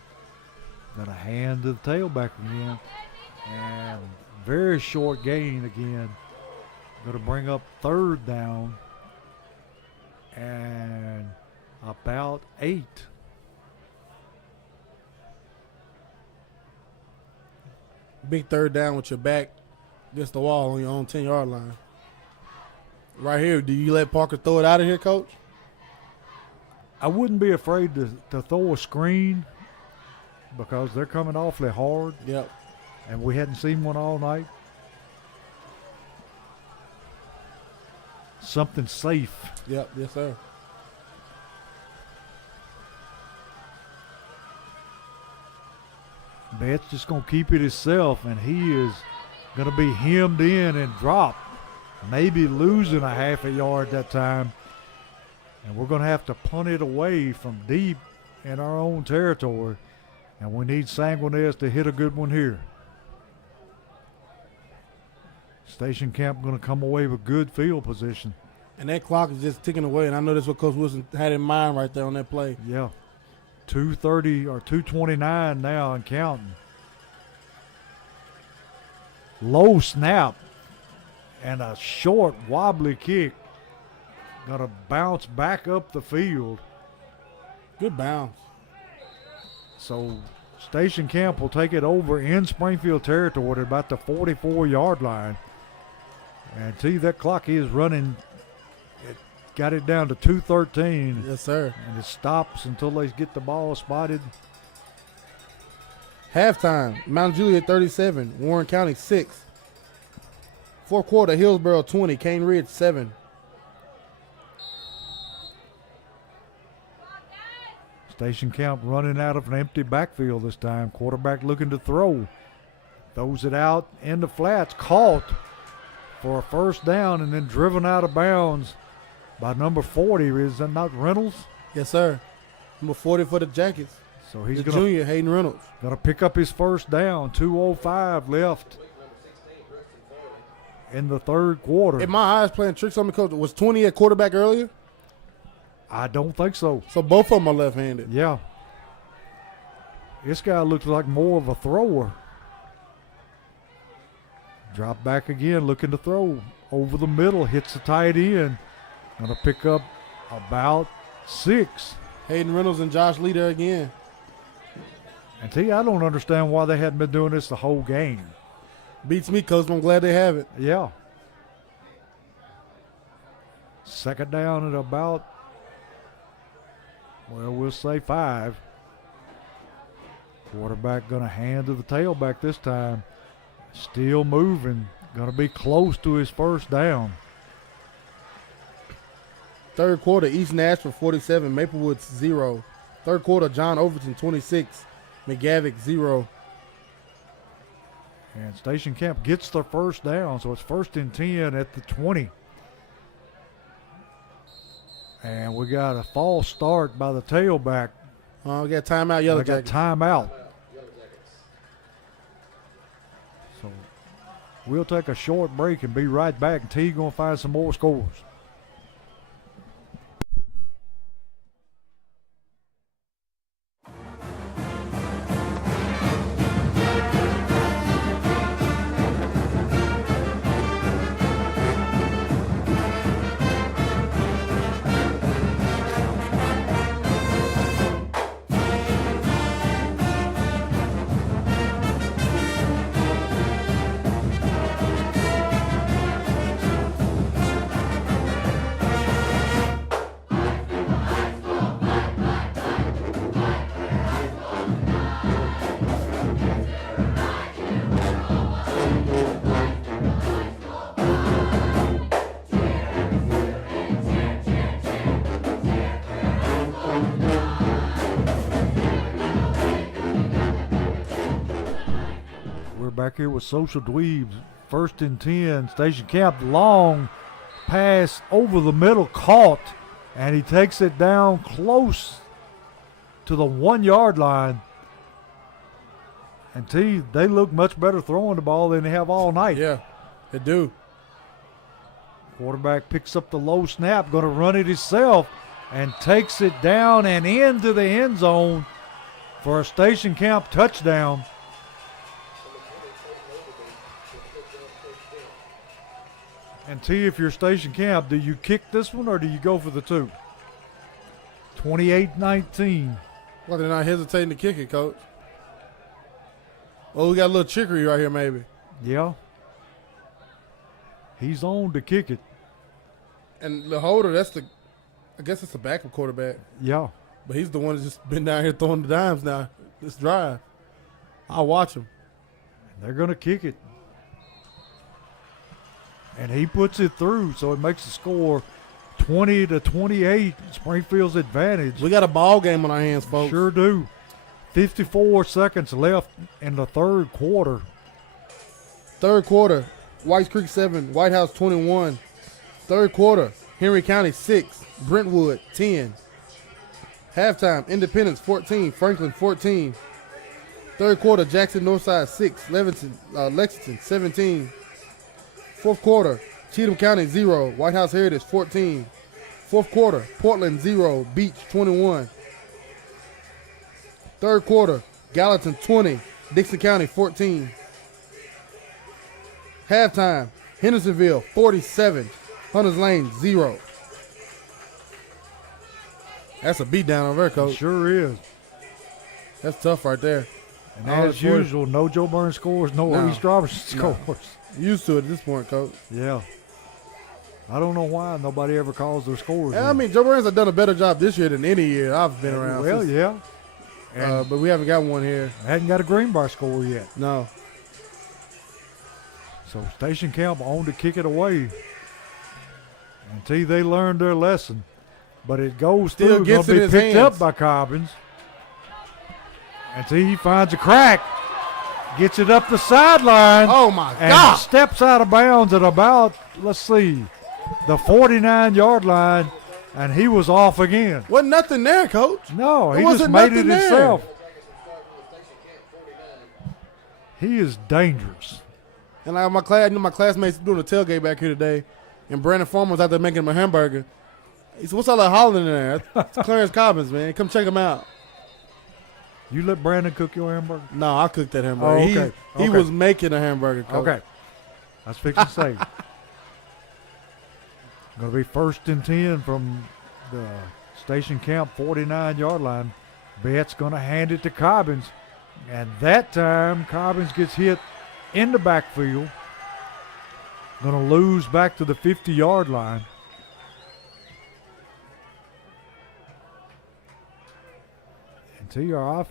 Got a hand to the tailback again. And very short gain again. Going to bring up 3rd down. And about 8. Big 3rd down with your back against the wall on your own 10-yard line. Right here, do you let Parker throw it out of here, Coach? I wouldn't be afraid to throw a screen because they're coming awfully hard. Yep. And we hadn't seen one all night. Something safe. Yep, yes, sir. Betts just going to keep it himself, and he is going to be hemmed in and dropped. Maybe losing a half a yard that time. And we're going to have to punt it away from deep in our own territory. And we need Sanguinez to hit a good one here. Station Camp going to come away with good field position. And that clock is just ticking away, and I know that's what Coach Wilson had in mind right there on that play. Yeah. 2:30 or 2:29 now and counting. Low snap and a short wobbly kick. Going to bounce back up the field. Good bounce. So Station Camp will take it over in Springfield territory at about the 44-yard line. And see, that clock is running. It got it down to 2:13. Yes, sir. And it stops until they get the ball spotted. Halftime, Mount Juliet 37, Warren County 6. Fourth quarter, Hillsborough 20, Cane Ridge 7. Station Camp running out of an empty backfield this time. Quarterback looking to throw. Throws it out in the flats. Caught for a first down and then driven out of bounds by number 40. Is that not Reynolds? Yes, sir. Number 40 for the Jackets. So he's The going junior, Hayden Reynolds. to pick up his first down. 2:05 left in the third quarter. In my eyes playing tricks on me, Coach. Was 20 at quarterback earlier? I don't think so. So both of them are left-handed. Yeah. This guy looks like more of a thrower. Drop back again, looking to throw. Over the middle, hits the tight end. Going to pick up about 6. Hayden Reynolds and Josh Lee there again. And see, I don't understand why they hadn't been doing this the whole game. Beats me, Coach, but I'm glad they have it. Yeah. Second down at about, well, we'll say 5. Quarterback going to hand to the tailback this time. Still moving. Going to be close to his first down. Third quarter, East Nashville 47, Maplewood 0. Third quarter, John Overton 26, McGavick 0. And Station Camp gets their first down, so it's 1st and 10 at the 20. And we got a false start by the tailback. We got timeout, Yellow I got Jackets. timeout. So we'll take a short break and be right back until you're going to find some more scores. Back here with Social Dweebs. 1st and 10. Station Camp, long pass over the middle, caught, and he takes it down close to the 1-yard line. And they look much better throwing the ball than they have all night. Yeah, they do. Quarterback picks up the low snap, going to run it himself, and takes it down and into the end zone for a Station Camp touchdown. And if you're Station Camp, do you kick this one or do you go for the 2? 28-19. Well, they're not hesitating to kick it, Coach. Oh, we got a little trickery right here, maybe. Yeah. He's on to kick it. And the holder, I guess it's the backup quarterback. Yeah. But he's the one that's just been down here throwing the dimes now. This drive. I'll watch him. They're going to kick it. And he puts it through, so it makes the score 20-28, Springfield's advantage. We got a ball game on our hands, folks. Sure do. 54 seconds left in the third quarter. Third quarter, Whites Creek 7, White House 21. Third quarter, Henry County 6, Brentwood 10. Halftime, Independence 14, Franklin 14. Third quarter, Jackson Northside 6, Lexington 17. Fourth quarter, Cheatham County 0, White House Heritage 14. Fourth quarter, Portland 0, Beach 21. Third quarter, Gallatin 20, Dixon County 14. Halftime, Hendersonville 47, Hunters Lane 0. That's a beatdown over there, Coach. Sure is. That's tough right there. And as usual, no Joe Burns scores, no East Robertson scores. Used to it at this point, Coach. Yeah. I don't know why nobody ever calls their scores. And I mean, Joe Burns has done a better job this year than any year I've been around. Well, yeah. But we haven't got one here. Hadn't got a Greenbar score yet. No. So Station Camp on to kick it away. Until they learned their lesson. But it goes Still through, gets going to in be his picked hands. up by Cobbins. Until he finds a crack. Gets it up the sideline. Oh, my and God. steps out of bounds at about, let's see, the 49-yard line. And he was off again. Wasn't nothing there, Coach. No, There he just wasn't made it nothing there. himself. He is dangerous. And like my classmates doing a tailgate back here today, and Brandon Farmer was out there making him a hamburger. He said, "What's all that hollering in there?" That's Clarence Cobbins, man. Come check him out. You let Brandon cook your hamburger? No, I cooked that hamburger. Oh, okay. He Okay. was making a hamburger, Coach. Okay. I was fixing to say. Going to be 1st and 10 from the Station Camp 49-yard line. Betts going to hand it to Cobbins. And that time, Cobbins gets hit in the backfield. Going to lose back to the 50-yard line. And see, our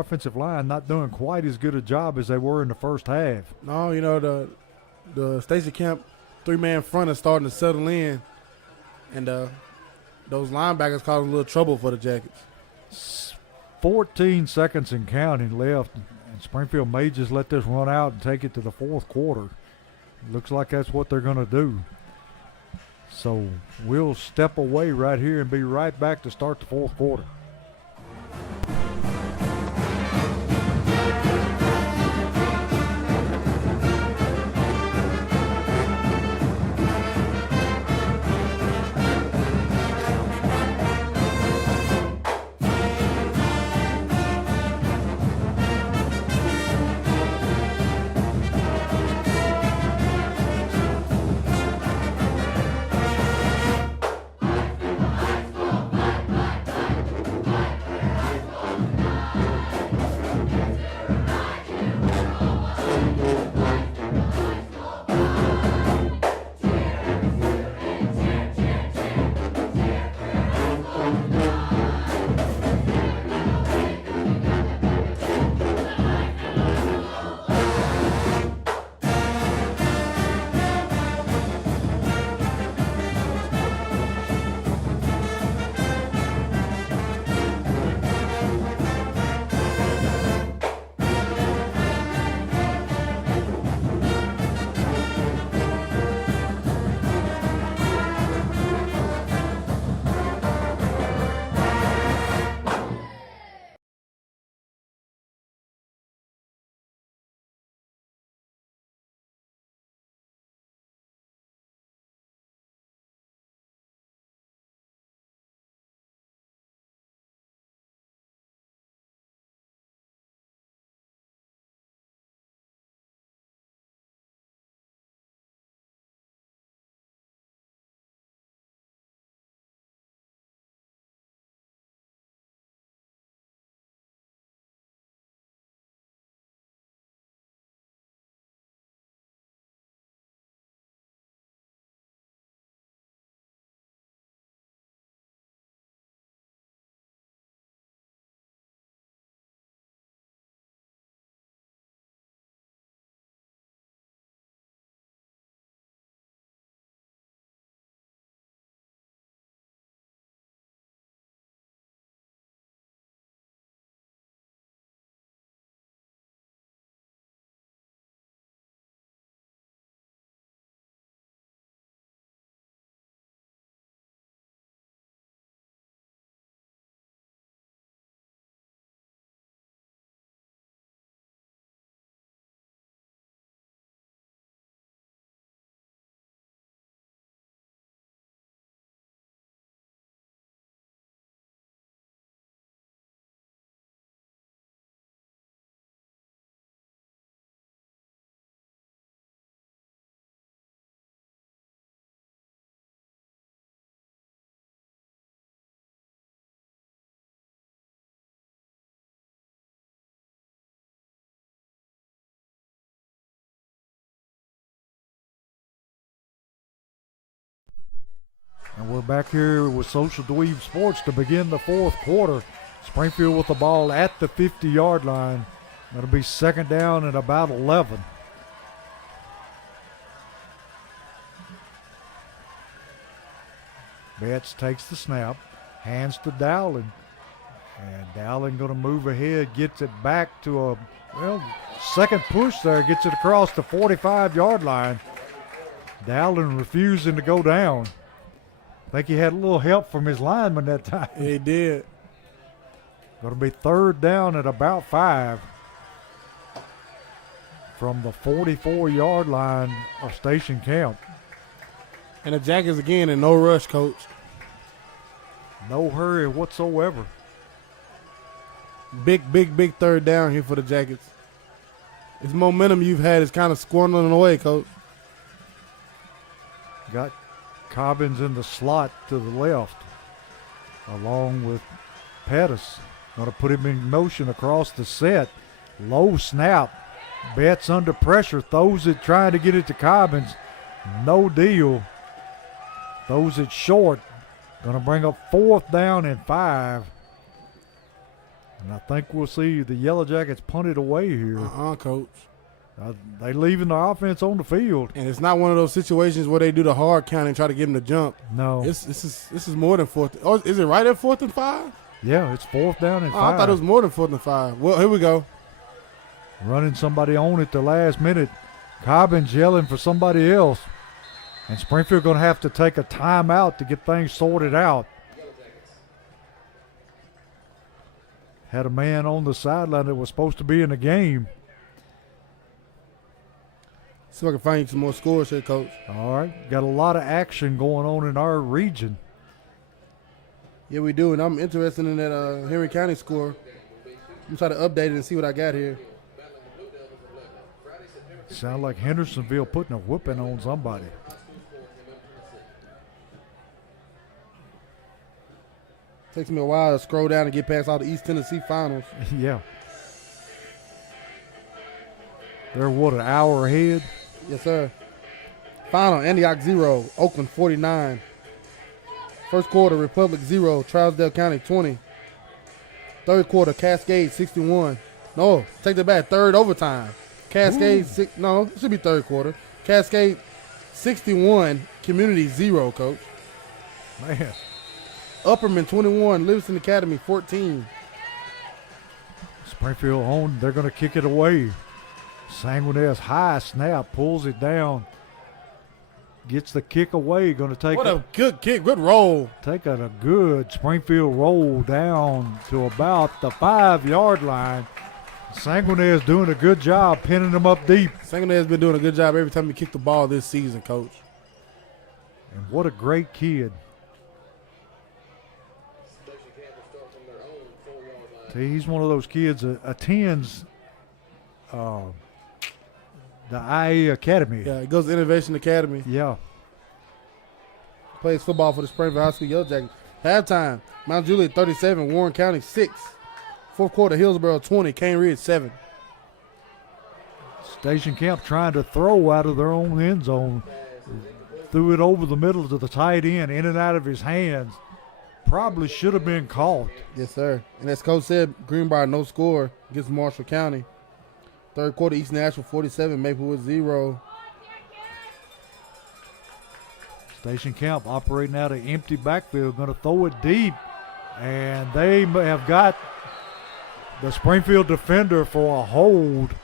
offensive line not doing quite as good a job as they were in the first half. No, you know, the Station Camp 3-man front is starting to settle in. And those linebackers causing a little trouble for the Jackets. 14 seconds and counting left, and Springfield may just let this run out and take it to the fourth quarter. Looks like that's what they're going to do. So we'll step away right here and be right back to start the fourth quarter. And we're back here with Social Dweeb Sports to begin the fourth quarter. Springfield with the ball at the 50-yard line. That'll be second down and about 11. Betts takes the snap, hands to Dowling. And Dowling going to move ahead, gets it back to second push there, gets it across the 45-yard line. Dowling refusing to go down. I think he had a little help from his lineman that time. He did. Going to be third down at about 5 from the 44-yard line of Station Camp. And the Jackets again in no rush, Coach. No hurry whatsoever. Big third down here for the Jackets. This momentum you've had is kind of squandering away, Coach. Got Cobbins in the slot to the left, along with Pettis. Going to put him in motion across the set. Low snap. Betts under pressure. Throws it, trying to get it to Cobbins. No deal. Throws it short. Going to bring up fourth down and 5. And I think we'll see the Yellow Jackets punt it away here. Coach. They leaving the offense on the field. And it's not one of those situations where they do the hard count and try to get him to jump. No. This is more than fourth. Oh, is it right at 4th and 5? Yeah, it's fourth down and 5. I thought it was more than 4th and 5. Well, here we go. Running somebody on at the last minute. Cobbins yelling for somebody else. And Springfield going to have to take a timeout to get things sorted out. Had a man on the sideline that was supposed to be in the game. See if I can find you some more scores here, Coach. All right. Got a lot of action going on in our region. Yeah, we do. And I'm interested in that Henry County score. I'm trying to update it and see what I got here. Sound like Hendersonville putting a whooping on somebody. Takes me a while to scroll down and get past all the East Tennessee finals. Yeah. They're what, an hour ahead? Yes, sir. Final, Antioch 0, Oakland 49. First quarter, Republic 0, Trousdale County 20. Third quarter, Cascade 61. No, take that back. Third overtime. Cascade, it should be third quarter. Cascade 61, Community 0, Coach. Man. Upperman 21, Livingston Academy 14. Springfield on. They're going to kick it away. Sanguinez high snap, pulls it down. Gets the kick away. Going to take what a good kick, good roll. Taking a good Springfield roll down to about the 5-yard line. Sanguinez doing a good job pinning them up deep. Sanguinez been doing a good job every time he kicked the ball this season, Coach. And what a great kid. He's one of those kids that attends the IA Academy. Yeah, he goes to Innovation Academy. Yeah. Plays football for the Springfield High School Yellow Jackets. Halftime, Mount Juliet 37, Warren County 6. Fourth quarter, Hillsborough 20, Cane Ridge 7. Station Camp trying to throw out of their own end zone. Threw it over the middle to the tight end, in and out of his hands. Probably should have been caught. Yes, sir. And as Coach said, Greenbrier no score against Marshall County. Third quarter, East Nashville 47, Maplewood 0. Station Camp operating out of empty backfield, going to throw it deep. And they have got the Springfield defender for a hold.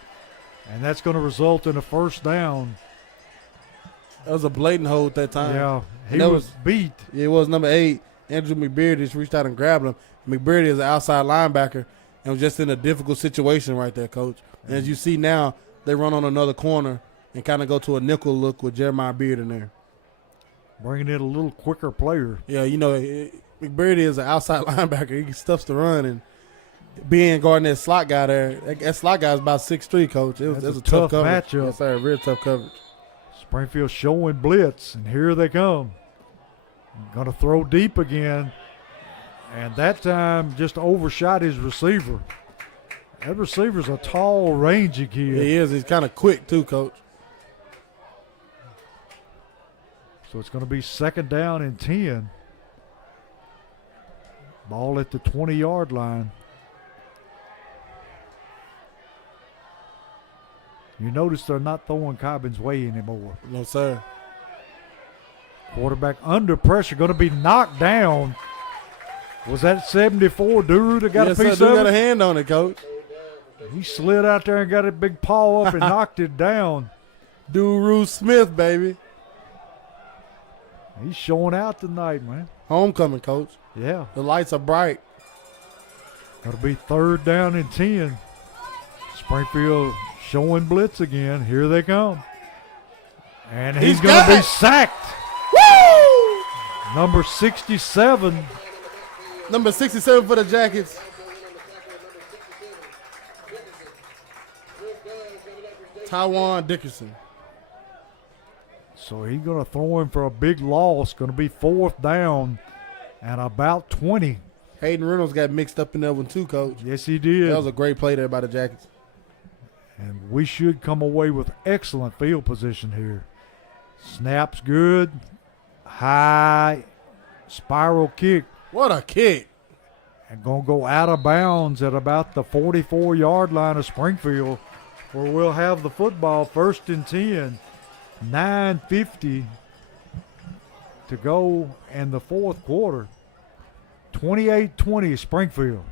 And that's going to result in a first down. That was a blatant hold that time. Yeah, he was beat. Yeah, it was number 8. Andrew McBeard just reached out and grabbed him. McBeard is an outside linebacker and was just in a difficult situation right there, Coach. And as you see now, they run on another corner and kind of go to a nickel look with Jeremiah Beard in there. Bringing in a little quicker player. Yeah, you know, McBeard is an outside linebacker. He stuffs the run, and being guarding that slot guy there, that slot guy is about 6'3", Coach. It was a tough coverage. Matchup. Yes, sir, real tough coverage. Springfield showing blitz, and here they come. Going to throw deep again, and that time just overshot his receiver. That receiver's a tall, rangy kid. He is. He's kind of quick too, Coach. So it's going to be 2nd down and 10. Ball at the 20-yard line. You notice they're not throwing Cobbins' way anymore. No, sir. Quarterback under pressure, going to be knocked down. Was that 74 Duru that got Yes, a piece sir. of Got a it? hand on it, Coach. He slid out there and got a big paw up and knocked it down. Duru Smith, baby. He's showing out tonight, man. Homecoming, Coach. Yeah. The lights are bright. Going to be 3rd down and 10. Springfield showing blitz again. Here they come. And he's going to be sacked. Woo! Number 67. Number 67 for the Jackets. Tywan Dickerson. So he's going to throw him for a big loss. Going to be 4th down and about 20. Hayden Reynolds got mixed up in that one too, Coach. Yes, he did. That was a great play there by the Jackets. And we should come away with excellent field position here. Snap's good. High spiral kick. What a kick. And going to go out of bounds at about the 44-yard line of Springfield, where we'll have the football 1st and 10. 9:50 to go in the 4th quarter. 28-20 Springfield.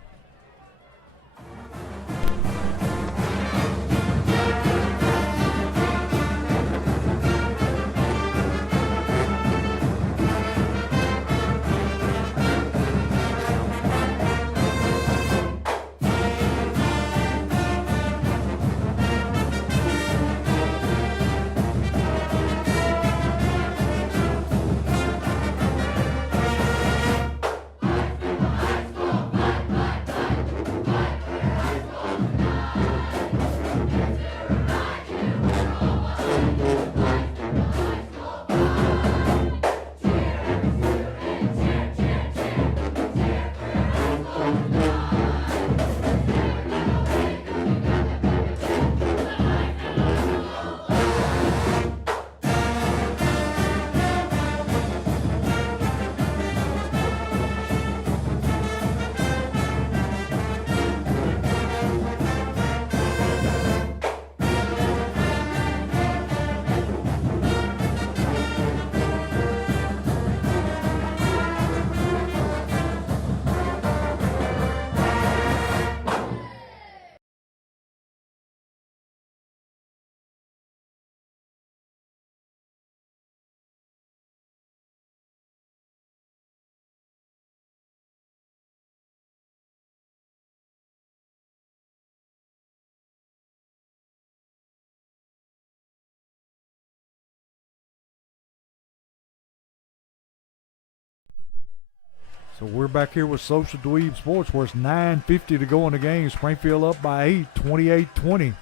So we're back here with Social Dweeb Sports, where it's 9:50 to go in the game. Springfield up by 8, 28-20.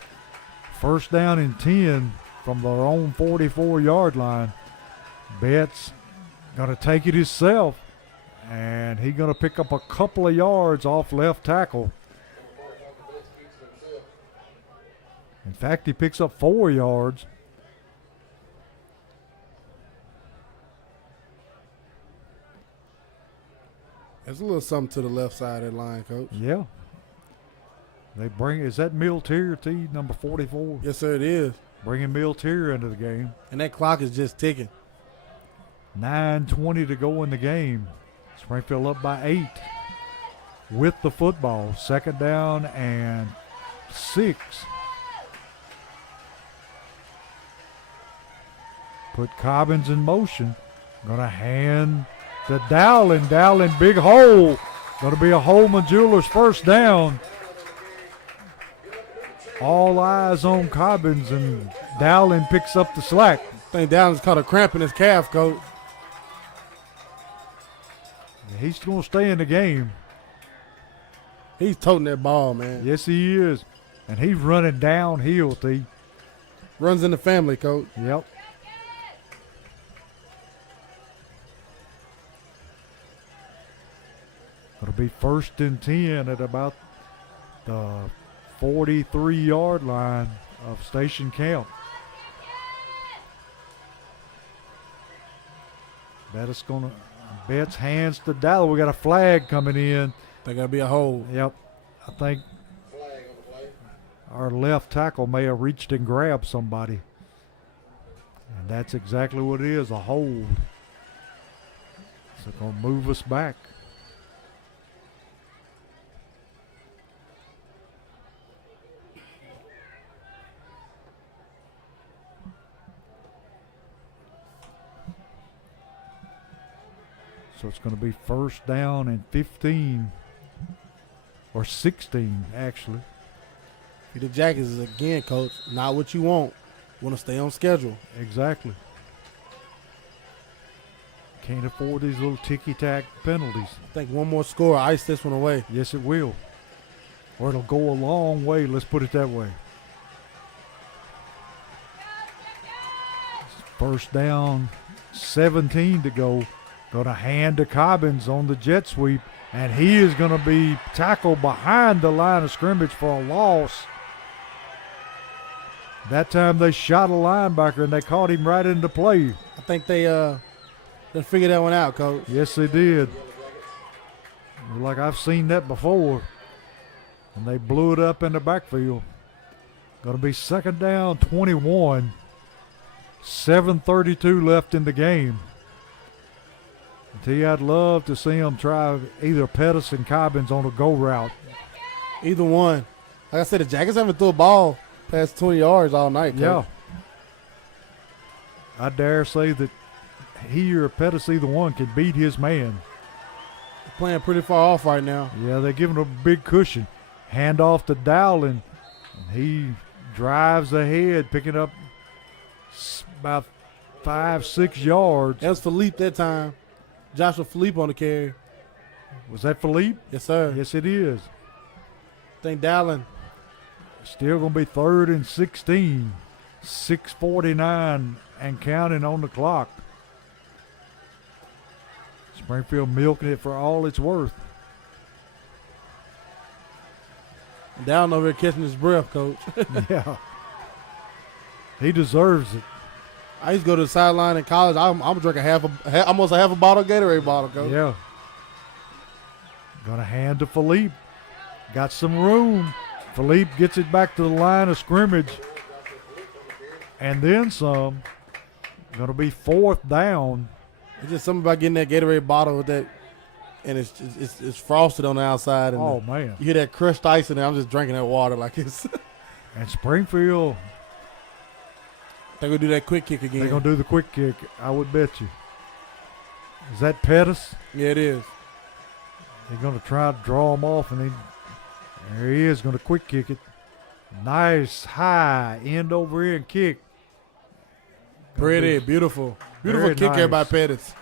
1st down and 10 from their own 44-yard line. Betts going to take it himself, and he's going to pick up a couple of yards off left tackle. In fact, he picks up 4 yards. There's a little something to the left side of that line, Coach. Yeah. They bring, is that Miltier, T, number 44? Yes, sir, it is. Bringing Miltier into the game. And that clock is just ticking. 9:20 to go in the game. Springfield up by 8 with the football. 2nd down and 6. Put Cobbins in motion. Going to hand to Dowling. Dowling, big hole. Going to be a Holman Jewelers 1st down. All eyes on Cobbins, and Dowling picks up the slack. I think Dowling's caught a cramp in his calf, Coach. He's going to stay in the game. He's toting that ball, man. Yes, he is. And he's running downhill, T. Runs in the family, Coach. Yep. It'll be 1st and 10 at about the 43-yard line of Station Camp. Betts hands to Dallas. We got a flag coming in. They got to be a hold. Yep. I think Flag on the play. our left tackle may have reached and grabbed somebody. And that's exactly what it is, a hold. So going to move us back. So it's going to be first down and 15 or 16 actually. The Jackets is again, coach, not what you want. You want to stay on schedule. Exactly. Can't afford these little ticky-tack penalties. I think one more score, ice this one away. Yes, it will. Or it'll go a long way, let's put it that way. First down, 17 to go. Going to hand to Cobbins on the jet sweep, and he is going to be tackled behind the line of scrimmage for a loss. That time they shot a linebacker, and they caught him right into play. I think they figured that one out, coach. Yes, they did. Like I've seen that before. And they blew it up in the backfield. Going to be second down, 21. 7:32 left in the game. I'd love to see them try either Pettis and Cobbins on a go route. Either one. Like I said, the Jackets haven't threw a ball past 20 yards all night, coach. Yeah. I dare say that he or Pettis, either one, can beat his man. Playing pretty far off right now. Yeah, they're giving him a big cushion. Hand off to Dowling. And he drives ahead, picking up about 5-6 yards. That was Philippe that time. Joshua Philippe on the carry. Was that Philippe? Yes, sir. Yes, it is. I think Dowling. Still going to be 3rd and 16. 6:49 and counting on the clock. Springfield milking it for all it's worth. Dowling over here catching his breath, coach. Yeah. He deserves it. I used to go to the sideline in college. I'm drinking almost a half a bottle of Gatorade bottle, coach. Yeah. Gonna hand to Philippe. Got some room. Philippe gets it back to the line of scrimmage. And then some. Gonna be 4th down. It's just something about getting that Gatorade bottle with that, and it's frosted on the outside. And Oh, man. you hear that crushed ice in there. I'm just drinking that water like it's. And Springfield, They're gonna do that quick kick again. they're gonna do the quick kick, I would bet you. Is that Pettis? Yeah, it is. They're going to try to draw him off, and there he is, going to quick kick it. Nice high end over end kick. Pretty beautiful Very kick here by nice. Pettis.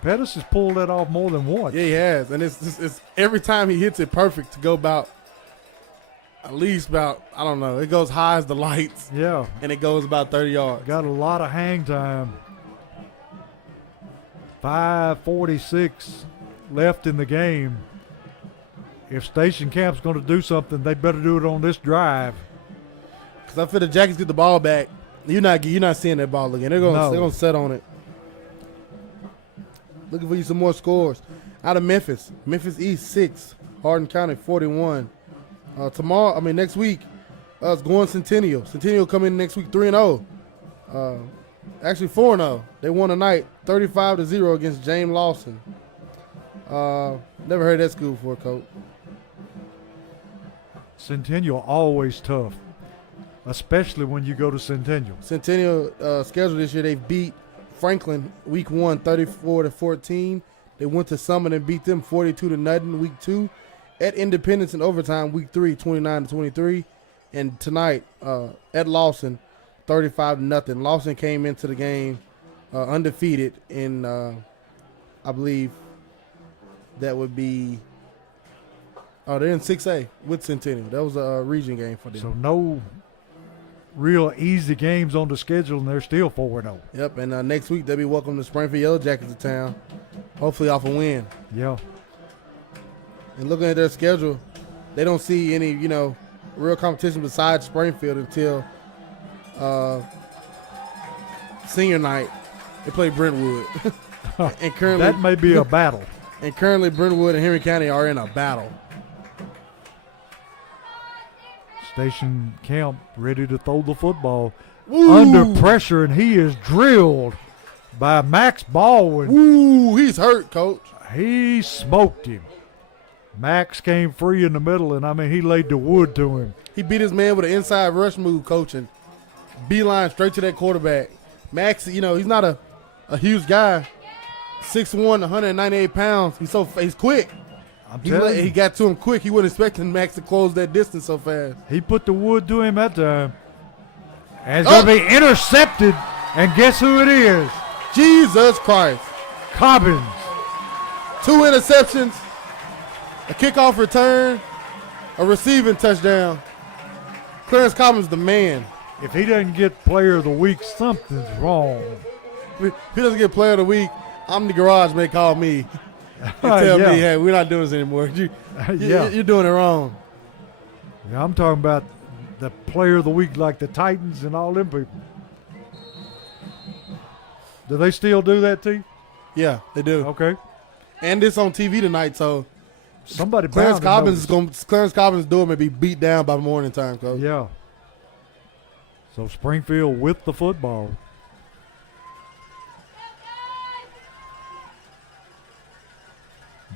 Pettis has pulled that off more than once. Yeah, he has, and it's every time he hits it perfect to go about at least about, I don't know, it goes high as the lights. Yeah. And it goes about 30 yards. Got a lot of hang time. 5:46 left in the game. If Station Camp's going to do something, they better do it on this drive. Because I feel the Jackets get the ball back. You're not seeing that ball again. They're going to set on it. Looking for you some more scores. Out of Memphis. Memphis East 6. Hardin County 41. Next week, it's going Centennial. Centennial come in next week 3-0. Actually 4-0. They won tonight 35-0 against James Lawson. Never heard that school before, coach. Centennial always tough, especially when you go to Centennial. Centennial schedule this year, they beat Franklin week 1 34-14. They went to Summit and beat them 42-0 week 2. At Independence in overtime week 3 29-23. And tonight at Lawson 35-0. Lawson came into the game undefeated in I believe that would be they're in 6A with Centennial. That was a region game for them. So no real easy games on the schedule, and they're still 4-0. Yep, and next week they'll be welcoming the Springfield Yellow Jackets to town, hopefully off a win. Yeah. And looking at their schedule, they don't see any, real competition besides Springfield until senior night They play Brentwood. And currently, That may be a battle. and currently Brentwood and Henry County are in a battle. Station Camp ready to throw the football. Woo! Under pressure, and he is drilled by Max Baldwin. Ooh, he's hurt, Coach. He smoked him. Max came free in the middle, and I mean, he laid the wood to him. He beat his man with an inside rush move, Coach, and beeline straight to that quarterback. Max, he's not a huge guy. 6'1", 198 pounds. He's quick. He got to him quick. He wasn't expecting Max to close that distance so fast. He put the wood to him that time. And it's going to be intercepted. And guess who it is? Jesus Christ. Cobbins. 2 interceptions, a kickoff return, a receiving touchdown. Clarence Cobbins, the man. If he doesn't get player of the week, something's wrong. If he doesn't get player of the week, I'm the garage may call me and tell me, hey, we're not doing this anymore. You're doing it wrong. Yeah, I'm talking about the player of the week like the Titans and all them people. Do they still do that, T? Yeah, they do. Okay. And it's on TV tonight, so Somebody Clarence bound to notice. Clarence Cobbins' door may be beat down by morning time, Coach. Yeah. So Springfield with the football.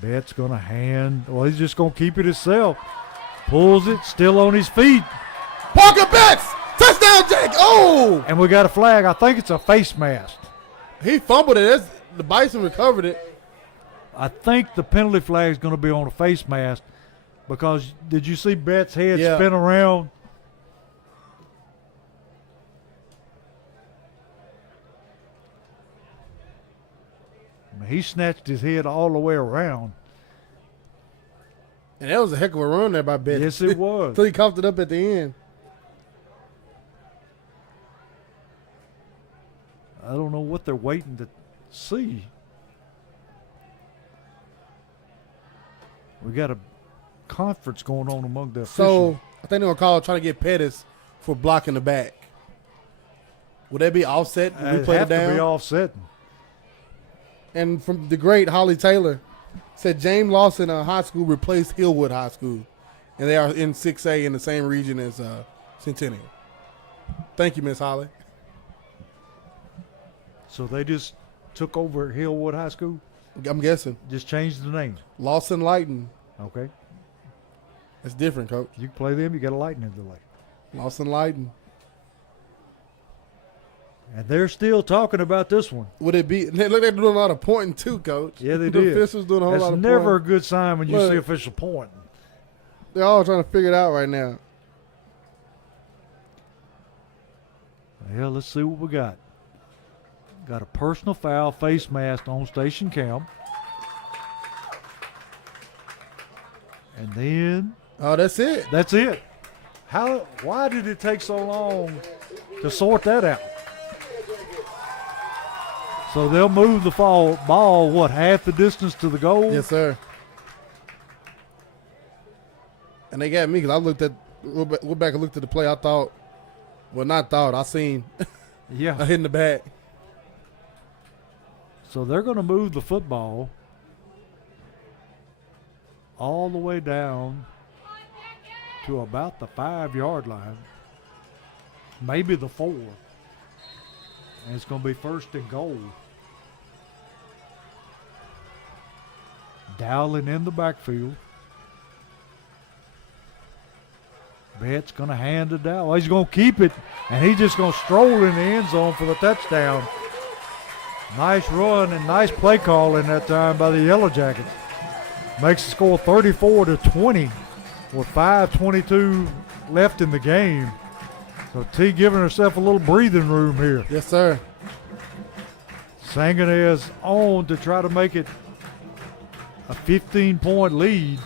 Betts going to he's just going to keep it himself. Pulls it, still on his feet. Parker Betts! Touchdown, Jake! Oh! And we got a flag. I think it's a face mask. He fumbled it. The Bison recovered it. I think the penalty flag is going to be on a face mask because did you see Betts' head spin around? He snatched his head all the way around. And that was a heck of a run there by Betts. Yes, it was. Until he coughed it up at the end. I don't know what they're waiting to see. We got a conference going on among the officials. So, I think they're going to call trying to get Pettis for blocking the back. Would that be offset? Would we play it down? To be offsetting. And from the great Holly Taylor, said James Lawson High School replaced Hillwood High School. And they are in 6A in the same region as Centennial. Thank you, Miss Holly. So they just took over Hillwood High School? I'm guessing. Just changed the name. Lawson Lighton. Okay. That's different, Coach. You can play them, you got a lightning delay. Lawson Lighton. And they're still talking about this one. Would it be? Look, they're doing a lot of pointing too, Coach. Yeah, they the did. officials doing a whole That's lot of never pointing. a good sign when you see official pointing. They're all trying to figure it out right now. Well, let's see what we got. Got a personal foul, face mask on Station Camp. And then That's it. that's it. Why did it take so long to sort that out? So they'll move the ball, half the distance to the goal? Yes, sir. And they got me because I went back and looked at the play. I seen Yeah. a hit in the back. So they're going to move the football all the way down to about the 5-yard line, maybe the 4. And it's going to be first and goal. Dowling in the backfield. Betts going to hand it down. He's going to keep it, and he's just going to stroll in the end zone for the touchdown. Nice run and nice play calling that time by the Yellow Jackets. Makes the score 34-20 with 5:22 left in the game. So T giving herself a little breathing room here. Yes, sir. Sangonez on to try to make it a 15-point lead.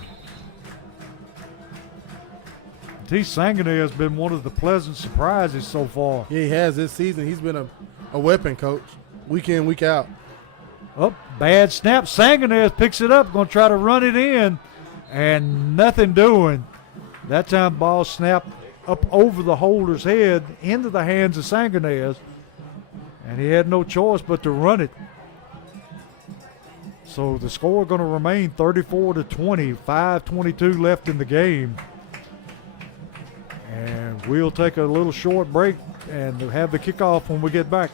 T. Sangonez has been one of the pleasant surprises so far. Yeah, he has this season. He's been a weapon, Coach. Week in, week out. Oh, bad snap. Sangonez picks it up, going to try to run it in, and nothing doing. That time ball snapped up over the holder's head into the hands of Sangonez. and he had no choice but to run it. So the score going to remain 34-20, 5:22 left in the game. And we'll take a little short break and have the kickoff when we get back.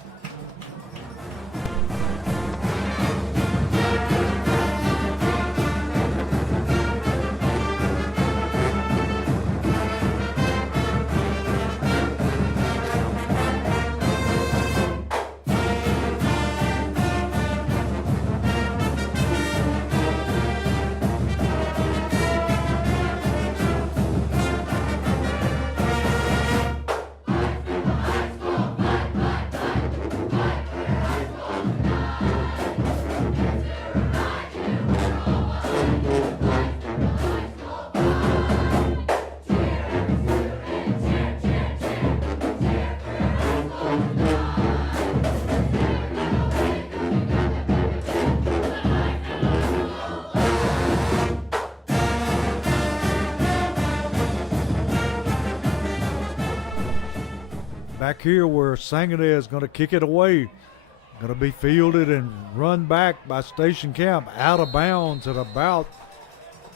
Back here where Sangaday is going to kick it away. Going to be fielded and run back by Station Camp out of bounds at about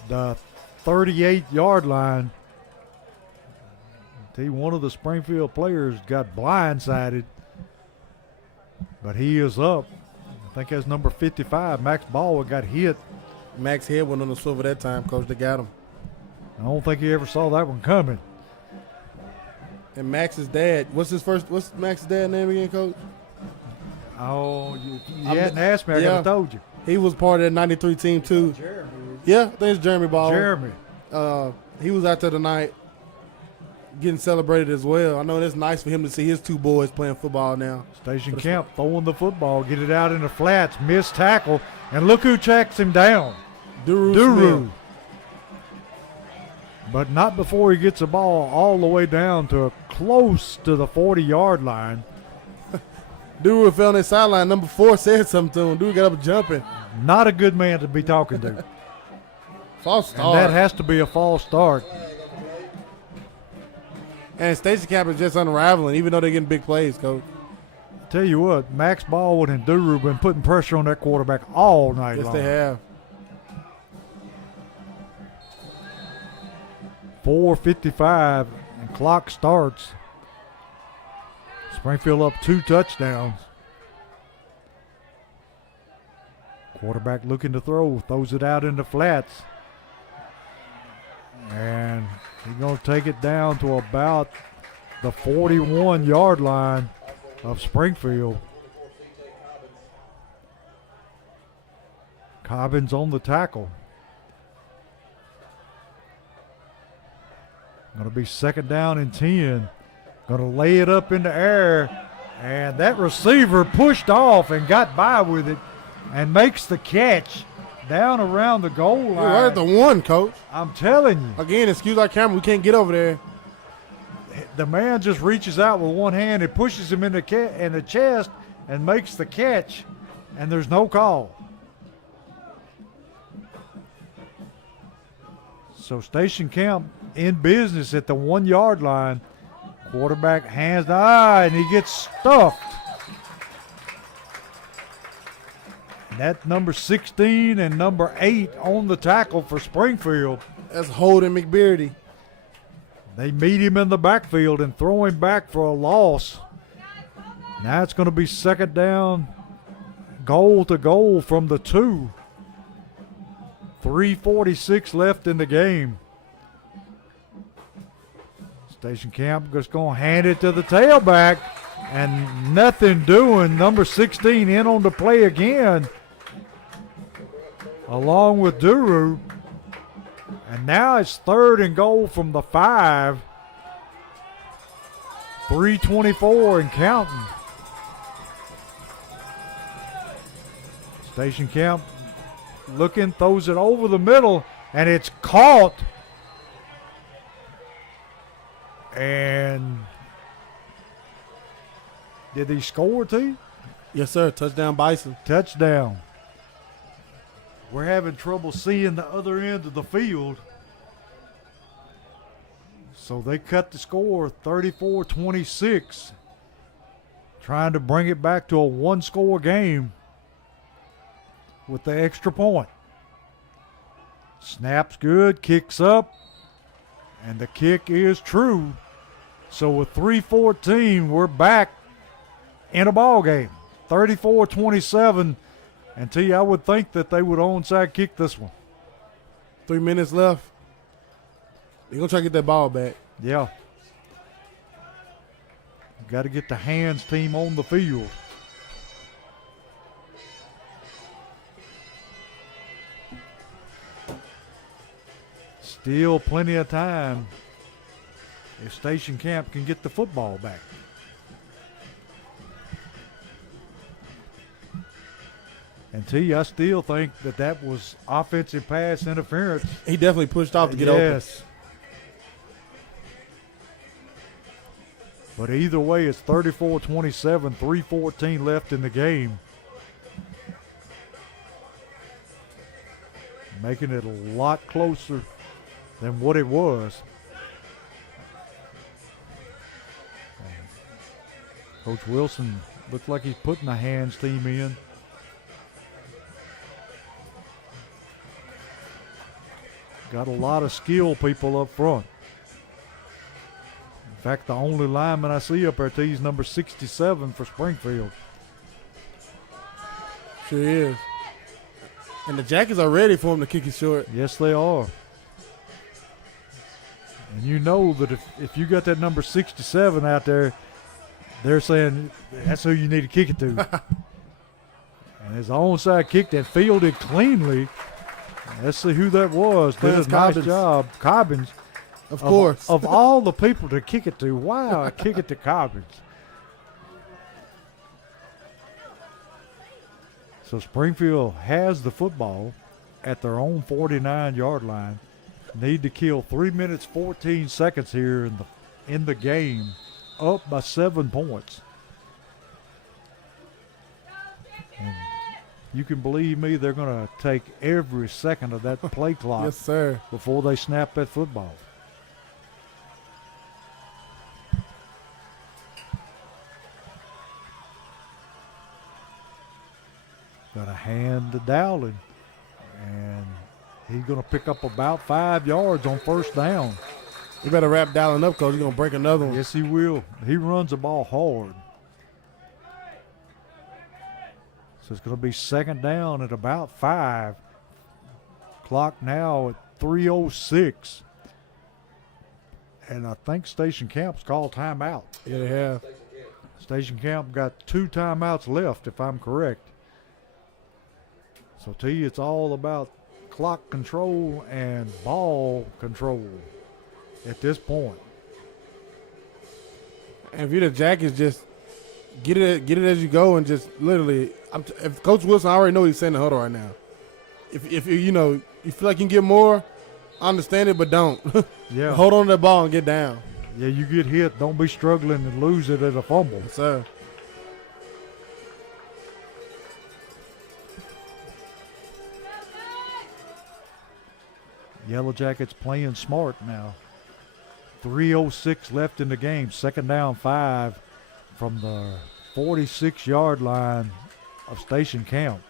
the 38-yard line. One of the Springfield players got blindsided, but he is up. I think that's number 55. Max Baldwin got hit. Max head went on the swivel that time, Coach. They got him. I don't think he ever saw that one coming. And Max's dad, what's Max's dad's name again, Coach? Oh, you hadn't asked me, I could have told you. He was part of that 93 team, too. Jeremy. Yeah, I think it's Jeremy Baldwin. Jeremy. He was out there tonight getting celebrated as well. I know it's nice for him to see his two boys playing football now. Station Camp throwing the football, get it out in the flats, missed tackle, and look who checks him down. Duru. But not before he gets the ball all the way down to close to the 40-yard line. Duru fell on his sideline. Number 4 said something to him. Duru got up jumping. Not a good man to be talking to. False start. And that has to be a false start. And Station Camp is just unraveling, even though they're getting big plays, Coach. Tell you what, Max Baldwin and Duru been putting pressure on that quarterback all night long. Yes, they have. 4:55 and clock starts. Springfield up 2 touchdowns. Quarterback looking to throw, throws it out in the flats. And he's going to take it down to about the 41-yard line of Springfield. Cobbins on the tackle. Going to be 2nd down and 10. Going to lay it up in the air. And that receiver pushed off and got by with it and makes the catch down around the goal line. We're right at the 1, Coach. I'm telling you. Again, excuse our camera. We can't get over there. The man just reaches out with one hand and pushes him in the chest and makes the catch. And there's no call. So Station Camp in business at the 1-yard line. Quarterback hands the eye and he gets stuffed. That's number 16 and number 8 on the tackle for Springfield. That's Holden McBeardy. They meet him in the backfield and throw him back for a loss. Now it's going to be 2nd down, goal to goal from the 2. 3:46 left in the game. Station Camp just going to hand it to the tailback and nothing doing. Number 16 in on the play again along with Duru. And now it's 3rd and goal from the 5. 3:24 and counting. Station Camp looking, throws it over the middle, and it's caught. And did he score, T? Yes, sir. Touchdown, Bison. Touchdown. We're having trouble seeing the other end of the field. So they cut the score 34-26. trying to bring it back to a one-score game with the extra point. Snaps good, kicks up, and the kick is true. So with 3:14, we're back in a ball game. 34-27. And T, I would think that they would onside kick this one. 3 minutes left. They're going to try to get that ball back. Yeah. Got to get the hands team on the field. Still plenty of time if Station Camp can get the football back. And T, I still think that was offensive pass interference. He definitely pushed off to get open. Yes. But either way, it's 34-27, 3:14 left in the game. Making it a lot closer than what it was. Coach Wilson looks like he's putting the hands team in. Got a lot of skill people up front. In fact, the only lineman I see up there, T, is number 67 for Springfield. Sure is. And the Jackets are ready for him to kick it short. Yes, they are. And you know that if you got that number 67 out there, they're saying that's who you need to kick it to. And it's an onside kick that fielded cleanly. Let's see who that was. Clarence Did a nice Cobbins. job. Cobbins. Of course. Of all the people to kick it to, wow, I kick it to Cobbins. So Springfield has the football at their own 49-yard line. Need to kill 3 minutes, 14 seconds here in the game, up by 7 points. And you can believe me, they're going to take every second of that play clock Yes, sir. before they snap that football. Got a hand to Dowling, and he's going to pick up about 5 yards on first down. You better wrap Dowling up because he's going to break another one. Yes, he will. He runs the ball hard. So it's going to be second down at about 5. Clock now at 3:06. And I think Station Camp's called timeout. Yeah, they have. Station Camp got 2 timeouts left, if I'm correct. So, T, it's all about clock control and ball control at this point. And if you're the Jackets, just get it as you go and just literally. If Coach Wilson, I already know he's saying the huddle right now. If you know you feel like you can get more, I understand it, but don't. Yeah. Hold on to that ball and get down. Yeah, you get hit. Don't be struggling and lose it at a fumble. Yes, sir. Yellow Jackets playing smart now. 3:06 left in the game. Second down 5 from the 46-yard line of Station Camp.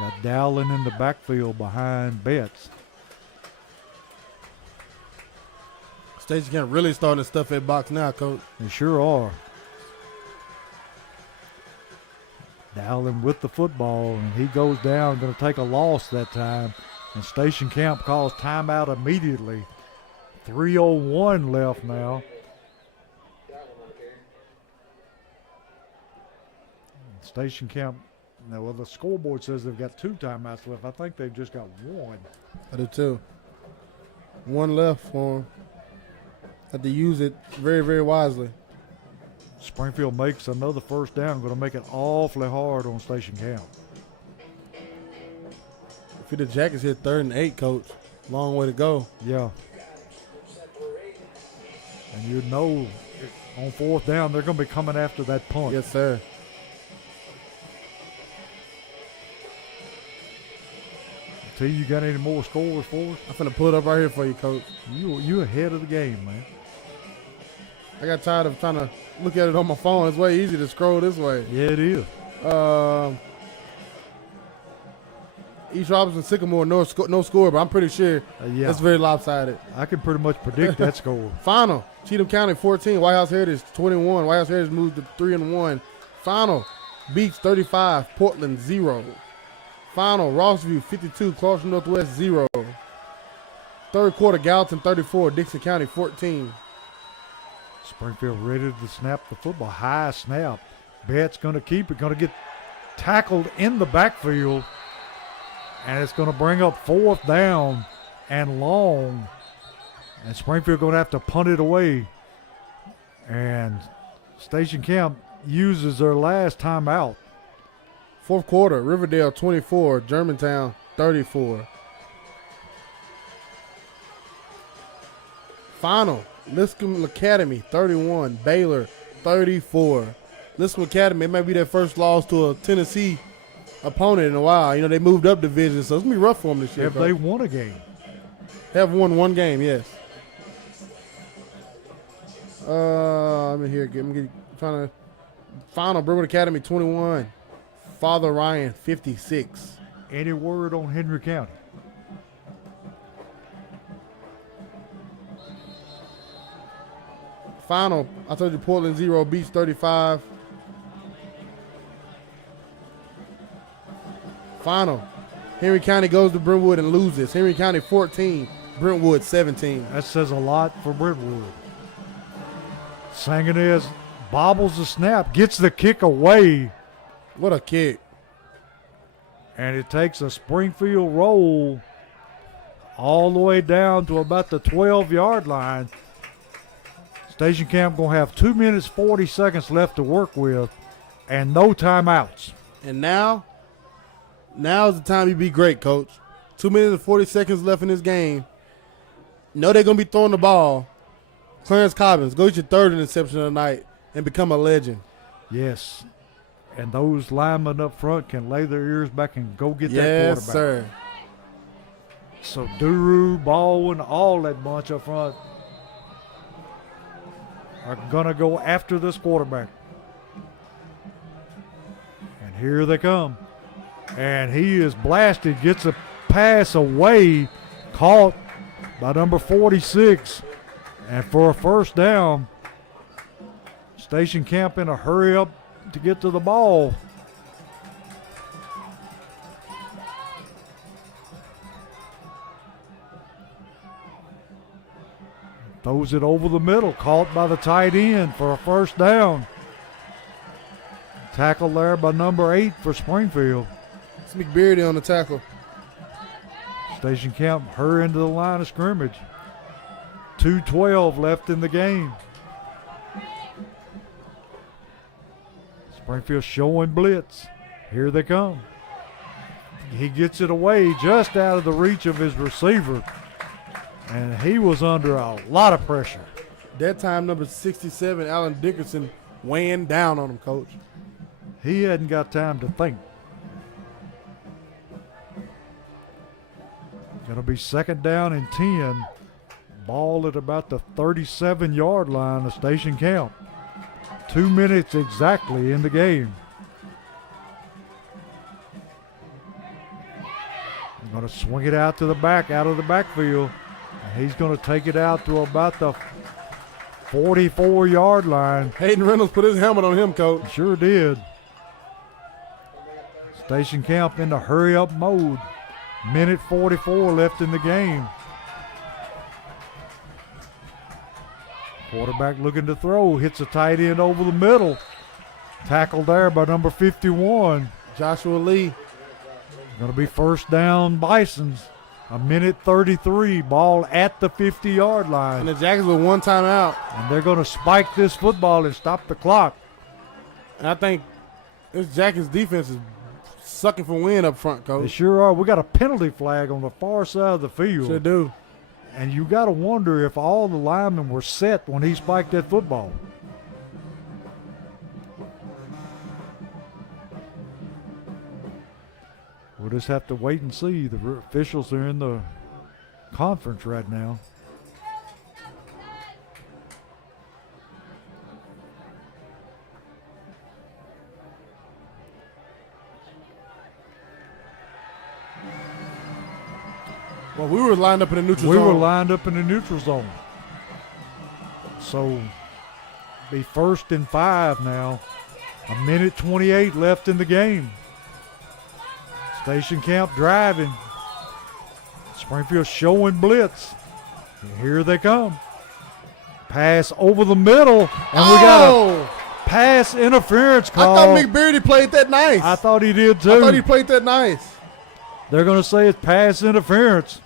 Got Dowling in the backfield behind Betts. Station Camp really starting to stuff that box now, Coach. They sure are. Dowling with the football, and he goes down, going to take a loss that time. And Station Camp calls timeout immediately. 3:01 left now. Station Camp, now, well, the scoreboard says they've got 2 timeouts left. I think they've just got 1. I do too. 1 left for him. Have to use it very, very wisely. Springfield makes another first down, going to make it awfully hard on Station Camp. If you're the Jackets hit 3rd and 8, Coach, long way to go. Yeah. And you know on 4th down, they're going to be coming after that punt. Yes, sir. T, you got any more scores for us? I'm finna pull it up right here for you, Coach. You ahead of the game, man. I got tired of trying to look at it on my phone. It's way easier to scroll this way. Yeah, it is. East Robinson Sycamore, no score, but I'm pretty sure Yeah. that's very lopsided. I can pretty much predict that score. Final, Cheatham County 14, White House Heritage 21. White House Heritage moved to 3-1. Final, Beach 35, Portland 0. Final, Rossview 52, Clarkson Northwest 0. Third quarter, Gallatin 34, Dixon County 14. Springfield ready to snap the football. High snap. Bett's going to keep it. Going to get tackled in the backfield. And it's going to bring up 4th down and long. And Springfield going to have to punt it away. And Station Camp uses their last timeout. Fourth quarter, Riverdale 24, Germantown 34. Final, Lipscomb Academy 31, Baylor 34. Lipscomb Academy, it might be their first loss to a Tennessee opponent in a while. You know, they moved up division, so it's going to be rough for them this year. Have they won a game? They have won one game, yes. I'm in here. Trying to. Final, Brentwood Academy 21, Father Ryan 56. Any word on Henry County? Final, I told you Portland 0, Beach 35. Final, Henry County goes to Brentwood and loses. Henry County 14, Brentwood 17. That says a lot for Brentwood. Sangonez bobbles the snap, gets the kick away, What a kick. and it takes a Springfield roll all the way down to about the 12-yard line. Station Camp going to have 2 minutes, 40 seconds left to work with and no timeouts. And now's the time you be great, Coach. 2 minutes and 40 seconds left in this game. Know they're going to be throwing the ball. Clarence Cobbins, go get your third interception of the night and become a legend. Yes, and those linemen up front can lay their ears back and go get that Yes, quarterback. sir. So Duru, Baldwin, all that bunch up front are going to go after this quarterback. And here they come. And he is blasted, gets a pass away, caught by number 46. And for a first down, Station Camp in a hurry up to get to the ball. Throws it over the middle, caught by the tight end for a first down. Tackle there by number 8 for Springfield. It's McBeardy on the tackle. Station Camp hurry into the line of scrimmage. 2:12 left in the game. Springfield showing blitz. Here they come. He gets it away just out of the reach of his receiver. And he was under a lot of pressure. That time, number 67, Alan Dickerson, weighing down on him, Coach. He hadn't got time to think. Going to be second down and 10. Ball at about the 37-yard line of Station Camp. 2 minutes exactly in the game. Going to swing it out to the back, out of the backfield. And he's going to take it out to about the 44-yard line. Hayden Reynolds put his helmet on him, Coach. Sure did. Station Camp in the hurry-up mode. Minute 44 left in the game. Quarterback looking to throw. Hits a tight end over the middle. Tackled there by number 51. Joshua Lee. Going to be first down Bisons. A minute 33. Ball at the 50-yard And line. the Jackets with one timeout. And they're going to spike this football and stop the clock. And I think this Jackets defense is sucking for wind up front, They Coach. sure are. We got a penalty flag on the far side of the field. Sure do. And you got to wonder if all the linemen were set when he spiked that football. We'll just have to wait and see. The officials are in the conference right now. Well, we were lined up in the neutral We zone. were lined up in the neutral zone. So, be 1st and 5 now. 1:28 left in the game. Station Camp driving. Springfield showing blitz. And here they come. Pass over the middle, and we got a pass interference call. I thought McBeardy played that nice. I thought he did too. I thought he played that nice. They're going to say it's pass interference.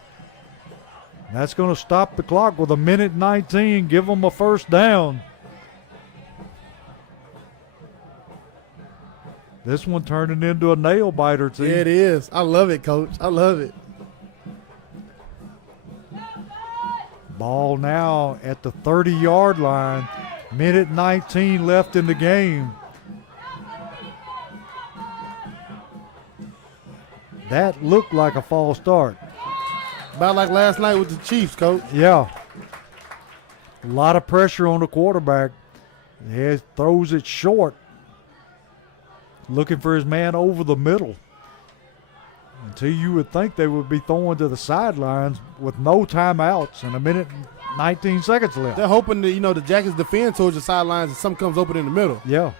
That's going to stop the clock with 1:19. Give them a first down. This one turning into a nail biter, too. Yeah, it is. I love it, Coach. I love it. Ball now at the 30-yard line. 1:19 left in the game. That looked like a false start. About like last night with the Chiefs, Coach. Yeah. A lot of pressure on the quarterback. He throws it short. Looking for his man over the middle. Until you would think they would be throwing to the sidelines with no timeouts and 1:19 seconds left. They're hoping that, the Jackets defend towards the sidelines and something comes open in the middle. Yeah.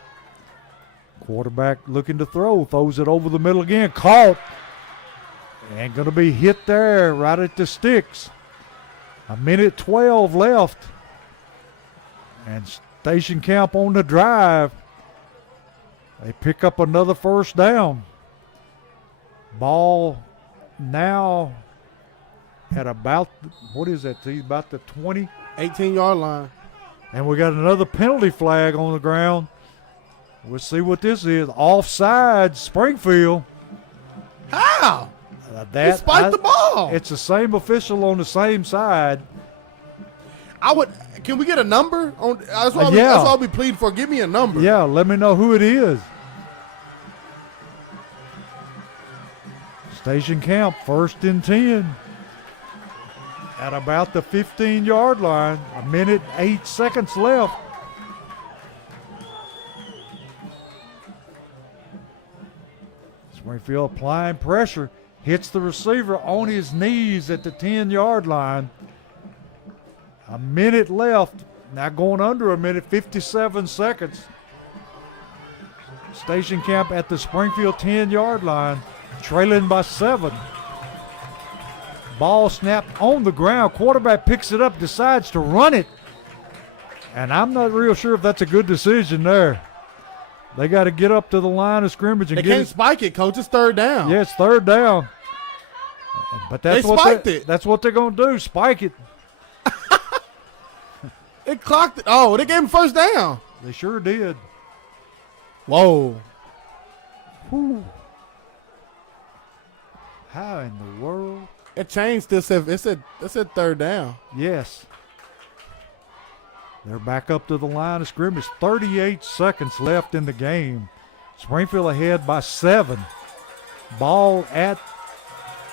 Quarterback looking to throw. Throws it over the middle again. Caught. And going to be hit there right at the sticks. 1:12 left. And Station Camp on the drive. They pick up another first down. Ball now at about, what is that, T? About the 20? 18-yard line. And we got another penalty flag on the ground. We'll see what this is. Offside, Springfield. How? He spiked the ball. It's the same official on the same side. Can we get a number? That's what I'll be pleading for. Give me a number. Yeah, let me know who it is. Station Camp, 1st and 10. At about the 15-yard line. 1:08 left. Springfield applying pressure. Hits the receiver on his knees at the 10-yard line. A minute left. Now going under a minute, 57 seconds. Station Camp at the Springfield 10-yard line, trailing by 7. Ball snapped on the ground. Quarterback picks it up, decides to run it. And I'm not real sure if that's a good decision there. They got to get up to the line of scrimmage and they can't spike it, Coach. It's 3rd down. Yeah, it's 3rd down. But that's That's what they're going to do, spike it. They clocked it. Oh, they gave him first down. They sure did. Whoa. Whew. How in the world? It changed this. It said 3rd down. Yes. They're back up to the line of scrimmage. 38 seconds left in the game. Springfield ahead by 7. Ball at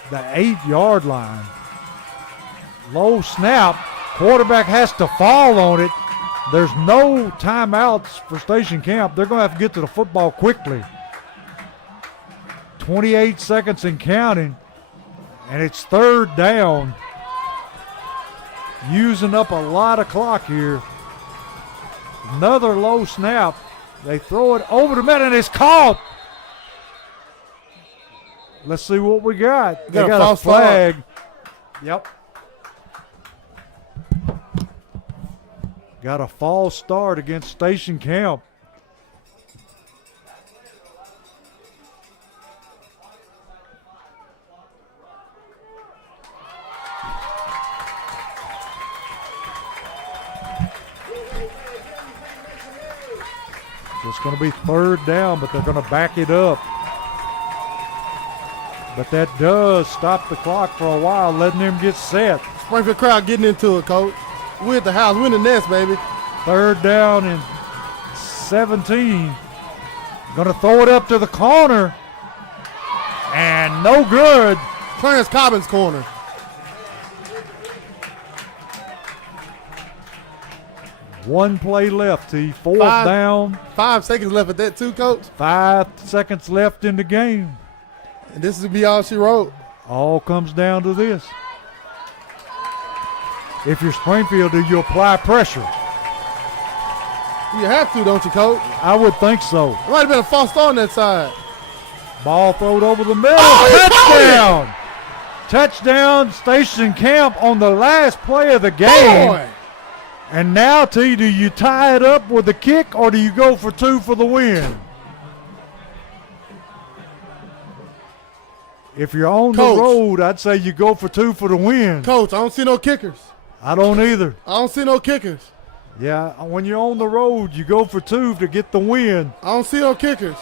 the 8-yard line. Low snap. Quarterback has to fall on it. There's no timeouts for Station Camp. They're going to have to get to the football quickly. 28 seconds and counting. And it's 3rd down. Using up a lot of clock here. Another low snap. They throw it over the middle and it's caught. Let's see what we got. They got a flag. Yep. Got a false start against Station Camp. So it's going to be 3rd down, but they're going to back it up. But that does stop the clock for a while, letting them get set. Springfield crowd getting into it, Coach. We're at the house. We're in the nest, baby. 3rd down and 17. Going to throw it up to the corner. And no good. Clarence Cobbins corner. One play left, T. 4th down. 5 seconds left at that too, Coach. 5 seconds left in the game. And this will be all she wrote. All comes down to this. if you're Springfield, do you apply pressure? You have to, don't you, Coach? I would think so. It might have been a false start on that side. Ball thrown over the middle. Oh, touchdown! Touchdown, Station Camp on the last play of the game. Boy. And now, T, do you tie it up with a kick or do you go for 2 for the win? If you're on Coach. the road, I'd say you go for 2 for the win. Coach, I don't see no kickers. I don't either. I don't see no kickers. Yeah, when you're on the road, you go for 2 to get the win. I don't see no kickers.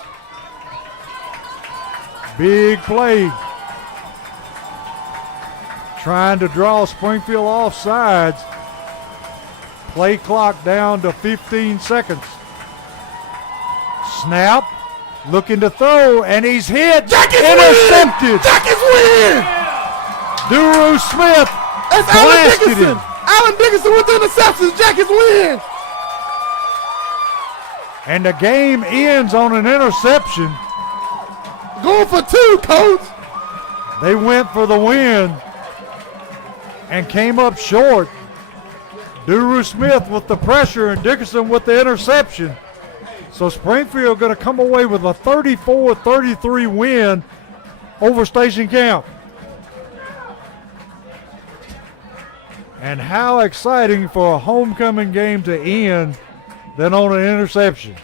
Big play. Trying to draw Springfield off sides. Play clock down to 15 seconds. Snap. Looking to throw, and he's hit. Intercepted. Jackets win! Duru Smith That's Alan blasted Dickinson. him. Alan Dickinson with the interceptions. Jackets win! And the game ends on an interception. Going for 2, Coach. They went for the win and came up short. Duru Smith with the pressure and Dickinson with the interception. So Springfield going to come away with a 34-33 win over Station Camp. And how exciting for a homecoming game to end than on an interception.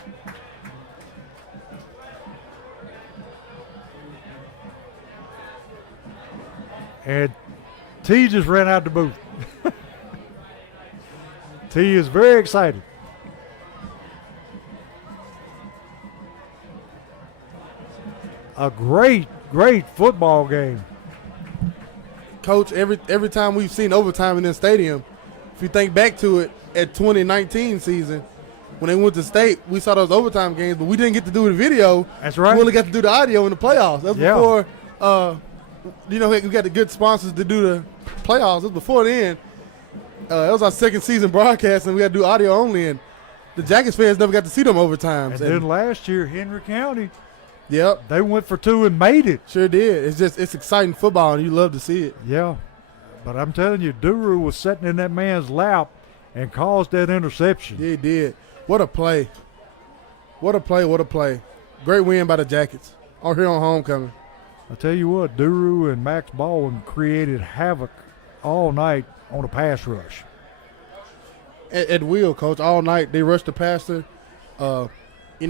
And T just ran out the booth. T is very excited. A great football game. Coach, every time we've seen overtime in this stadium, if you think back to it at 2019 season, when they went to state, we saw those overtime games, but we didn't get to do the video. That's right. We only got to do the audio in the playoffs. That's Yeah. before, we got the good sponsors to do the playoffs. That's before then. That was our second season broadcast, and we got to do audio only, and the Jackets fans never got to see them overtimes. And then last year, Henry County, Yep, they went for 2 and made it. sure did. It's exciting football, and you love to see it. Yeah. But I'm telling you, Duru was sitting in that man's lap and caused that interception. Yeah, he did. What a play. What a play, what a play. Great win by the Jackets. Out here on homecoming. I tell you what, Duru and Max Baldwin created havoc all night on a pass rush. At will, Coach. All night they rushed the passer. And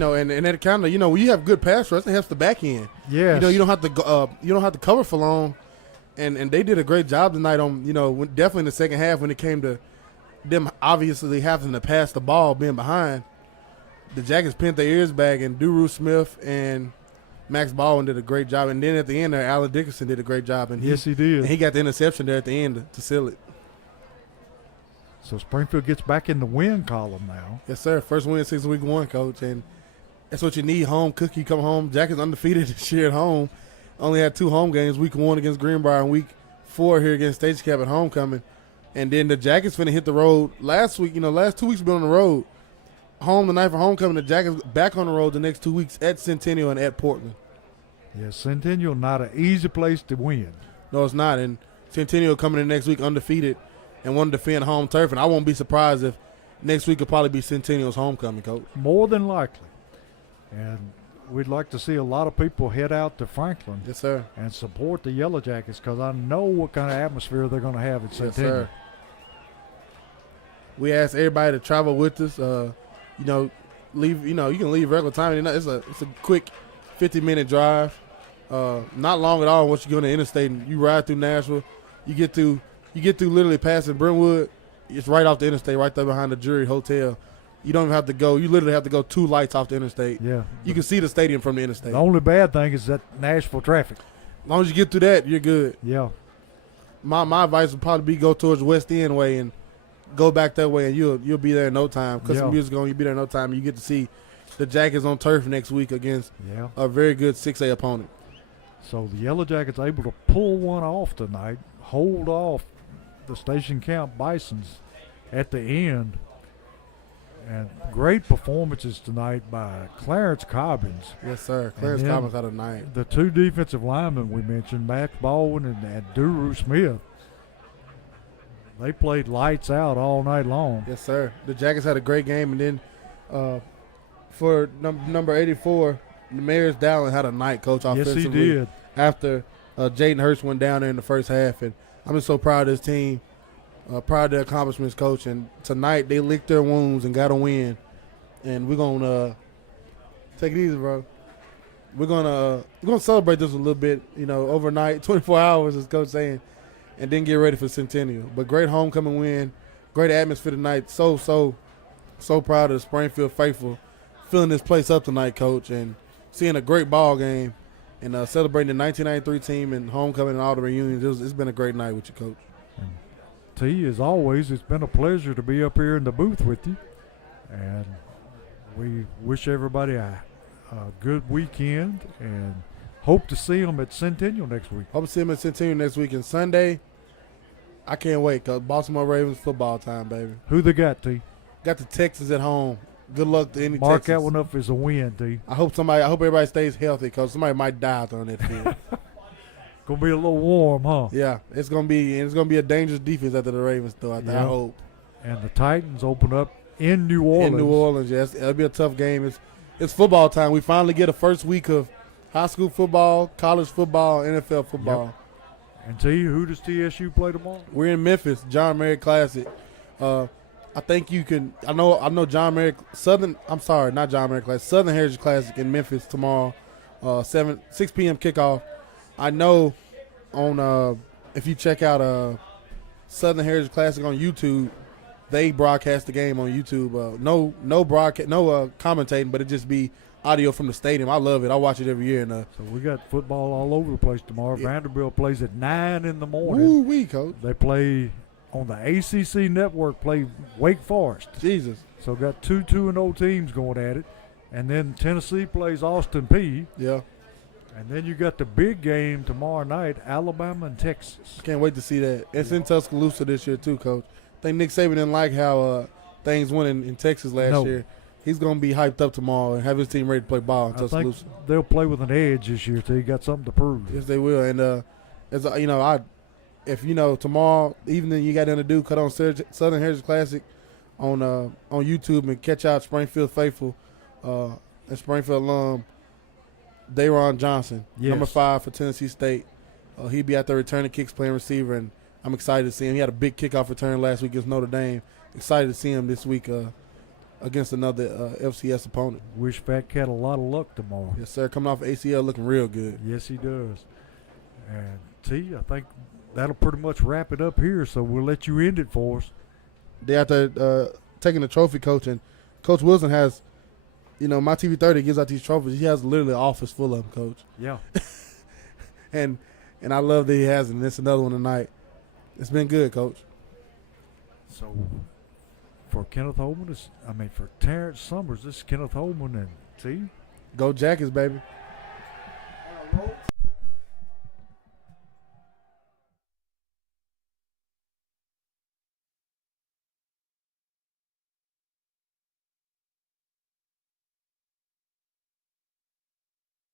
that kind of, when you have good pass rush, it helps the back end. Yes. You don't have to go, you don't have to cover for long. And they did a great job tonight on, definitely in the second half when it came to them obviously having to pass the ball, being behind. The Jackets pinned their ears back, and Duru Smith and Max Baldwin did a great job. And then at the end there, Alan Dickinson did a great job. And Yes, he did. And he got the interception there at the end to seal it. So Springfield gets back in the win column now. Yes, sir. First win since week 1, Coach. And that's what you need. Home cookie, come home. Jackets undefeated this year at home. Only had 2 home games, week 1 against Greenbrier and week 4 here against Stage Cap at homecoming. And then the Jackets finna hit the road. Last week, last 2 weeks been on the road. Home tonight for homecoming. The Jackets back on the road the next 2 weeks at Centennial and at Portland. Yeah, Centennial, not an easy place to win. No, it's not. And Centennial coming in next week undefeated and want to defend home turf. And I won't be surprised if next week will probably be Centennial's homecoming, Coach. More than likely. And we'd like to see a lot of people head out to Franklin. Yes, sir. And support the Yellow Jackets because I know what kind of atmosphere they're going to have at Centennial. Yes, sir. We ask everybody to travel with us. Leave. You can leave regular time. It's a quick 50-minute drive. Not long at all. Once you go on the interstate and you ride through Nashville, you get through literally passing Brentwood. It's right off the interstate, right there behind the Jury Hotel. You don't even have to go. You literally have to go 2 lights off the interstate. Yeah. You can see the stadium from the interstate. The only bad thing is that Nashville traffic. As long as you get through that, you're good. Yeah. My advice would probably be go towards West End way and go back that way, and you'll be there in no time. Cut some music on, you'll be there in no time. You get to see the Jackets on turf next week against a very good 6A opponent. So the Yellow Jackets able to pull one off tonight, hold off the Station Camp Bisons at the end. And great performances tonight by Clarence Cobbins. Yes, sir. Clarence Cobbins had a night. The 2 defensive linemen we mentioned, Max Baldwin and Duru Smith. They played lights out all night long. Yes, sir. The Jackets had a great game, and then for number 84, Demarius Dowling had a night, Coach, Yes, offensively. he did. After Jaden Hurst went down there in the first half, and I'm just so proud of this team, proud of their accomplishments, Coach. And tonight they licked their wounds and got a win, and we're gonna take it easy, bro. We're gonna celebrate this a little bit, overnight, 24 hours, as Coach saying, and then get ready for Centennial. But great homecoming win, great atmosphere tonight. So proud of the Springfield faithful filling this place up tonight, Coach, and seeing a great ball game and celebrating the 1993 team and homecoming and all the reunions. It's been a great night with you, Coach. And T, as always, it's been a pleasure to be up here in the booth with you, and we wish everybody a good weekend and hope to see them at Centennial next week. Hope to see them at Centennial next week. And Sunday, I can't wait, because Baltimore Ravens football time, baby. Who they got, T? Got the Texans at home. Good luck to any Mark Texans. that one up as a win, T. I hope everybody stays healthy, because somebody might die out there on that field. Gonna be a little warm, huh? Yeah, it's gonna be a dangerous defense after the Ravens throw out there. I hope. And the Titans open up in New Orleans. In New Orleans, yes, it'll be a tough game. It's football time. We finally get a first week of high school football, college football, NFL football. Yep. And T, who does TSU play tomorrow? We're in Memphis, John Merrick Classic. I think you can. I know John Merrick Southern. I'm sorry, not John Merrick Classic. Southern Heritage Classic in Memphis tomorrow, 6 p.m. kickoff. I know on if you check out Southern Heritage Classic on YouTube, they broadcast the game on YouTube. No commentating, but it just be audio from the stadium. I love it. I watch it every year. And so we got football all over the place tomorrow. Yeah. Vanderbilt plays at 9 in the morning. Woo-wee, Coach. They play on the ACC network. Play Wake Forest. Jesus. So got 2-2-0 teams going at it, and then Tennessee plays Austin Peay. Yeah. And then you got the big game tomorrow night, Alabama and Texas. Can't wait to see that. It's in Tuscaloosa this year too, Coach. I think Nick Saban didn't like how things went in Texas last year. He's going to be hyped up tomorrow and have his team ready to play ball in Tuscaloosa. I think they'll play with an edge this year, too. Got something to prove. Yes, they will. And if tomorrow evening you got nothing to do, cut on Southern Heritage Classic on YouTube and catch out Springfield faithful and Springfield alum Dayron Johnson, yes. number 5 for Tennessee State. He'll be out there returning kicks, playing receiver, and I'm excited to see him. He had a big kickoff return last week against Notre Dame. Excited to see him this week against another FCS opponent. Wish Fat Cat a lot of luck tomorrow. Yes, sir. Coming off ACL looking real good. Yes, he does. And T, I think that'll pretty much wrap it up here, so we'll let you end it for us. They out there taking the trophy, Coach, and Coach Wilson has, my TV 30 gives out these trophies. He has literally an office full of them, Coach. Yeah. and I love that he has them. It's another one tonight. It's been good, Coach. So for Kenneth Holman, for Terrence Summers, this is Kenneth Holman and T. Go Jackets, baby.